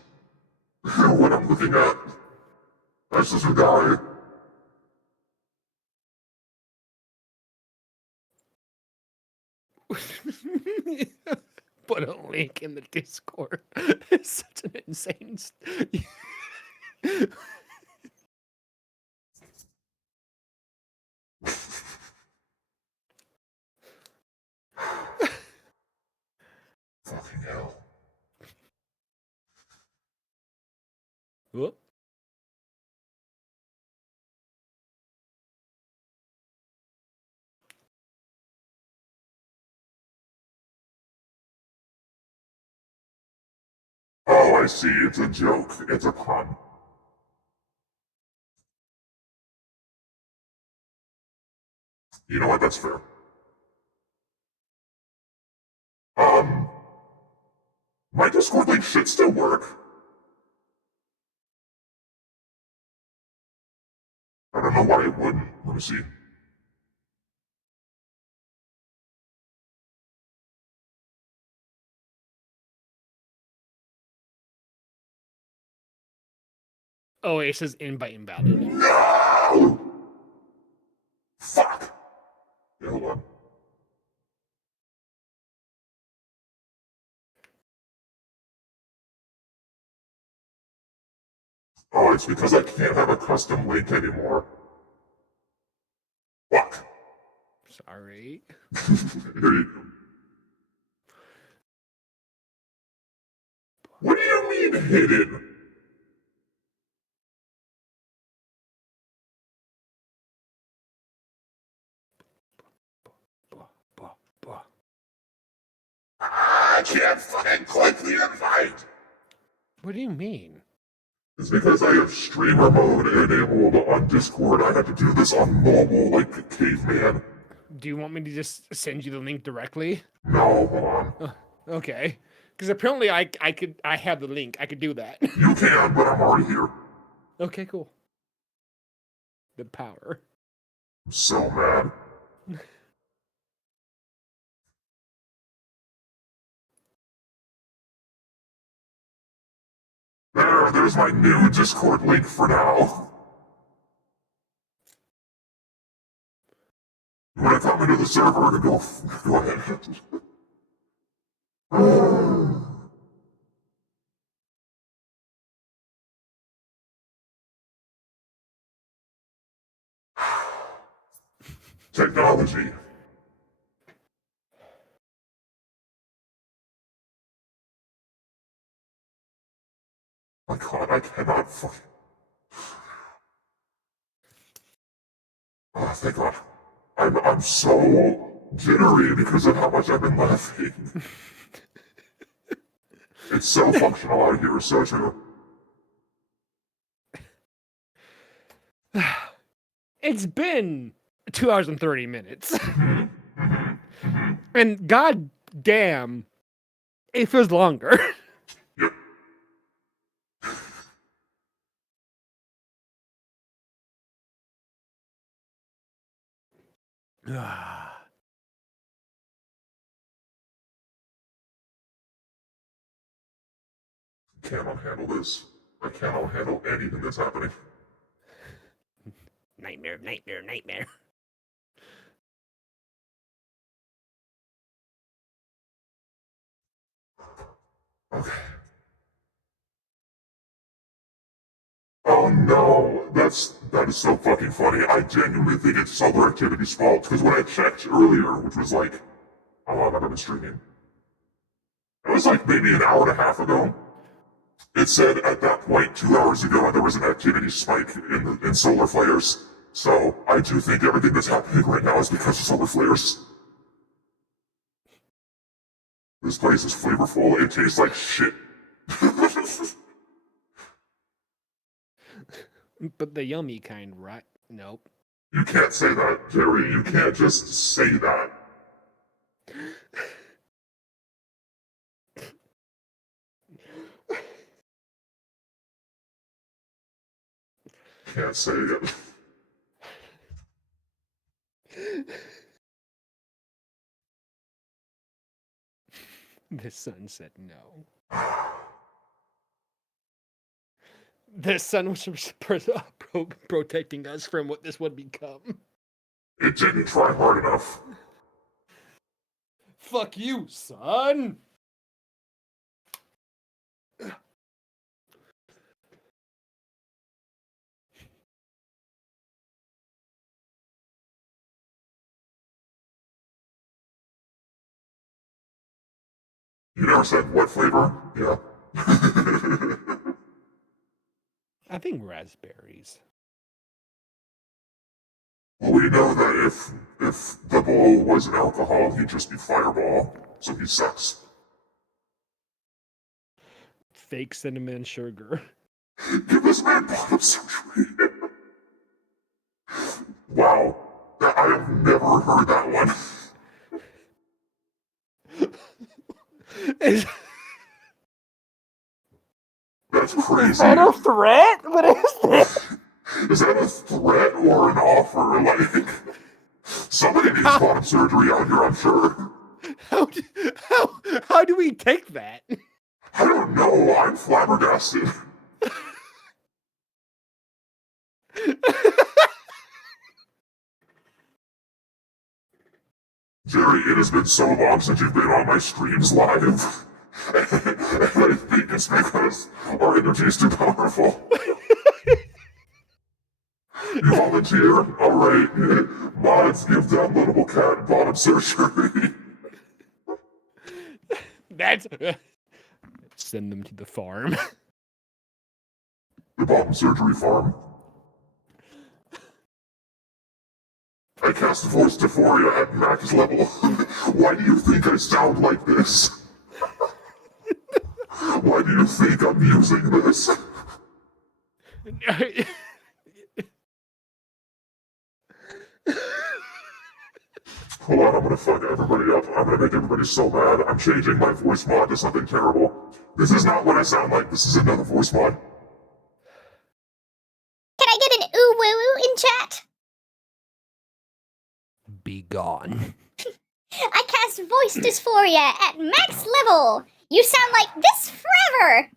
What I'm looking at. That's just a guy. Put a link in the Discord. It's such an insane. Fucking hell. Whoop. Oh, I see. It's a joke. It's a pun. You know what? That's fair. Um, my Discord link should still work. I don't know why it wouldn't. Let me see. Oh, it says invite invalid. No! Fuck! Yeah, hold on. Oh, it's because I can't have a custom link anymore. Fuck. Sorry. Here you go. What do you mean hidden? I can't fucking click the invite. What do you mean? It's because I have streamer mode enabled on Discord. I had to do this on mobile like a caveman. Do you want me to just send you the link directly? No, hold on. Okay. Because apparently I have the link. I could do that. You can, but I'm already here. Okay, cool. The power. I'm so mad. There's my new Discord link for now. You wanna come into the server and go ahead. Technology. My god, I cannot fucking... Oh, thank god. I'm so jittery because of how much I've been laughing. It's so functional out here, so true. It's been 2 hours and 30 minutes. And god damn, it feels longer. Yep. Cannot handle this. I cannot handle anything that's happening. Nightmare, nightmare, nightmare. Okay. Oh no, that is so fucking funny. I genuinely think it's Solar Activity's fault, because when I checked earlier, which was like, how long have I been streaming? It was like maybe an hour and a half ago. It said at that point, 2 hours ago, there was an activity spike in solar flares. So I do think everything that's happening right now is because of solar flares. This place is flavorful. It tastes like shit. But the yummy kind, right? Nope. You can't say that, Jerry. You can't just say that. Can't say it. The sun said no. The sun was protecting us from what this would become. It didn't try hard enough. Fuck you, son! You never said what flavor? Yeah. I think raspberries. Well, we know that if the bowl was an alcohol, he'd just be Fireball. So he sucks. Fake cinnamon sugar. Give this man bottom surgery. Wow. I have never heard that one. That's crazy. Is that a threat? What is this? Is that a threat or an offer? Like, somebody needs bottom surgery out here, I'm sure. How do we take that? I don't know. I'm flabbergasted. Jerry, it has been so long since you've been on my streams live. And I think it's because our energy is too powerful. You volunteer? Alright. Mods give downloadable cat bottom surgery. That's send them to the farm. The bottom surgery farm. I cast voice dysphoria at max level. Why do you think I sound like this? Why do you think I'm using this? Hold on, I'm gonna fuck everybody up. I'm gonna make everybody so mad. I'm changing my voice mod to something terrible. This is not what I sound like. This is another voice mod. Can I get an ooh woo woo in chat? Be gone. I cast voice dysphoria at max level. You sound like this forever.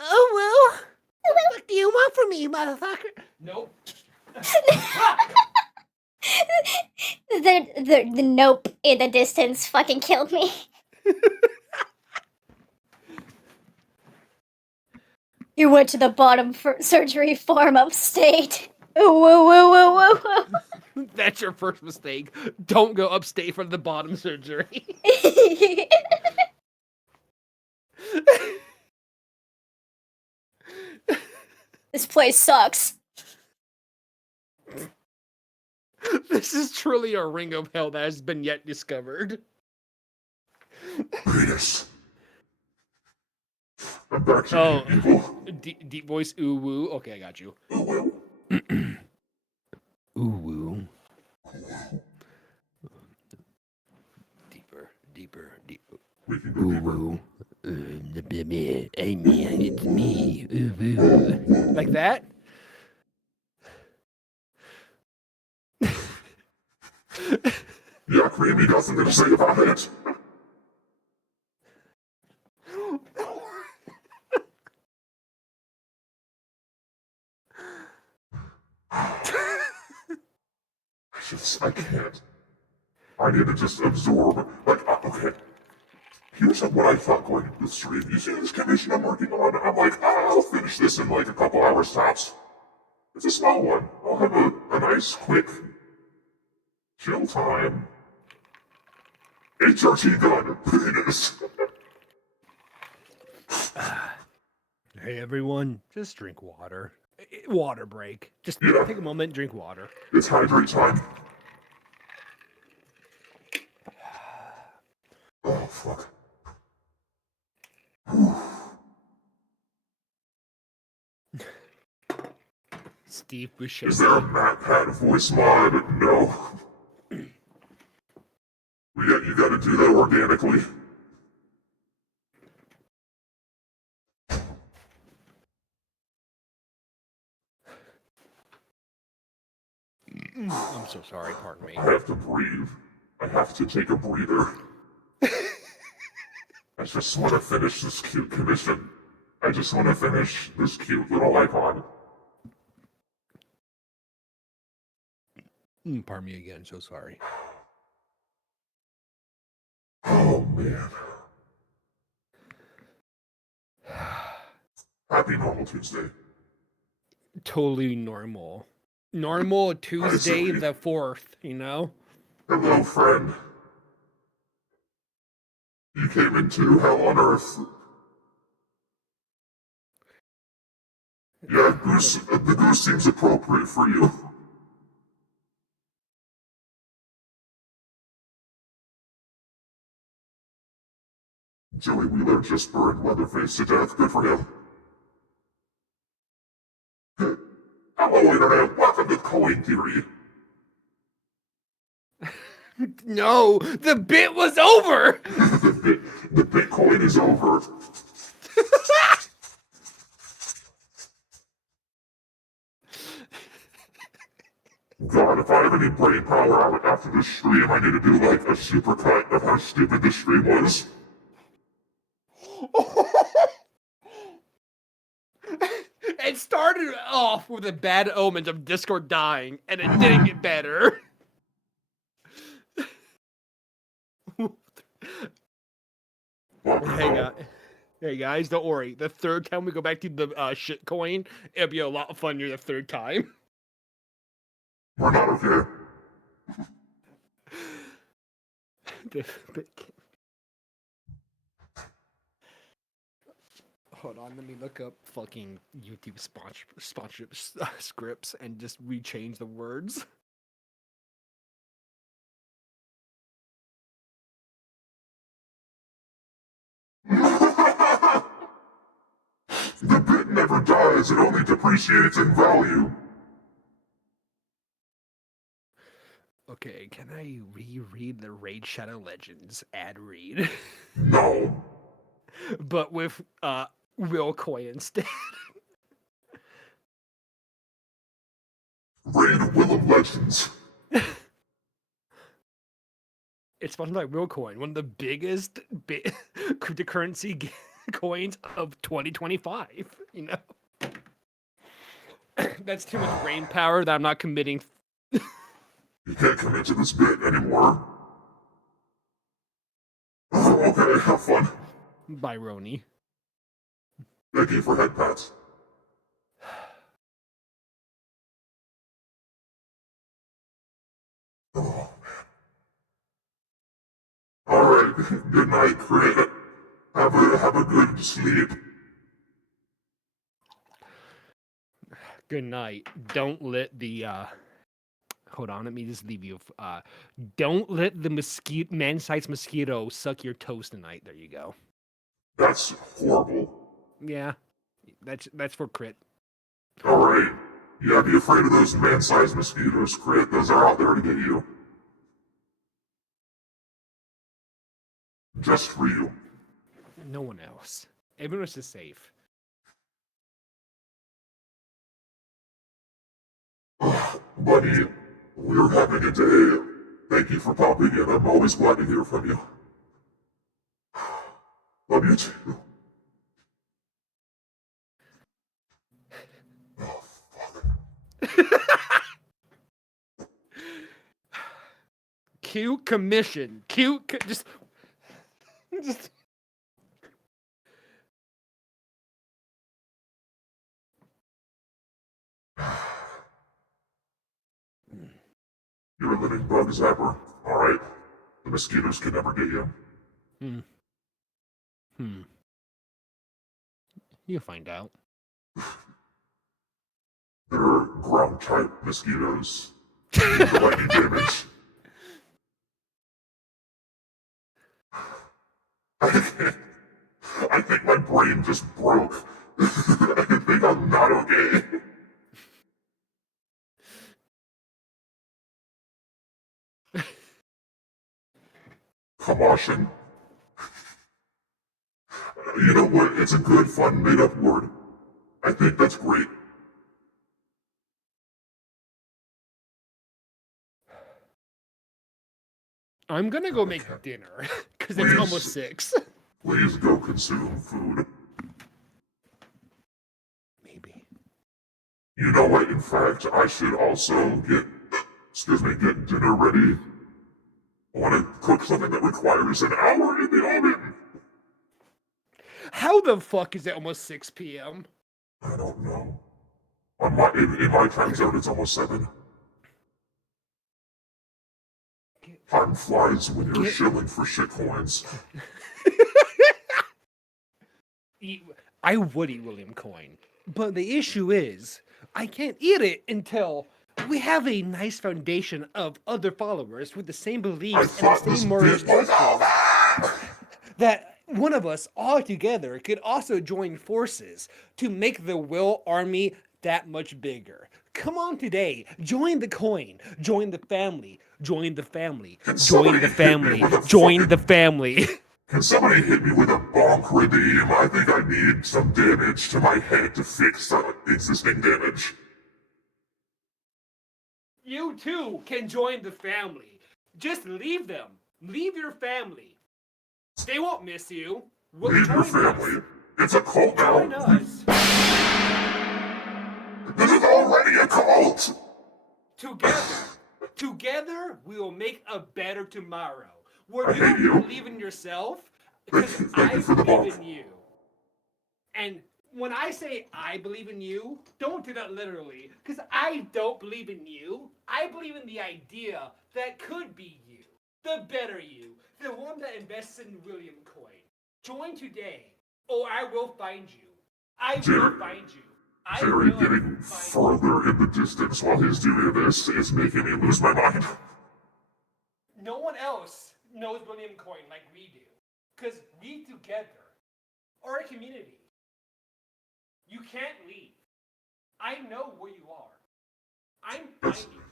Oh well. What do you want from me, motherfucker? Nope. The nope in the distance fucking killed me. You went to the bottom surgery farm upstate. Ooh, woo, woo, woo, woo, woo. That's your first mistake. Don't go upstate for the bottom surgery. This place sucks. This is truly a ring of hell that has been yet discovered. Venus. I'm back to evil. Deep voice, ooh woo. Okay, I got you. Ooh, Ooh woo. Deeper. we can go deeper. Ooh. Hey man, it's me. Ooh, ooh. Like that? Yeah, Creamy got something to say about it. I can't. I need to just absorb. Like, okay. Here's what I thought going into the stream. You see this commission I'm working on? I'm like, I'll finish this in like a couple hours tops. It's a small one. I'll have a nice, quick, chill time. HRT gun. Penis. Hey everyone, just drink water. Water break. Just Yeah. take a moment, drink water. It's hydrate time. Oh, fuck. Steve Buscemi. Is there a MatPat voice mod? No. You gotta do that organically. I'm so sorry, pardon me. I have to breathe. I have to take a breather. I just want to finish this cute commission. I just want to finish this cute little icon. Pardon me again, so sorry. Oh, man. Happy Normal Tuesday. Totally normal. Normal Tuesday Zoe. the 4th, you know? Hello, friend. You came into hell on earth. Yeah, the goose seems appropriate for you. Joey Wheeler just burned Leatherface to death. Good for him. Hello, Internet. Welcome to Coin Theory. No, the bit was over! The Bitcoin is over. God, if I have any brain power after this stream, I need to do like a supercut of how stupid this stream was. It started off with a bad omen of Discord dying, and it didn't get better. Welcome Hang home. on. Hey guys, don't worry. The third time we go back to the shit coin, it'll be a lot funnier the third time. We're not okay. Hold on, let me look up fucking YouTube sponsorship scripts and just rechange the words. The bit never dies, it only depreciates in value. Okay, can I reread the Raid Shadow Legends ad read? No. But with real coin instead. Raid Will of Legends. It's sponsored by Real Coin, one of the biggest cryptocurrency coins of 2025. You know, that's too much brain power that I'm not committing. You can't commit to this bit anymore. Okay, have fun. By Roni. Thank you for head pats. Oh, man. Alright, good night, Crit. Have a good sleep. Good night. Don't let the hold on, let me just leave you. Don't let the man-sized mosquito suck your toast tonight. There you go. That's horrible. Yeah, that's for Crit. Alright. Yeah, be afraid of those man-sized mosquitoes, Crit. Those are out there to get you. Just for you. No one else. Everyone else is safe. Buddy, we're having a day. Thank you for popping in. I'm always glad to hear from you. Love you too. Oh, fuck. Cute commission. Just. You're a living bug zapper. Alright? The mosquitoes can never get you. You'll find out. They're ground type mosquitoes. The lightning damage. I think my brain just broke. I think I'm not okay. Commotion. You know what? It's a good, fun, made-up word. I think that's great. I'm gonna go make dinner because it's almost 6. Please go consume food. Maybe. You know what? In fact, I should also get dinner ready. I want to cook something that requires an hour in the oven. How the fuck is it almost 6 p.m.? I don't know. In my time zone, it's almost 7. Time flies when you're shilling for shitcoins. I would eat William Coin, but the issue is I can't eat it until we have a nice foundation of other followers with the same I beliefs and the thought this same moral bit was structures. over. That one of us all together could also join forces to make the Will Army that much bigger. Come on today, join the coin, join the family, join the family, join the family, join the family. Can somebody hit me with a bonk redeem? I think I need some damage to my head to fix existing damage. You too can join the family. Just leave them. Leave your family. They won't miss you. Leave your family. It's a cult now. Join us. This is already a cult. Together, we will make a better tomorrow. Where I you hate you. believe in yourself, because Thank I you for the believe bonk. in you. And when I say I believe in you, don't take that literally, because I don't believe in you. I believe in the idea that could be you, the better you, the one that invests in William Coin. Join today, or I will find you. I will find you. Jerry getting further in the distance while he's doing this is making me lose my mind. No one else knows William Coin like we do, because we together are a community. You can't leave. I know where you are. I'm finding you.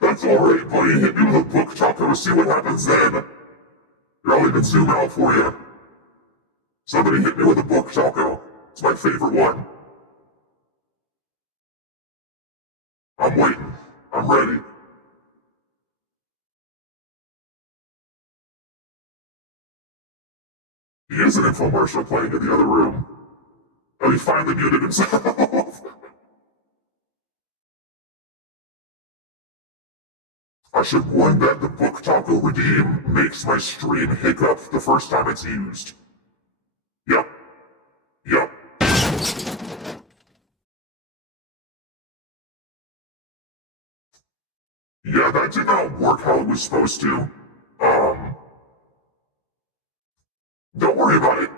That's alright, buddy. Hit me with a book taco, see what happens then. I'll even zoom out for you. Somebody hit me with a book taco. It's my favorite one. I'm waiting. I'm ready. He is an infomercial playing in the other room. Oh, he finally muted himself. I should warn that the book taco redeem makes my stream hiccup the first time it's used. Yep. Yep. Yeah, that did not work how it was supposed to. Don't worry about it.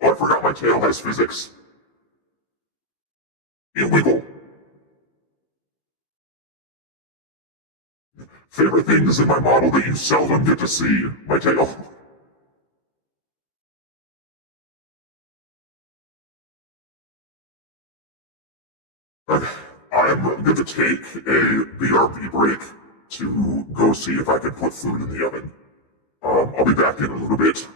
Oh, I forgot my tail has physics. Illegal. Favorite things in my model that you seldom get to see. My tail. I'm going to take a BRB break to go see if I can put food in the oven. I'll be back in a little bit.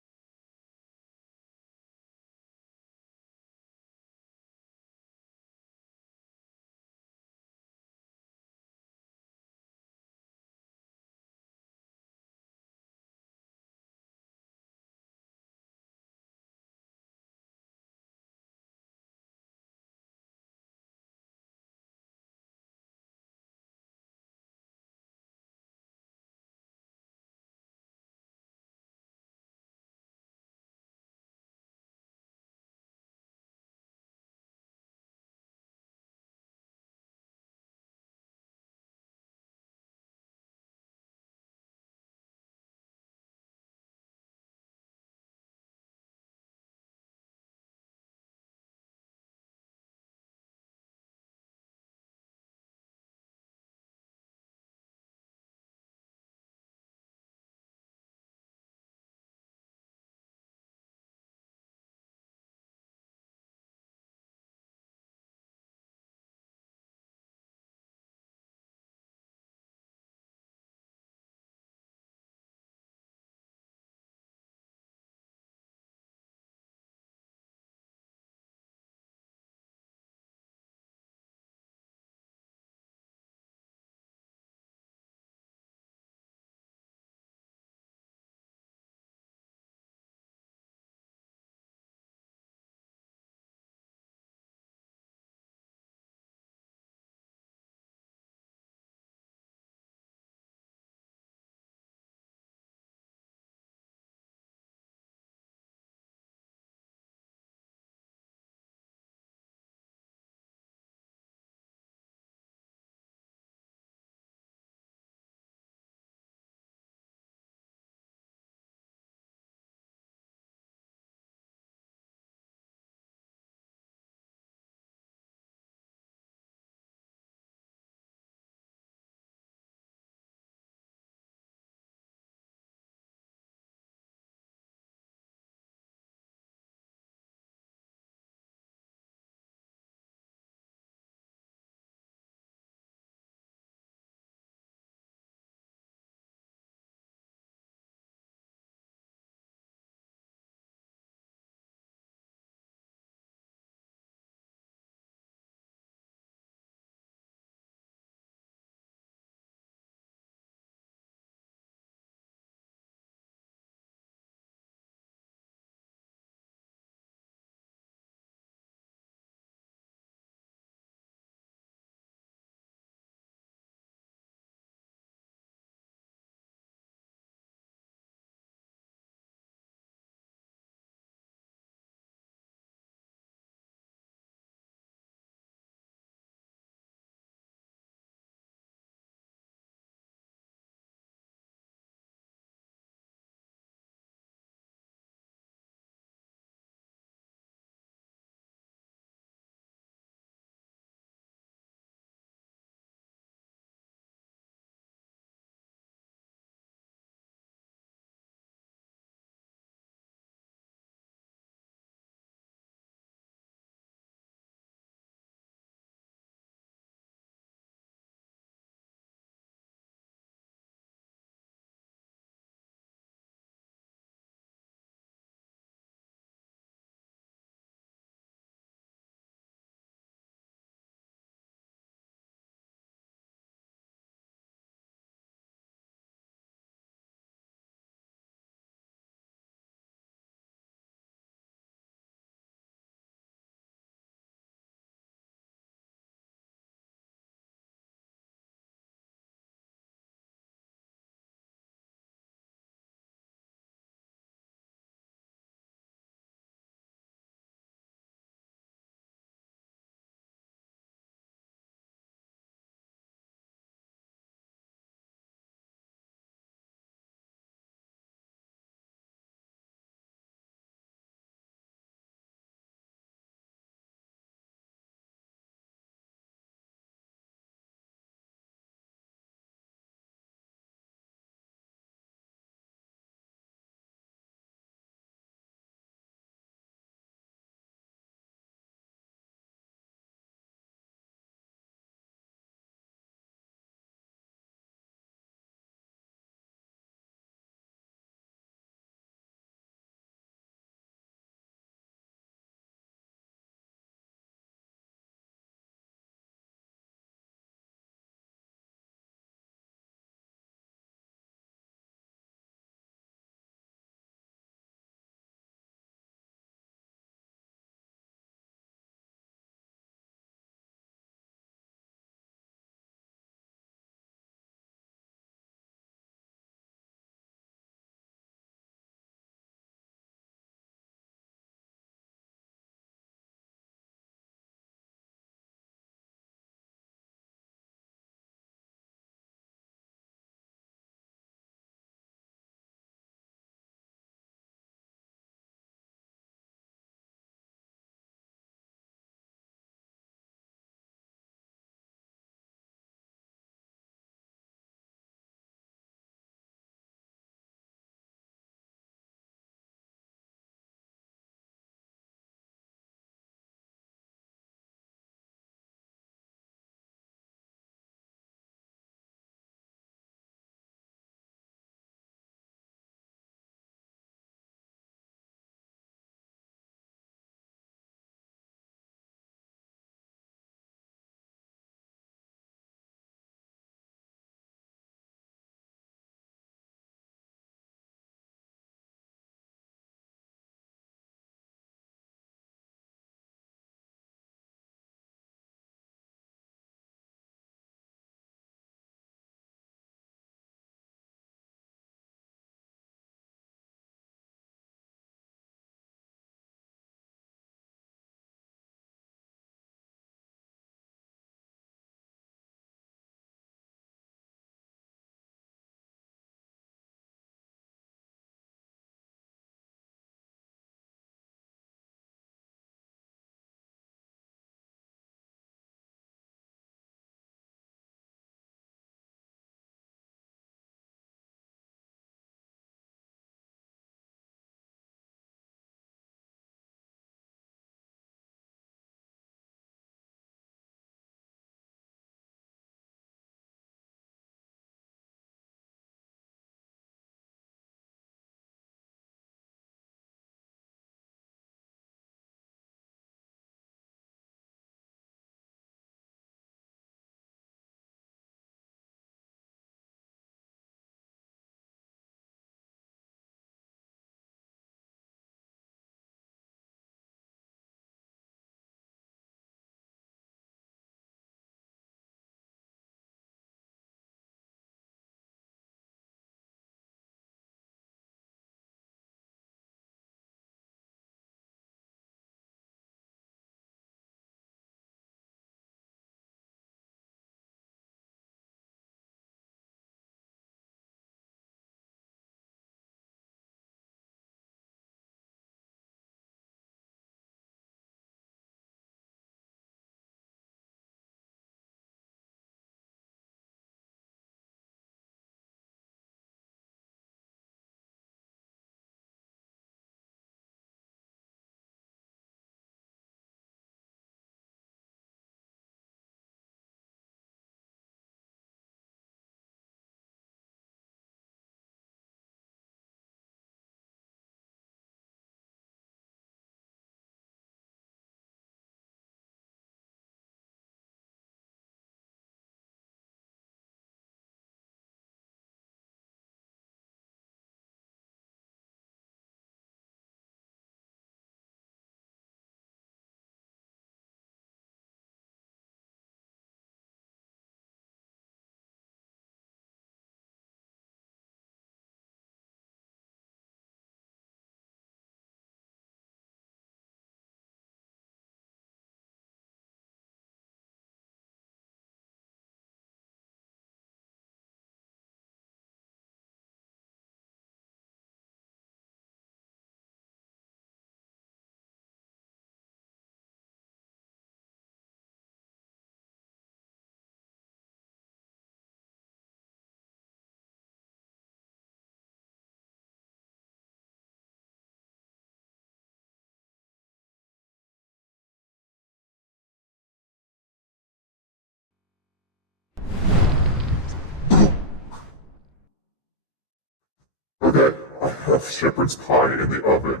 Okay, I have shepherd's pie in the oven.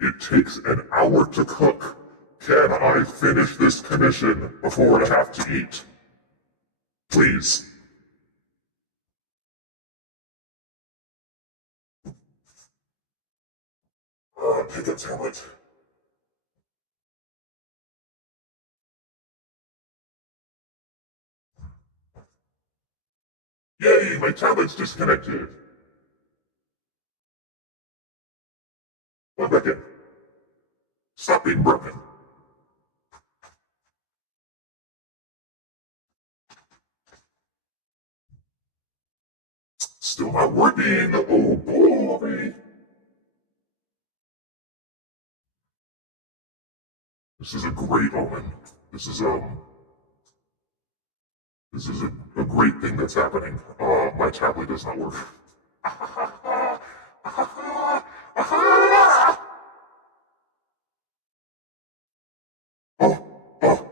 It takes an hour to cook. Can I finish this commission before I have to eat? Please. Pick a tablet. Yay, my tablet's disconnected. Plug back in. Stop being broken. Still not working. Oh boy. This is a great omen. This is a great thing that's happening. My tablet does not work.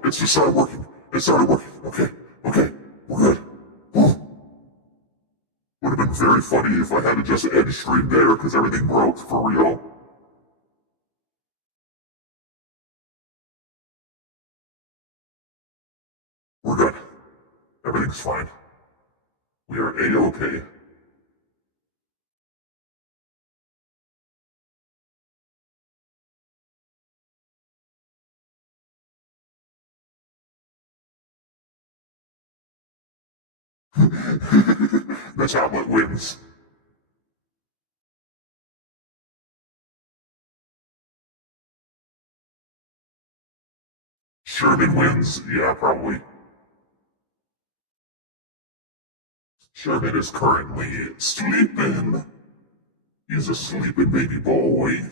It's just started working. It started working. Okay, we're good. Would have been very funny if I had to just end stream there because everything broke for real. We're good. Everything's fine. We are A-okay. The tablet wins. Sherman wins? Yeah, probably. Sherman is currently sleeping. He's a sleeping baby boy.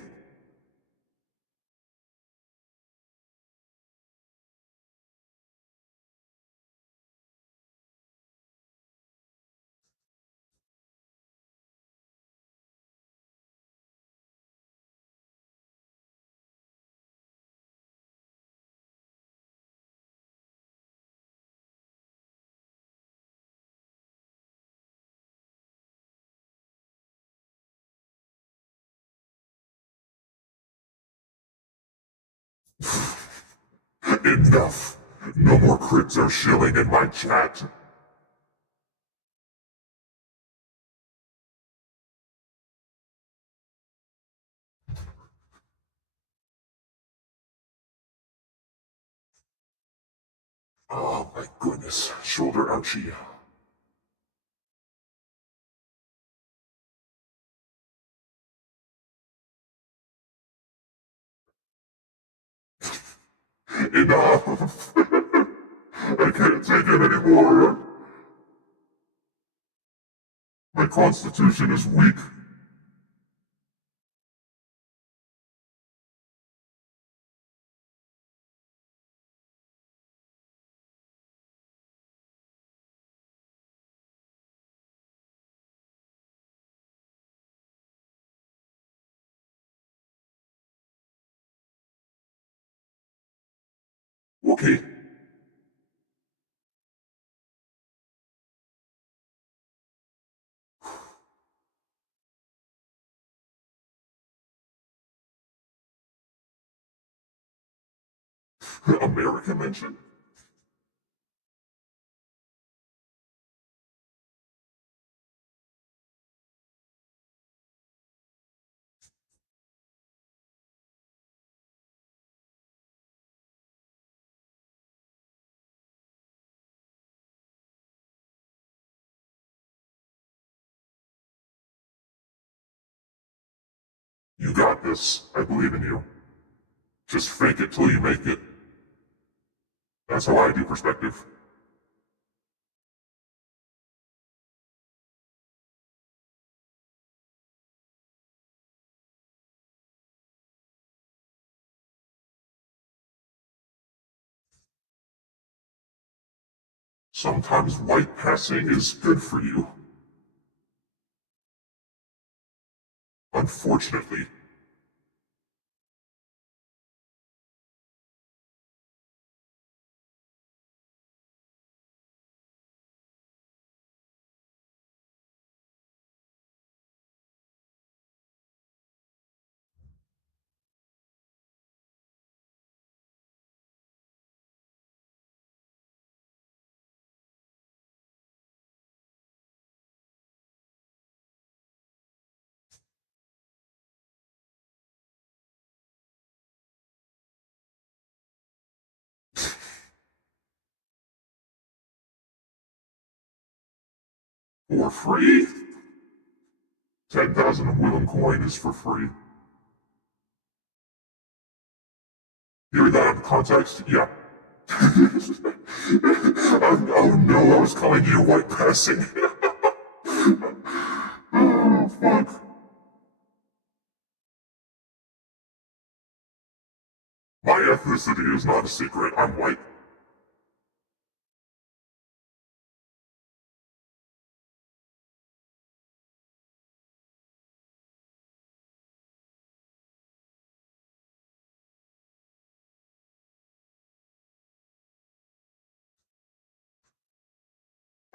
Enough. No more crits are shilling in my chat. Oh my goodness. Shoulder ouchie. Enough. I can't take it anymore. My constitution is weak. Okay. America mentioned? You got this. I believe in you. Just fake it till you make it. That's how I do perspective. Sometimes white passing is good for you. Unfortunately. For free? 10,000 Willem coin is for free. Hear that out of context? Yeah. Oh no, I was calling you white passing. Oh, fuck. My ethnicity is not a secret. I'm white.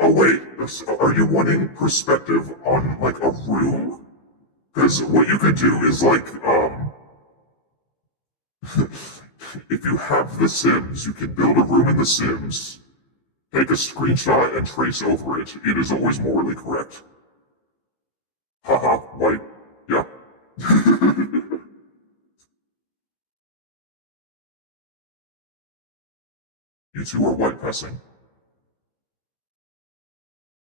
Oh wait, are you wanting perspective on like a room? Because what you could do is like, if you have The Sims, you can build a room in The Sims, take a screenshot and trace over it. It is always morally correct. Haha, white. Yeah. You two are white passing.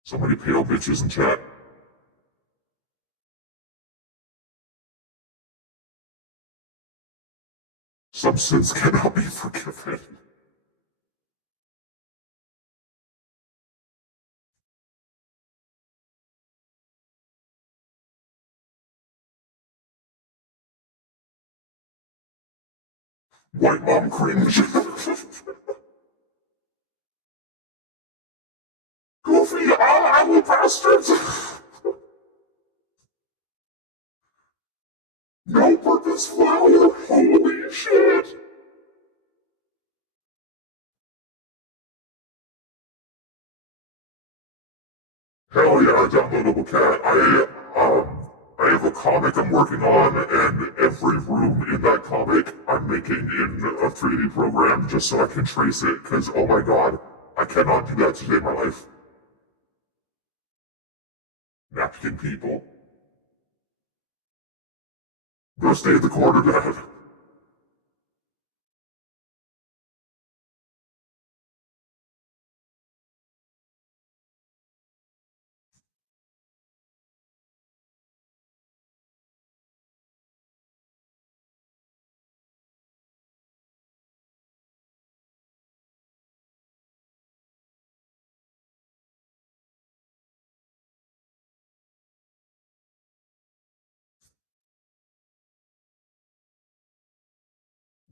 So many pale bitches in chat. Some sins cannot be forgiven. White mom cringe. Goofy, owl bastards! No purpose flower, holy shit! Hell yeah, downloadable cat. I have a comic I'm working on, and every room in that comic I'm making in a 3D program just so I can trace it, because oh my god, I cannot do that to save my life. Napkin people. Go stay at the corner, Dad.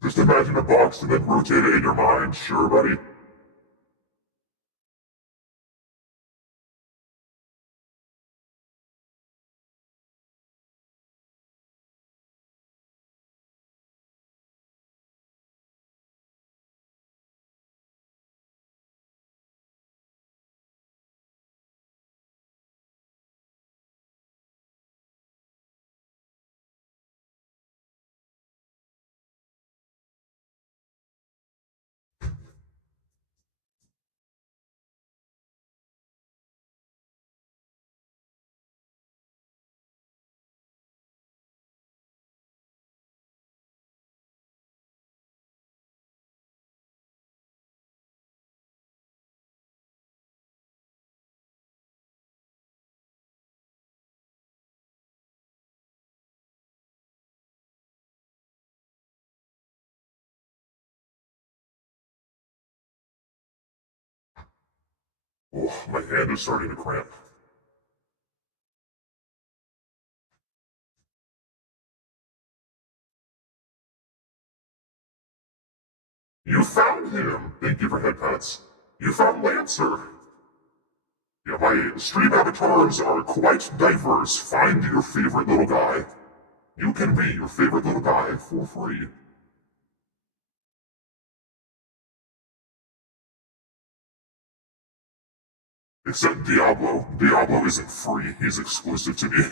Just imagine a box and then rotate it in your mind. Sure, buddy. Oh, my hand is starting to cramp. You found him! Thank you for head pats. You found Lancer! Yeah, my stream avatars are quite diverse. Find your favorite little guy. You can be your favorite little guy for free. Except Diablo. Diablo isn't free, he's exclusive to me.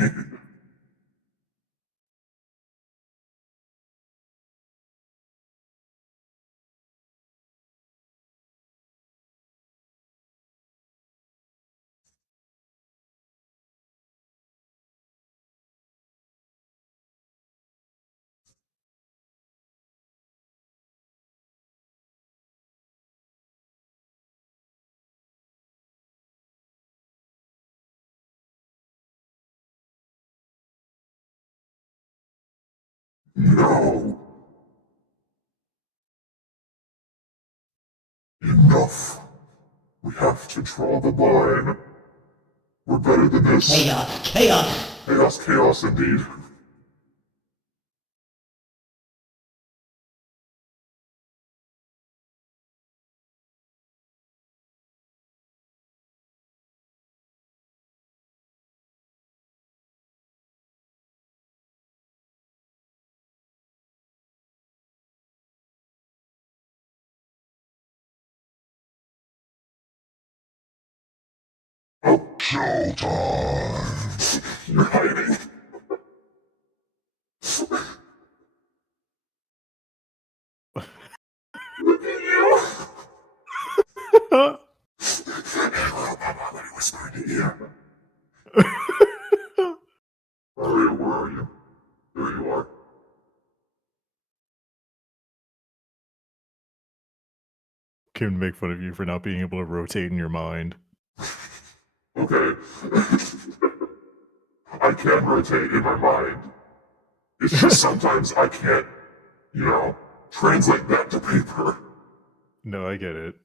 No. Enough. We have to draw the line. We're better than this. Chaos, chaos. Chaos, chaos indeed. Oh, showtime! You're hiding. Look at you! Let me whisper in your ear. Mario, where are you? There you are. Can make fun of you for not being able to rotate in your mind. Okay. I can rotate in my mind. It's just sometimes I can't, translate that to paper. No, I get it.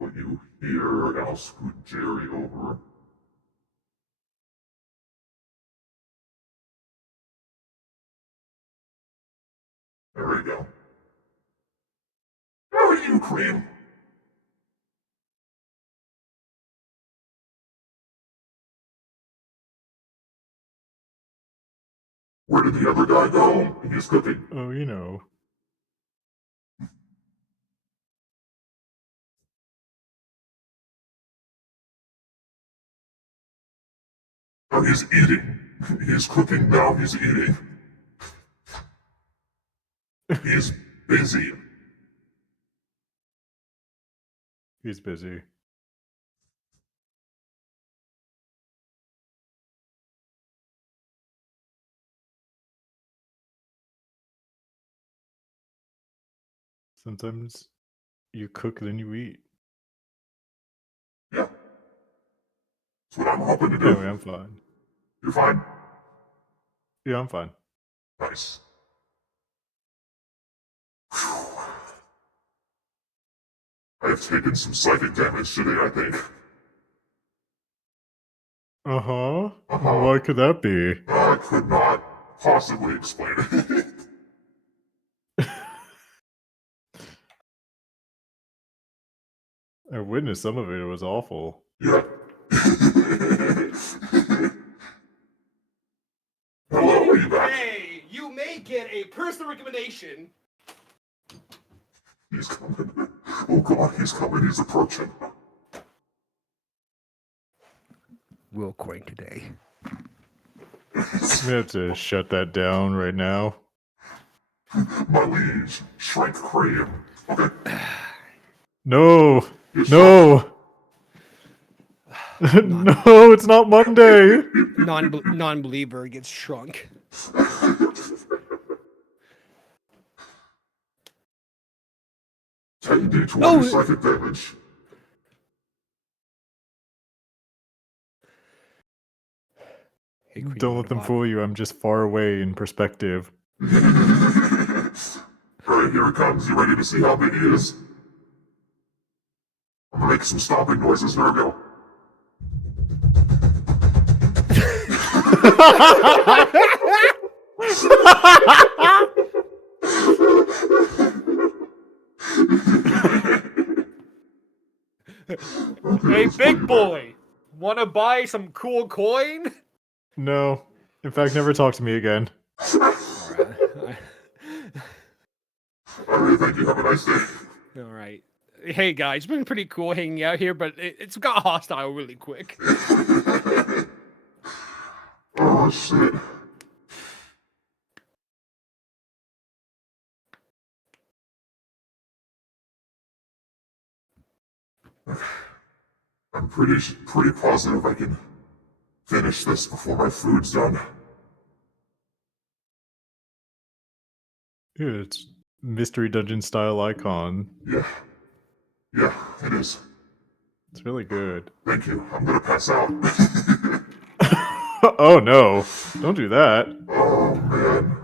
Put you here, and I'll scoot Jerry over. There we go. How are you, Cream? Where did the other guy go? He's cooking. Oh, you know. Oh, he's eating. He's cooking now, he's eating. He's busy. He's busy. Sometimes you cook, then you eat. Yeah. That's what I'm hoping to do. Anyway, I'm fine. You're fine? Yeah, I'm fine. Nice. Whew. I have taken some psychic damage today, I think. Uh-huh. Uh-huh. Why could that be? I could not possibly explain it. I witnessed some of it. It was awful. Yeah. Hello, are you back? Hey, you may get a personal recommendation. He's coming. Oh god, he's coming. He's approaching. Real quick today. I'm gonna have to shut that down right now. My liege, Shrink Cream. Okay. No! Yes, No! No, it's not Monday! Non-believer gets shrunk. Take D20 No. psychic damage. Hey, Cream, Don't what let them about- fool you. I'm just far away in perspective. Alright, here it comes. You ready to see how big he is? I'm gonna make some stomping noises. Here we go. Hey, big boy, wanna buy some cool coin? No. In fact, never talk to me again. Alright, thank you. Have a nice day. All right. Hey guys, it's been pretty cool hanging out here, but it's got hostile really quick. Oh shit. I'm pretty positive I can finish this before my food's done. Yeah, it's Mystery Dungeon style icon. Yeah. Yeah, it is. It's really good. Thank you. I'm gonna pass out. Oh no! Don't do that. Oh man.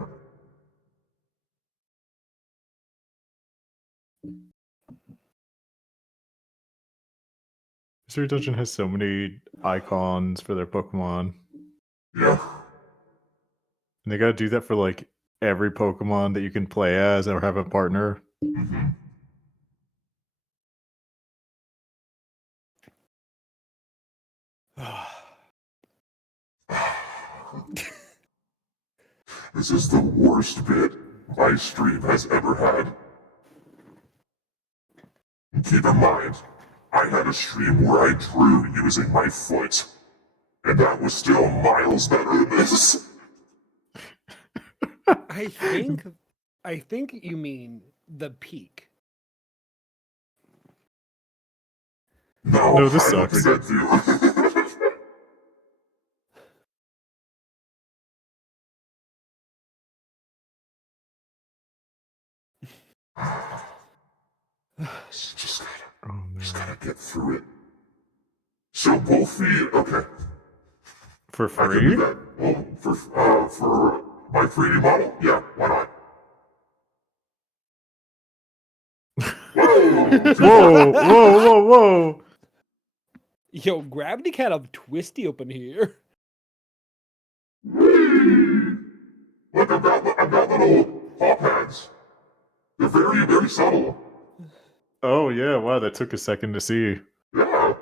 Mystery Dungeon has so many icons for their Pokemon. Yeah. And they gotta do that for like every Pokemon that you can play as or have a partner. Mm-hmm. This is the worst bit my stream has ever had. And keep in mind, I had a stream where I drew using my foot. And that was still miles better than this. I think you mean the peak. No, this I don't sucks. think I do. just Oh gotta man. get through it. So both feet, okay. For I can do free? that. Well, for my 3D model, yeah, why not? Whoa! Whoa! Whoa! Whoa! Yo, gravity kind of twisty open here. Whee! Look, I've got little paw pads. They're very, very subtle. Oh yeah! Wow, that took a second to see. Yeah.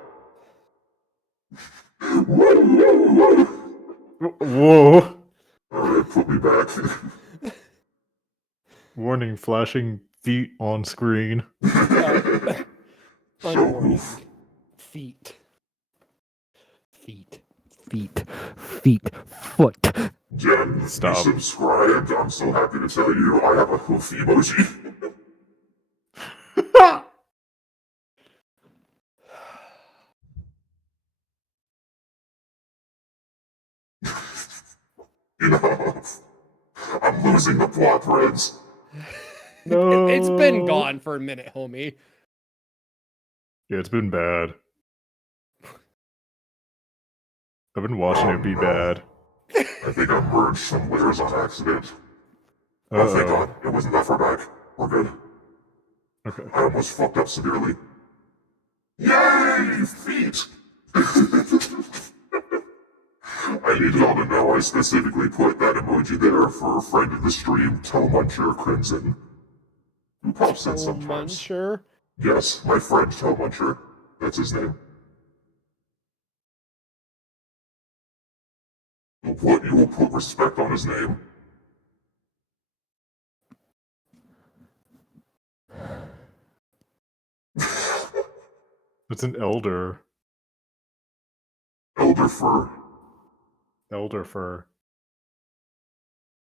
Whoa, whoa, whoa. Whoa! Alright, put me back. Warning: flashing feet on screen. Unwarning. Feet. Foot. Jen, Stop. you subscribed. I'm so happy to tell you I have a hoof emoji. Enough. I'm losing the plot threads. No. It's been gone for a minute, homie. Yeah, it's been bad. I've been watching it be bad. I think I merged some layers on accident. Oh, thank Uh-oh. God. It wasn't that far back. We're good. Okay. I almost fucked up severely. Yay! Feet! I need y'all to know I specifically put that emoji there for a friend of the stream, Tomuncher Crimson, who pops in sometimes. Muncher. Yes, my friend Tomuncher. That's his name. You will put respect on his name. It's an elder. Elder Fur. Elder fur.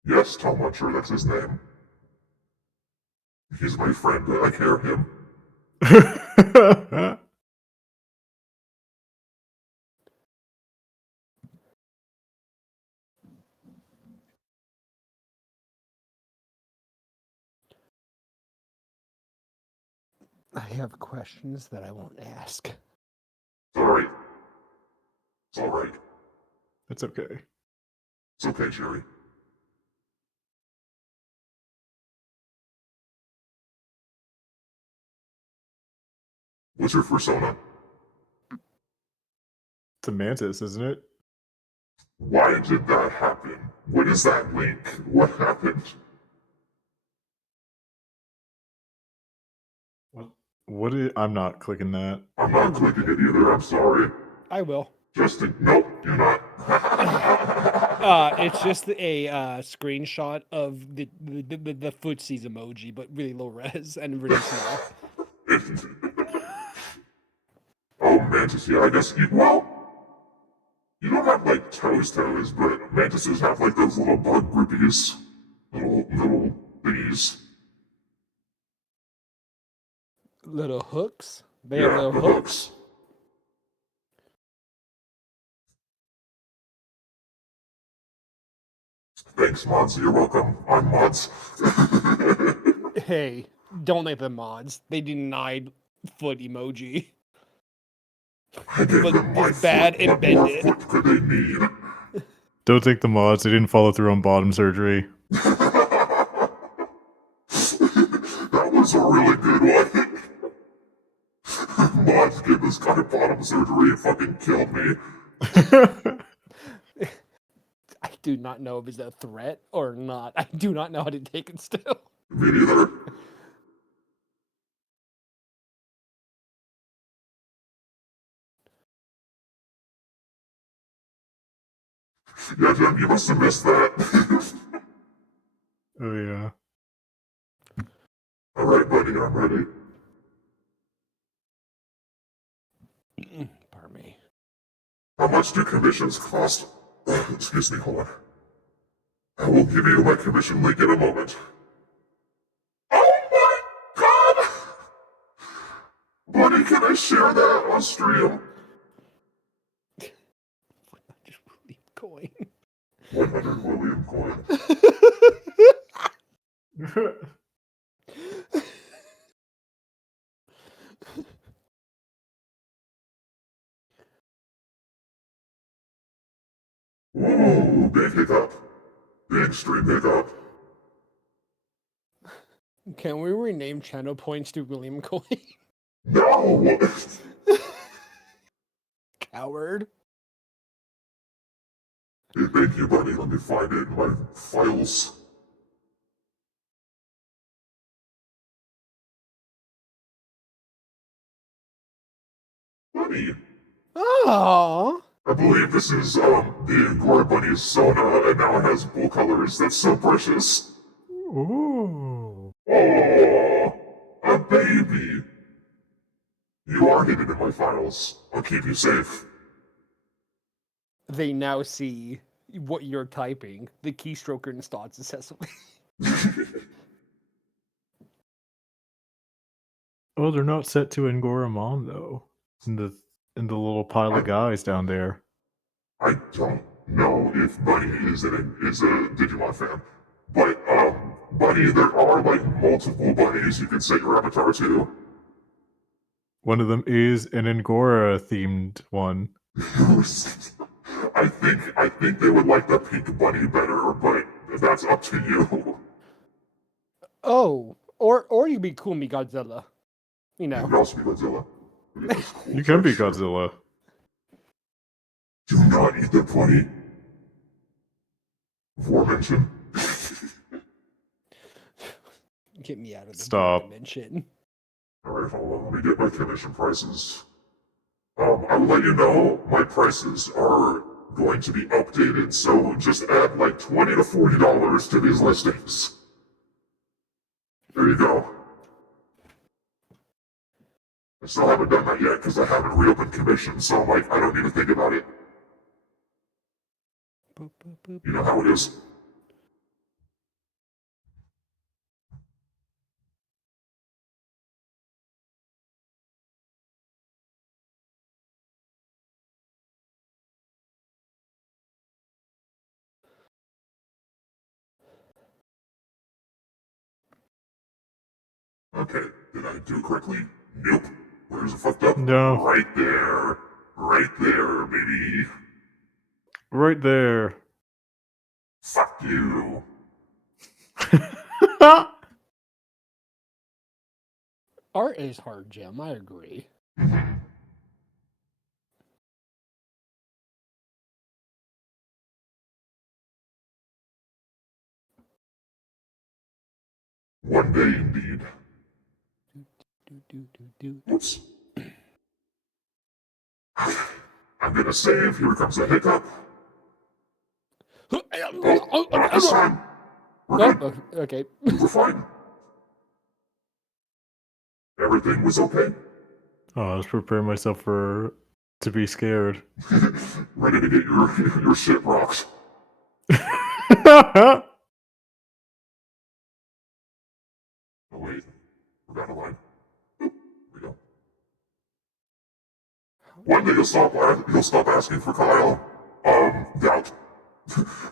Yes, Tomuncher, that's his name. He's my friend, I care him. I have questions that I won't ask. It's alright. It's alright. It's okay. It's okay, Jerry. What's your persona? It's a mantis, isn't it? Why did that happen? What is that link? What happened? What is, I'm not clicking that. I'm not clicking it either, I'm sorry. I will. Nope, you're not. It's just a screenshot of the footsies emoji, but really low res and really small. Oh, Mantis, yeah, I guess well, you don't have like toes, but mantises have like those little bug grippies. Little thingies. Little hooks. They Yeah, have little the hooks. Thanks, mods. You're welcome. I'm mods. Hey, don't like the mods. They denied foot emoji. I gave But them my it's bad foot. and What more bended. foot could they need? Don't take the mods. They didn't follow through on bottom surgery. That was a really good one. Mods gave this guy bottom surgery and fucking killed me. I do not know if it's a threat or not. I do not know how to take it still. Me neither. Yeah, Jen, you must have missed that. Oh yeah. Alright, buddy, I'm ready. Pardon me. How much do commissions cost? Excuse me, hold on. I will give you my commission link in a moment. Oh my god! Buddy, can I share that on stream? Just really coin. 100 William coin. Ooh, big hiccup. Big stream hiccup. Can we rename channel points to William Coin? No! Coward. Hey, thank you, buddy. Let me find it in my files. Buddy, Oh. I believe this is, the Angora Bunny's Sona, and now it has bull colors. That's so precious. Ooh. Oh, a baby. You are hidden in my files. I'll keep you safe. They now see what you're typing. The keystroker installs successfully. Oh, they're not set to Angoramon though. In the little pile of guys down there. I don't know if Bunny is a Digimon fan, but Bunny, there are like multiple bunnies you can set your avatar to. One of them is an Angora themed one. I think they would like the pink bunny better, but that's up to you. Oh, or you be cool me Godzilla. You You know. can also be Godzilla. You can be Godzilla. Do not eat the bunny. Aforementioned. Get me out of the Stop. dimension. Alright, hold on. Let me get my commission prices. I will let you know my prices are going to be updated, so just add like $20 to $40 to these listings. There you go. I still haven't done that yet because I haven't reopened commission, so I'm like, I don't need to think about it. Boop, boop, boop. You know how it is. Okay, did I do it correctly? Nope. Where's it fucked up? No. Right there. Right there, baby. Right there. Fuck you. Art is hard, Jim. I agree. One day indeed. Oops. I'm gonna save. Here comes a hiccup. Oh, this time. We're good. Okay. We're fine. Everything was okay. Oh, I was preparing myself to be scared. Ready to get your shit rocked. Oh wait, forgot a line. Here we go. One day you'll stop asking for Kyle. Doubt.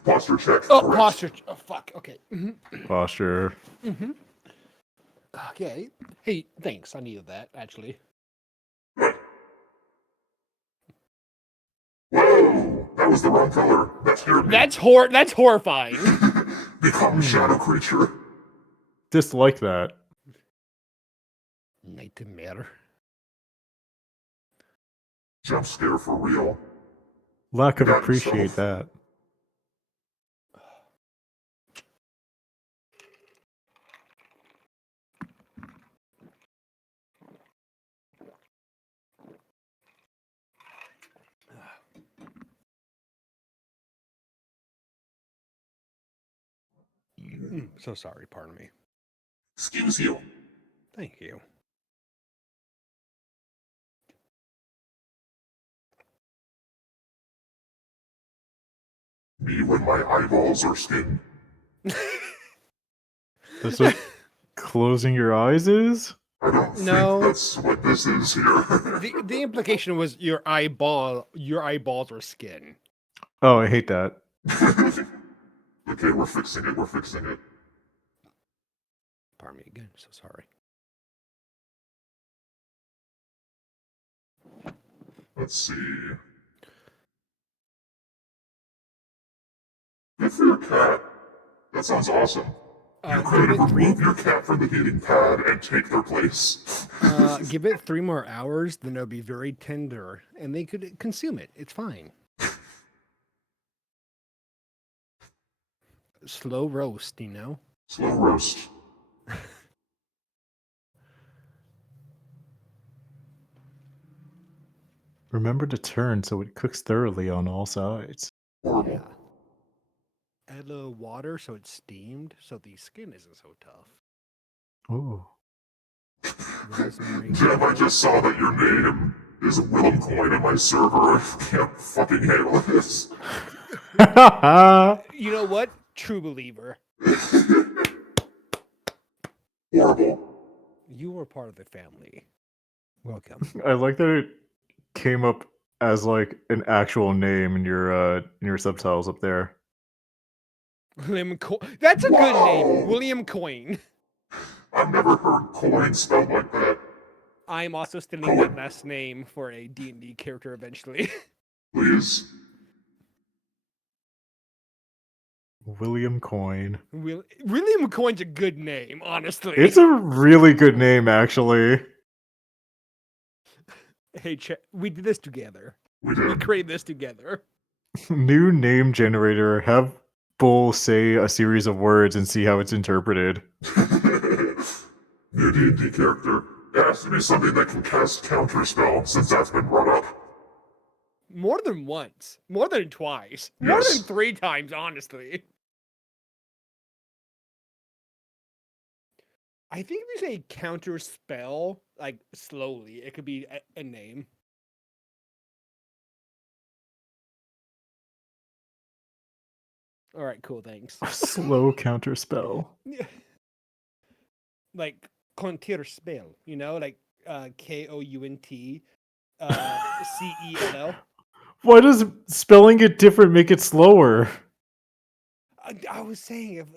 Posture check. Oh, correct. posture. Oh, fuck. Okay. Posture. Okay. Hey, thanks. I needed that, actually. Whoa, That was the wrong color. That scared me. That's horrifying. Become shadow creature. Dislike that. Nightmare. Jump scare for real. Lack of Got appreciate yourself. that. So sorry, pardon me. Excuse you. Thank you. Me when my eyeballs are skin. That's what closing your eyes is? I don't No. think that's what this is here. The implication was your eyeballs are skin. Oh, I hate that. Okay, we're fixing it. We're fixing it. Pardon me again. So sorry. Let's see. Good for your cat. That sounds awesome. You could Give it three. remove your cat from the heating pad and take their place. Give it 3 more hours, then it'll be very tender, and they could consume it. It's fine. Slow roast, you know. Slow roast. Remember to turn so it cooks thoroughly on all sides. Horrible. Yeah. Add a little water so it's steamed, so the skin isn't so tough. Ooh. Rosemary. Jim, I just saw that your name is Willem Coin in my server. I can't fucking handle this. You know what? True believer. Horrible. You were part of the family. Welcome. I like that it came up as like an actual name in your subtitles up there. William That's a good Wow. name. William Coin. I've never heard coin spelled like that. I'm also stealing that last name for a D&D character eventually. Please. William Coin. William Coin's a good name, honestly. It's a really good name, actually. Hey, we did this together. We We did. created this together. New name generator. Have Bull say a series of words and see how it's interpreted. New D&D character. It has to be something that can cast counterspell, since that's been brought up. More than once. More than twice. More Yes. than 3 times, honestly. I think if you say counter spell, like slowly, it could be a name. All right, cool, thanks. Slow counterspell. Like counter spell, you know, like KOUNT CELL. Why does spelling it different make it slower? I was saying if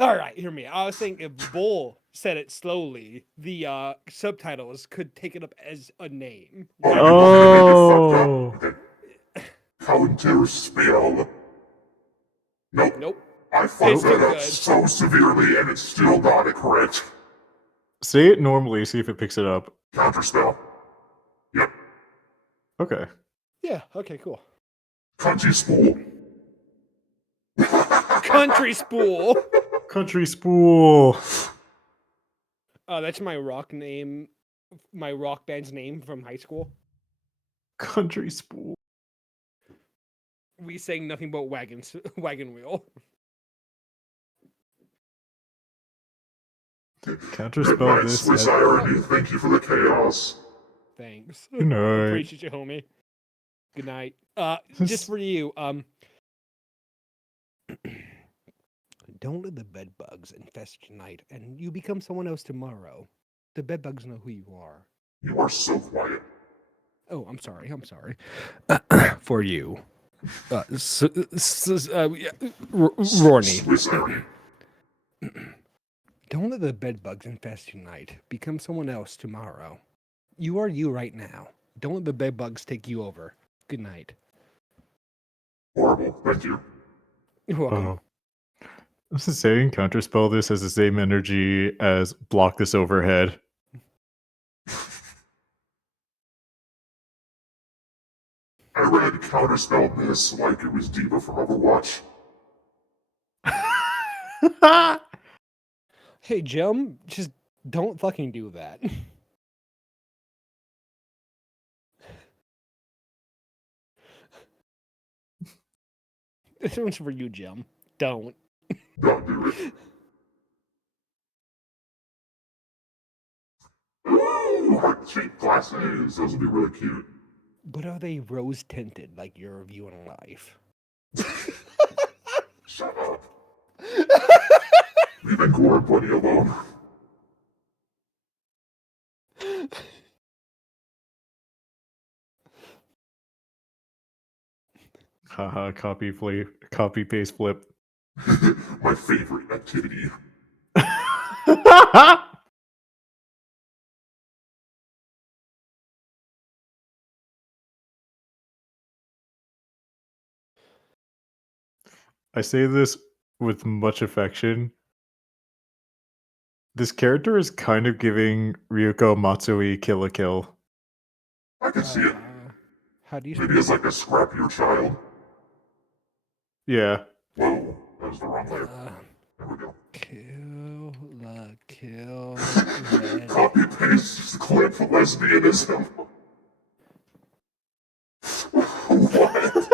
all right, hear me. I was saying if Bull said it slowly, the subtitles could take it up as a name. Oh. Counter spell. Nope. Nope. I fucked It's that too up good. so severely and it's still not correct. Say it normally, see if it picks it up. Counterspell. Yep. Okay. Yeah. Okay. Cool. Country spool. Country spool. Country spool. That's my rock name. My rock band's name from high school. Country spool. We sang nothing but wagon wheel. Counterspell this. Swiss irony. Thank you for the chaos. Thanks. Good night. Appreciate you, homie. Good night. Just for you, don't let the bed bugs infest your night, and you become someone else tomorrow. The bed bugs know who you are. You are so quiet. Oh, I'm sorry. I'm sorry. For you, Rorny. Swiss irony. Don't let the bed bugs infest your night. Become someone else tomorrow. You are you right now. Don't let the bed bugs take you over. Good night. Thank you. You're welcome. Oh. This is saying counterspell this has the same energy as block this overhead. I read Counterspell this like it was Diva from Overwatch. Hey, Jim, just don't fucking do that. This one's for you, Jim. Don't. Don't do it. Ooh, heart shaped glasses. Those would be really cute. But are they rose tinted like your view on life? Shut up. Leave that Gore buddy alone. Haha, copy paste flip. My favorite activity. I say this with much affection. This character is kind of giving Ryuko Matsui Kill la Kill. I can see it. How do you Maybe it's like a scrappier child. Yeah. Whoa, that was the wrong layer. There we go. Kill la kill. Copy paste clip lesbianism. What?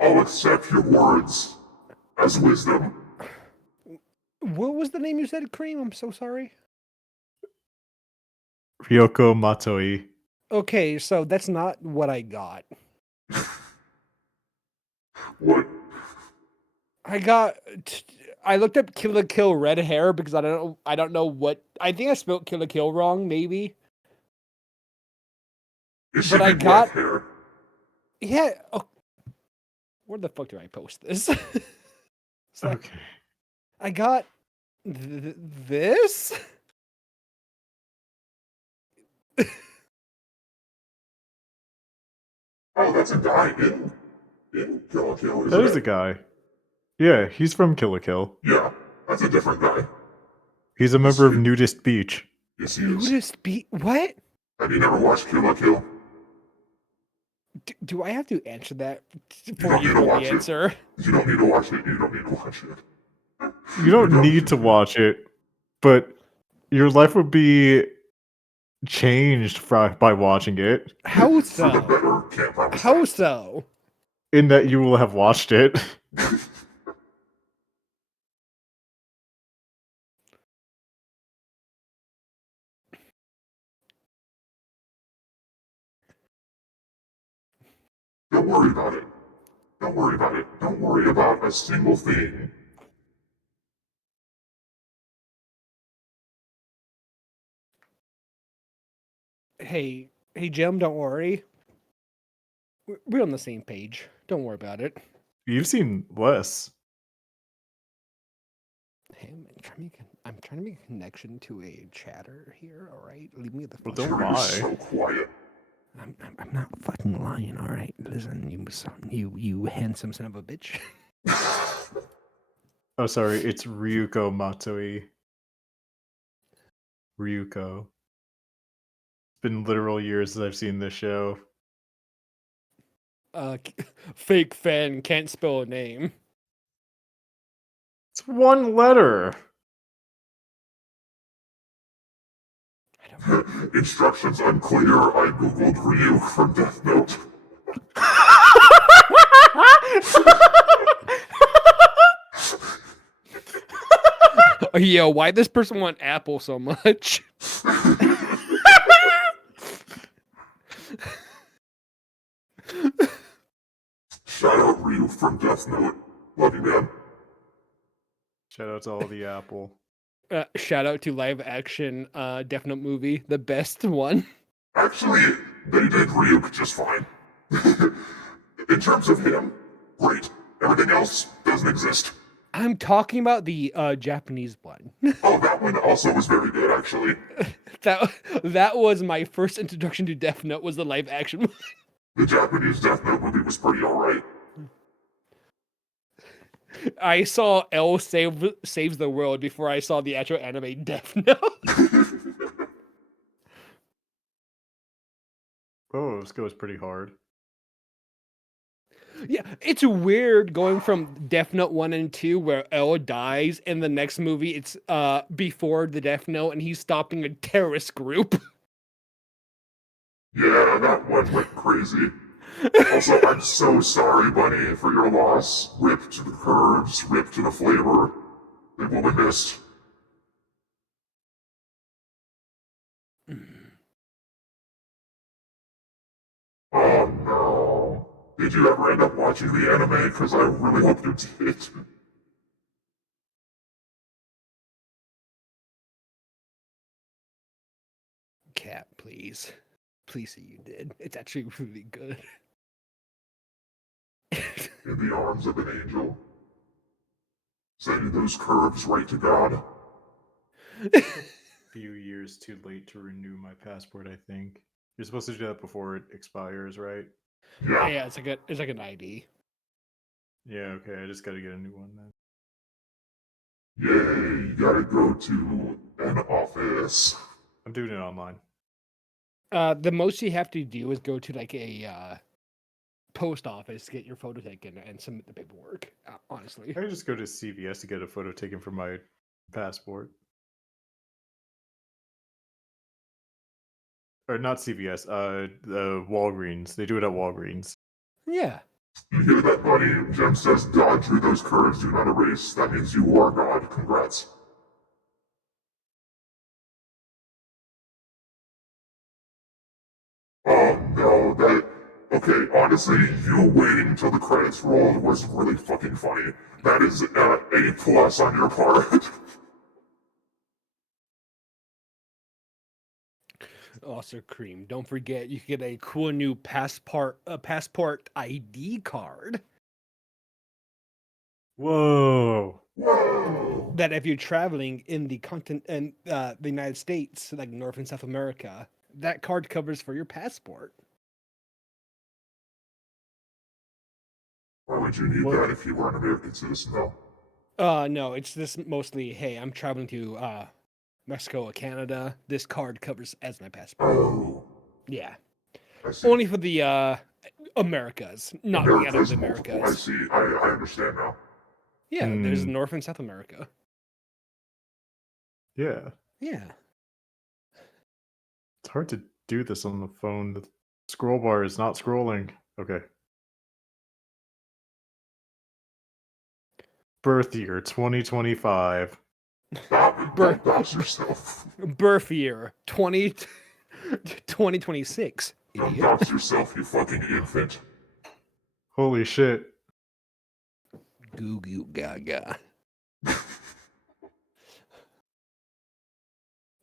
I'll accept your words as wisdom. What was the name you said, Cream? I'm so sorry. Ryoko Matsui. Okay, so that's not what I got. What? I looked up Kill la Kill red hair because I don't know what I think I spelled Kill la Kill wrong, maybe. It should But I be got- black hair. Yeah. Oh, where the fuck do I post this? So Okay. I got this. Oh, that's a guy in Kill la Kill, isn't That it? is the guy. Yeah, he's from Kill la Kill. Yeah, that's a different guy. He's a member of Nudist Beach. Yes, he is. Nudist beat what? Have you never watched Kill la Kill? Do I have to answer that for don't you need to for watch the it. answer? You don't need to watch it. You don't need to watch it. You don't need to watch it, but your life would be changed by watching it, How For the so? better, can't promise How that. so? in that you will have watched it. Don't worry about it. Don't worry about it. Don't worry about a single thing. Hey, Jim, don't worry. We're on the same page. Don't worry about it. You've seen less. Hey, I'm trying to make a connection to a chatter here. All right, leave me the Well, fuck. don't You're lie. so quiet. I'm not fucking lying. All right, listen, you handsome son of a bitch. Oh, sorry, it's Ryuko Matsui. Ryuko. It's been literal years since I've seen this show. Fake fan can't spell a name. It's one letter. I don't. Instructions unclear. I googled Ryu from Death Note. Yo, why this person want Apple so much? Shout out Ryu from Death Note. Love you, man. Shout out to all the Apple. Shout out to live action Death Note movie, the best one. Actually, they did Ryuk just fine. In terms of him, great. Everything else doesn't exist. I'm talking about the Japanese one. Oh, that one also was very good, actually. that was my first introduction to Death Note. Was the live action one. The Japanese Death Note movie was pretty alright. I saw L saves the world before I saw the actual anime Death Note. Oh, this goes pretty hard. Yeah, it's weird going from Death Note 1 and 2 where L dies, and the next movie it's before the Death Note and he's stopping a terrorist group. Yeah, that one went crazy. Also, I'm so sorry, Bunny, for your loss. Rip to the curves, rip to the flavor. They will be missed. Oh no. Did you ever end up watching the anime? Because I really hope you did. Cat, please. Please say you did. It's actually really good. In the arms of an angel. Sending those curves right to God. Few years too late to renew my passport, I think. You're supposed to do that before it expires, right? Yeah. Yeah, it's like an ID. Yeah, okay, I just gotta get a new one then. Yay, you gotta go to an office. I'm doing it online. The most you have to do is go to like a post office, get your photo taken, and submit the paperwork. Honestly, I can just go to CVS to get a photo taken for my passport. Or not CVS, the Walgreens. They do it at Walgreens. yeah. You hear that, buddy? Jem says God drew those curves, do not erase. That means you are God. Congrats. Oh no, that... Okay, honestly, you waiting until the credits rolled was really fucking funny. That is A plus on your part. Also, Cream. Don't forget, you can get a cool new passport ID card. Whoa! Whoa! That if you're traveling in the continent and the United States, like North and South America, that card covers for your passport. Why would you need that if you were an American citizen, though? No, it's just mostly, hey, I'm traveling to Mexico or Canada. This card covers as my passport. Oh, Yeah. I see. Only for the Americas, not the out of America's the multiple. I Americas. see. I understand now. Yeah, there's North and South America. Yeah. Yeah. It's hard to do this on the phone. The scroll bar is not scrolling. Okay. Birth year 2025. Stop it. Don't dox yourself. Birth year 2026. Don't Idiot. dox yourself, you fucking infant. Holy shit. Goo goo gaga.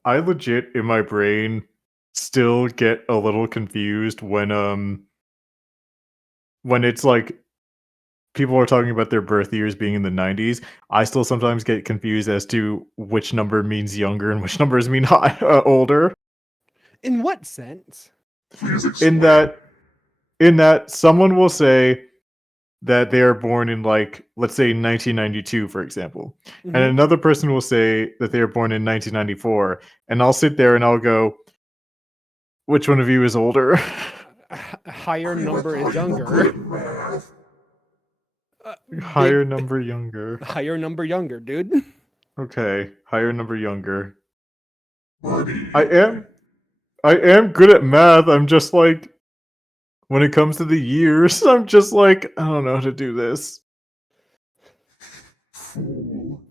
I legit in my brain still get a little confused when it's like people are talking about their birth years being in the 90s. I still sometimes get confused as to which number means younger and which numbers mean older. In what sense? Please explain. In that someone will say that they are born in, like, let's say 1992, for example. And Mhm. another person will say that they are born in 1994. And I'll sit there and I'll go, which one of you is older? Higher Okay, number let's is tell you younger. good math. Higher number younger. Higher number younger, dude. Okay, higher number younger. Buddy. I am good at math. I'm just like, when it comes to the years, I'm just like, I don't know how to do this. Fool.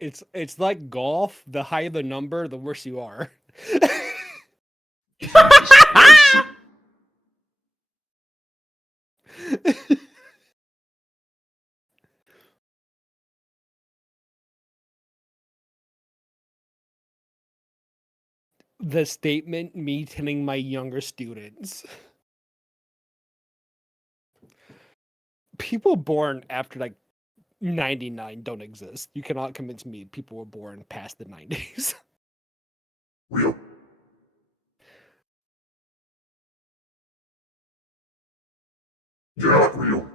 It's like golf. The higher the number, the worse you are. Jesus Christ. the statement me telling my younger students. People born after like 99 don't exist. You cannot convince me people were born past the 90s. Real. You're not real.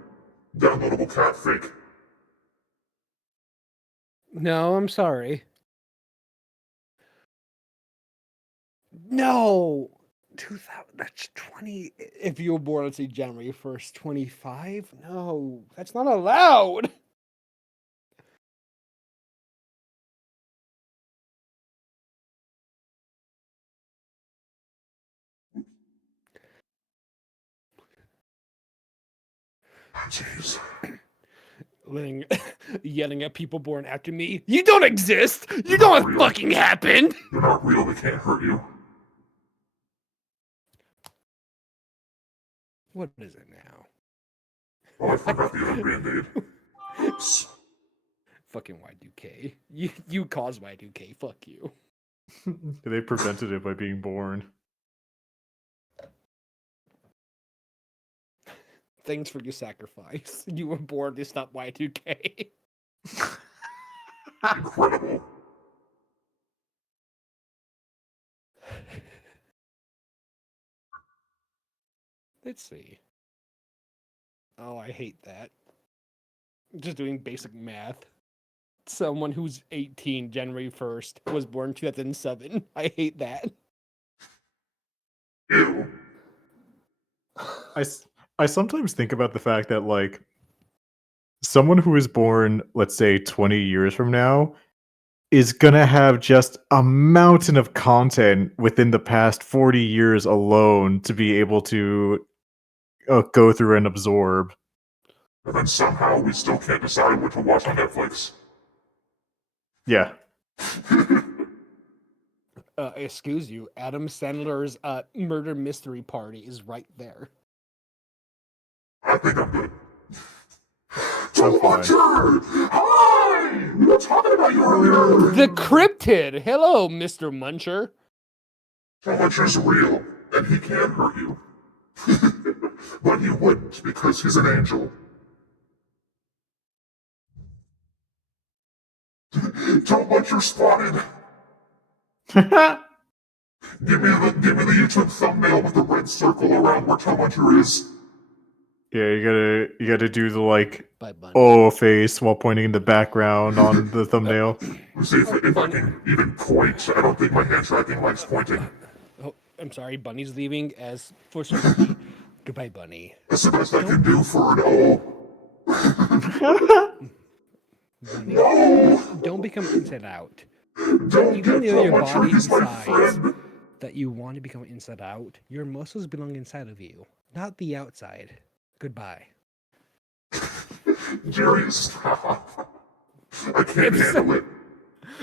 Downloadable cat fake. No, I'm sorry. No! 2000, that's 20. If you were born, let's say January 1st, 25? No, that's not allowed. Jeez. Yelling at people born after me. You don't exist! You know what Real. fucking happened! You're not real, they can't hurt you. What is it now? Oh, I forgot the other band-aid. Oops. Fucking Y2K. You caused Y2K. Fuck you. They prevented it by being born. Thanks for your sacrifice. You were born to stop Y2K. Incredible. Let's see. Oh, I hate that. Just doing basic math. Someone who's 18, January 1st, was born 2007. I hate that. Ew. I sometimes think about the fact that, like, someone who is born, let's say, 20 years from now, is gonna have just a mountain of content within the past 40 years alone to be able to go through and absorb. And then somehow we still can't decide what to watch on Netflix. Yeah. Excuse you. Adam Sandler's murder mystery party is right there. I think I'm good. I'm fine. Hi! We were talking about you earlier! The cryptid! Hello, Mr. Muncher. Muncher's real, and he can hurt you. But he wouldn't, because he's an angel. Muncher spotted! Give me the YouTube thumbnail with the red circle around where Muncher is. Yeah, you gotta do the, like, Bye, Bunny. oh face while pointing in the background on the thumbnail. See if I can even point. I don't think my hand tracking likes pointing. Oh, I'm sorry. Bunny's leaving as for security. Goodbye, Bunny. That's the best I can do for it all. Bunny, No! don't become inside out. Don't Even get though your Muncher, body he's my decides friend. that you want to become inside out, your muscles belong inside of you, not the outside. Goodbye. Jerry, stop. I can't handle it.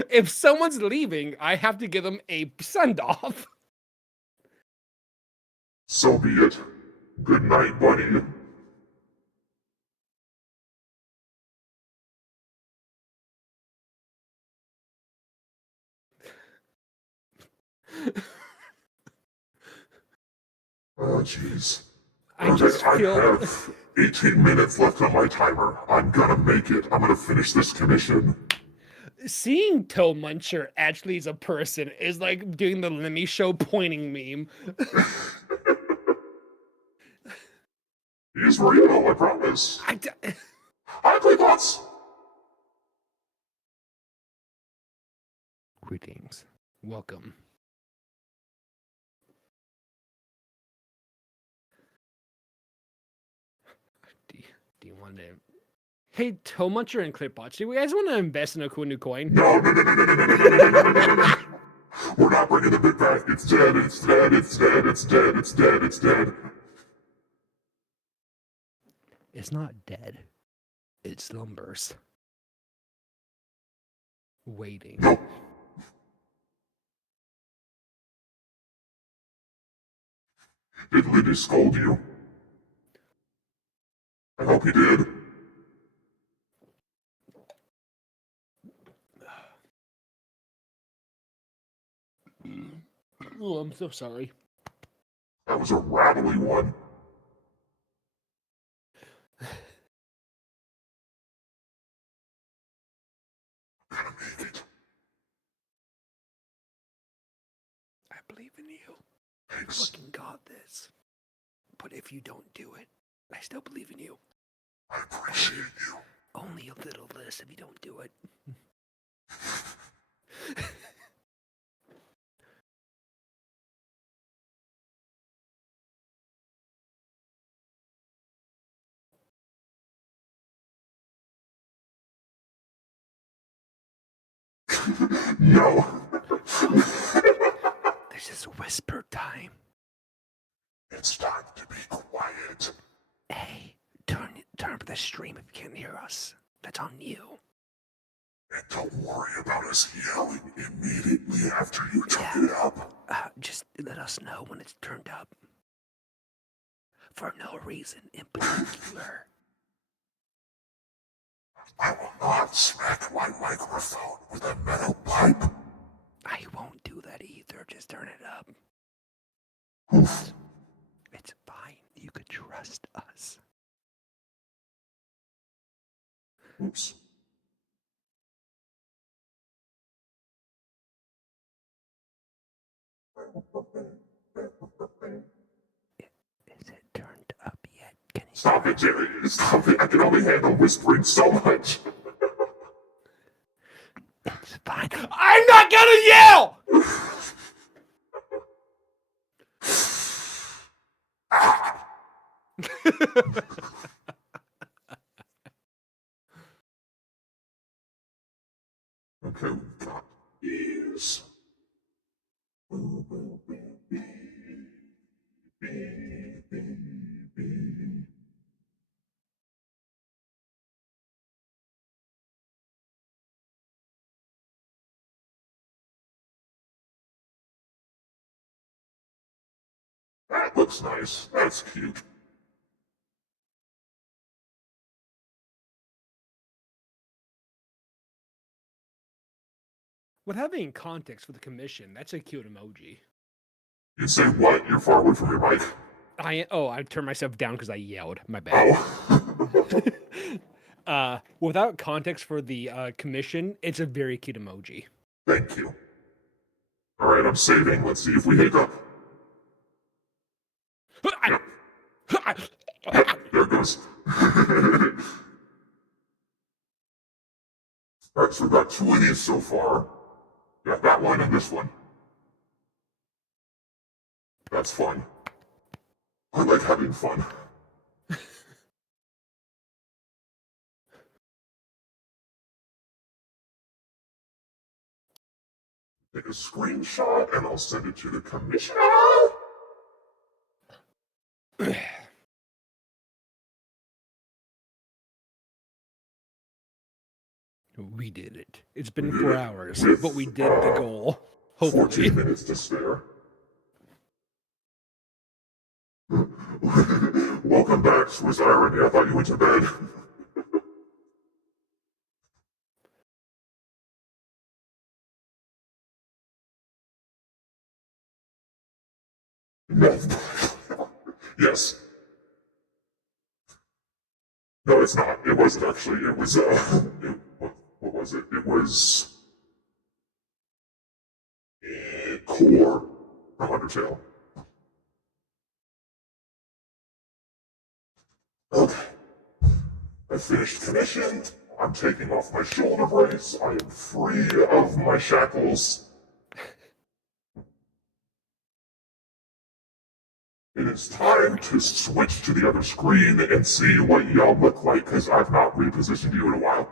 If someone's leaving, I have to give them a send-off. So be it. Good night, buddy. Oh, jeez. I just I feel have 18 minutes left on my timer. I'm gonna make it. I'm gonna finish this commission. seeing Toe Muncher actually as a person is like doing the Lemmy Show pointing meme. He's real, I promise. I play bots. Greetings. Welcome. Do you want to... Hey, Toe Muncher and Clipbots, do you guys want to invest in a cool new coin? No. We're not bringing the bit back. It's dead, it's dead, it's dead, it's dead, it's dead, it's dead. It's not dead. It slumbers. Waiting. No. Did Liddy scold you? I hope he did. Oh, I'm so sorry. That was a rattly one. I'm gonna make it. I believe in you. Thanks. Fucking got this. But if you don't do it, I still believe in you. I appreciate you. Only a little less if you don't do it. No. This is whisper time. It's time to be quiet. Hey, turn up the stream if you can't hear us. That's on you. And don't worry about us yelling immediately after you turn it up. Just let us know when it's turned up. For no reason in particular. I will not smack my microphone with a metal pipe. I won't do that either. Just turn it up. Oof. It's fine. You could trust us. Oops. Is it turned up yet? Can you Stop it, Jerry. Stop it. I can only handle whispering so much. It's fine. I'm not gonna yell! Okay, we've got these. That looks nice. That's cute. With having context for the commission, that's a cute emoji. You say what? You're far away from your mic. I turned myself down because I yelled. My bad. Oh. Without context for the commission, it's a very cute emoji. Thank you. Alright, I'm saving. Let's see if we hiccup. Yep. There it goes. Alright, so we've got 2 of these so far. Got that one and this one. That's fun. I like having fun. Take a screenshot and I'll send it to the commissioner. We did it. It's been 4 hours, With, but we did the goal. Hopefully. 14 minutes to spare. Welcome back, Swiss Irony. I thought you went to bed. No. Yes. No, it's not. It wasn't actually. It was, what was it? It was Core from Undertale. Okay. I finished commission. I'm taking off my shoulder brace. I am free of my shackles. It is time to switch to the other screen and see what y'all look like, because I've not repositioned you in a while.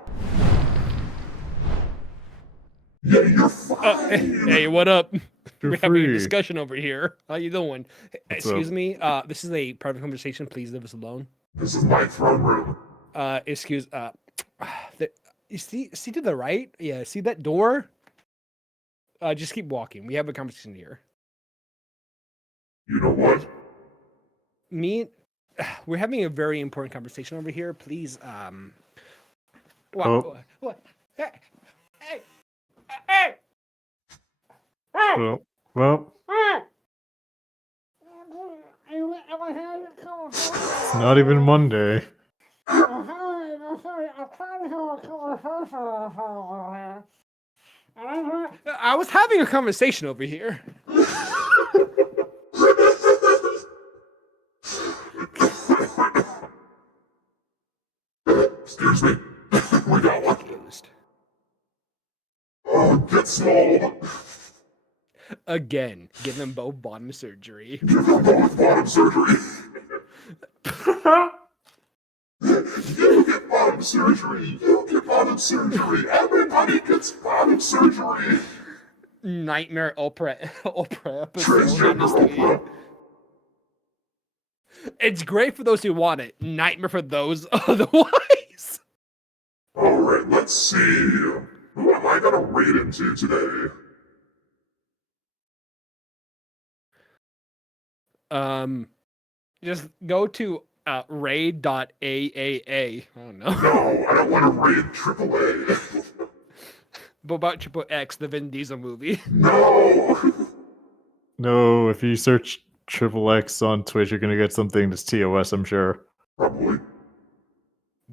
Yeah, you're fine. Hey, what up? You're We're having a free. discussion over here. How you doing? What's Excuse up? me. This is a private conversation. Please leave us alone. This is my throne room. Excuse. You see to the right? Yeah. See that door? Just keep walking. We have a conversation here. You know what? We're having a very important conversation over here. Please. What? Oh. What? Hey. Hey. Hey. Well, Well, it's not even Monday. I was having a conversation over here. Excuse me. We got one. Confused. Oh, get small. Again, give them both bottom surgery. Give them both bottom surgery. You get bottom surgery. You get bottom surgery. Everybody gets bottom surgery. Nightmare Oprah episode. Transgender honestly. Oprah. It's great for those who want it. Nightmare for those otherwise. Alright, let's see. Who am I gonna raid into today? Just go to raid.aaa. Oh no. No, I don't want to raid AAA. But about Triple X, the Vin Diesel movie. No! No, if you search Triple X on Twitch, you're gonna get something that's TOS, I'm sure. Probably.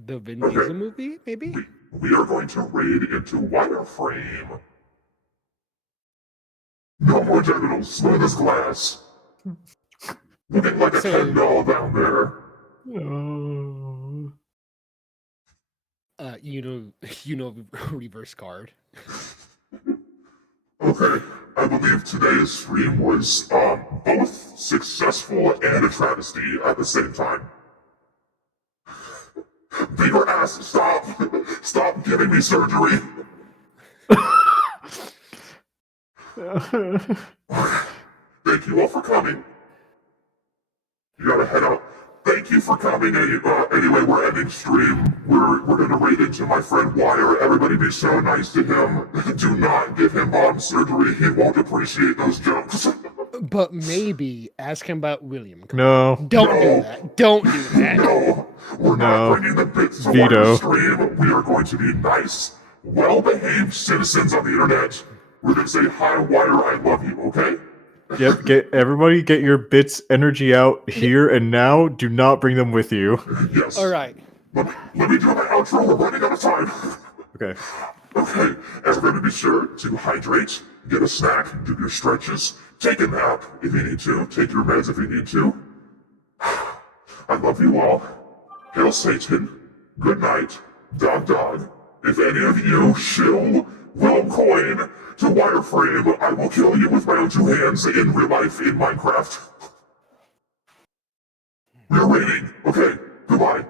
The Vin Diesel movie, maybe? We are going to raid into wireframe. No more genitals, smooth as glass. Looking like a So- Ken doll down there. Oh. Reverse card. Okay, I believe today's stream was both successful and a travesty at the same time. Beaver ass, stop! Stop giving me surgery! Thank you all for coming. You gotta head out. Thank you for coming. Anyway, we're ending stream. We're gonna raid into my friend Wire. Everybody be so nice to him. Do not give him bottom surgery. He won't appreciate those jokes. But maybe ask him about William. No. Don't No. do that. Don't do that. No, we're No. not bringing the bits to Veto. our stream. We are going to be nice, well-behaved citizens on the internet. We're gonna say, hi, Wire, I love you, okay? Yep, get your bits energy out here and now. Do not bring them with you. Yes. All right. Let me do my outro. We're running out of time. Okay. Okay, everybody be sure to hydrate, get a snack, do your stretches, take a nap if you need to, take your meds if you need to. I love you all. Hail Satan. Good night. Dog dog. If any of you shill Will Coin to wireframe, I will kill you with my own two hands in real life in Minecraft. We're waiting. Okay, goodbye.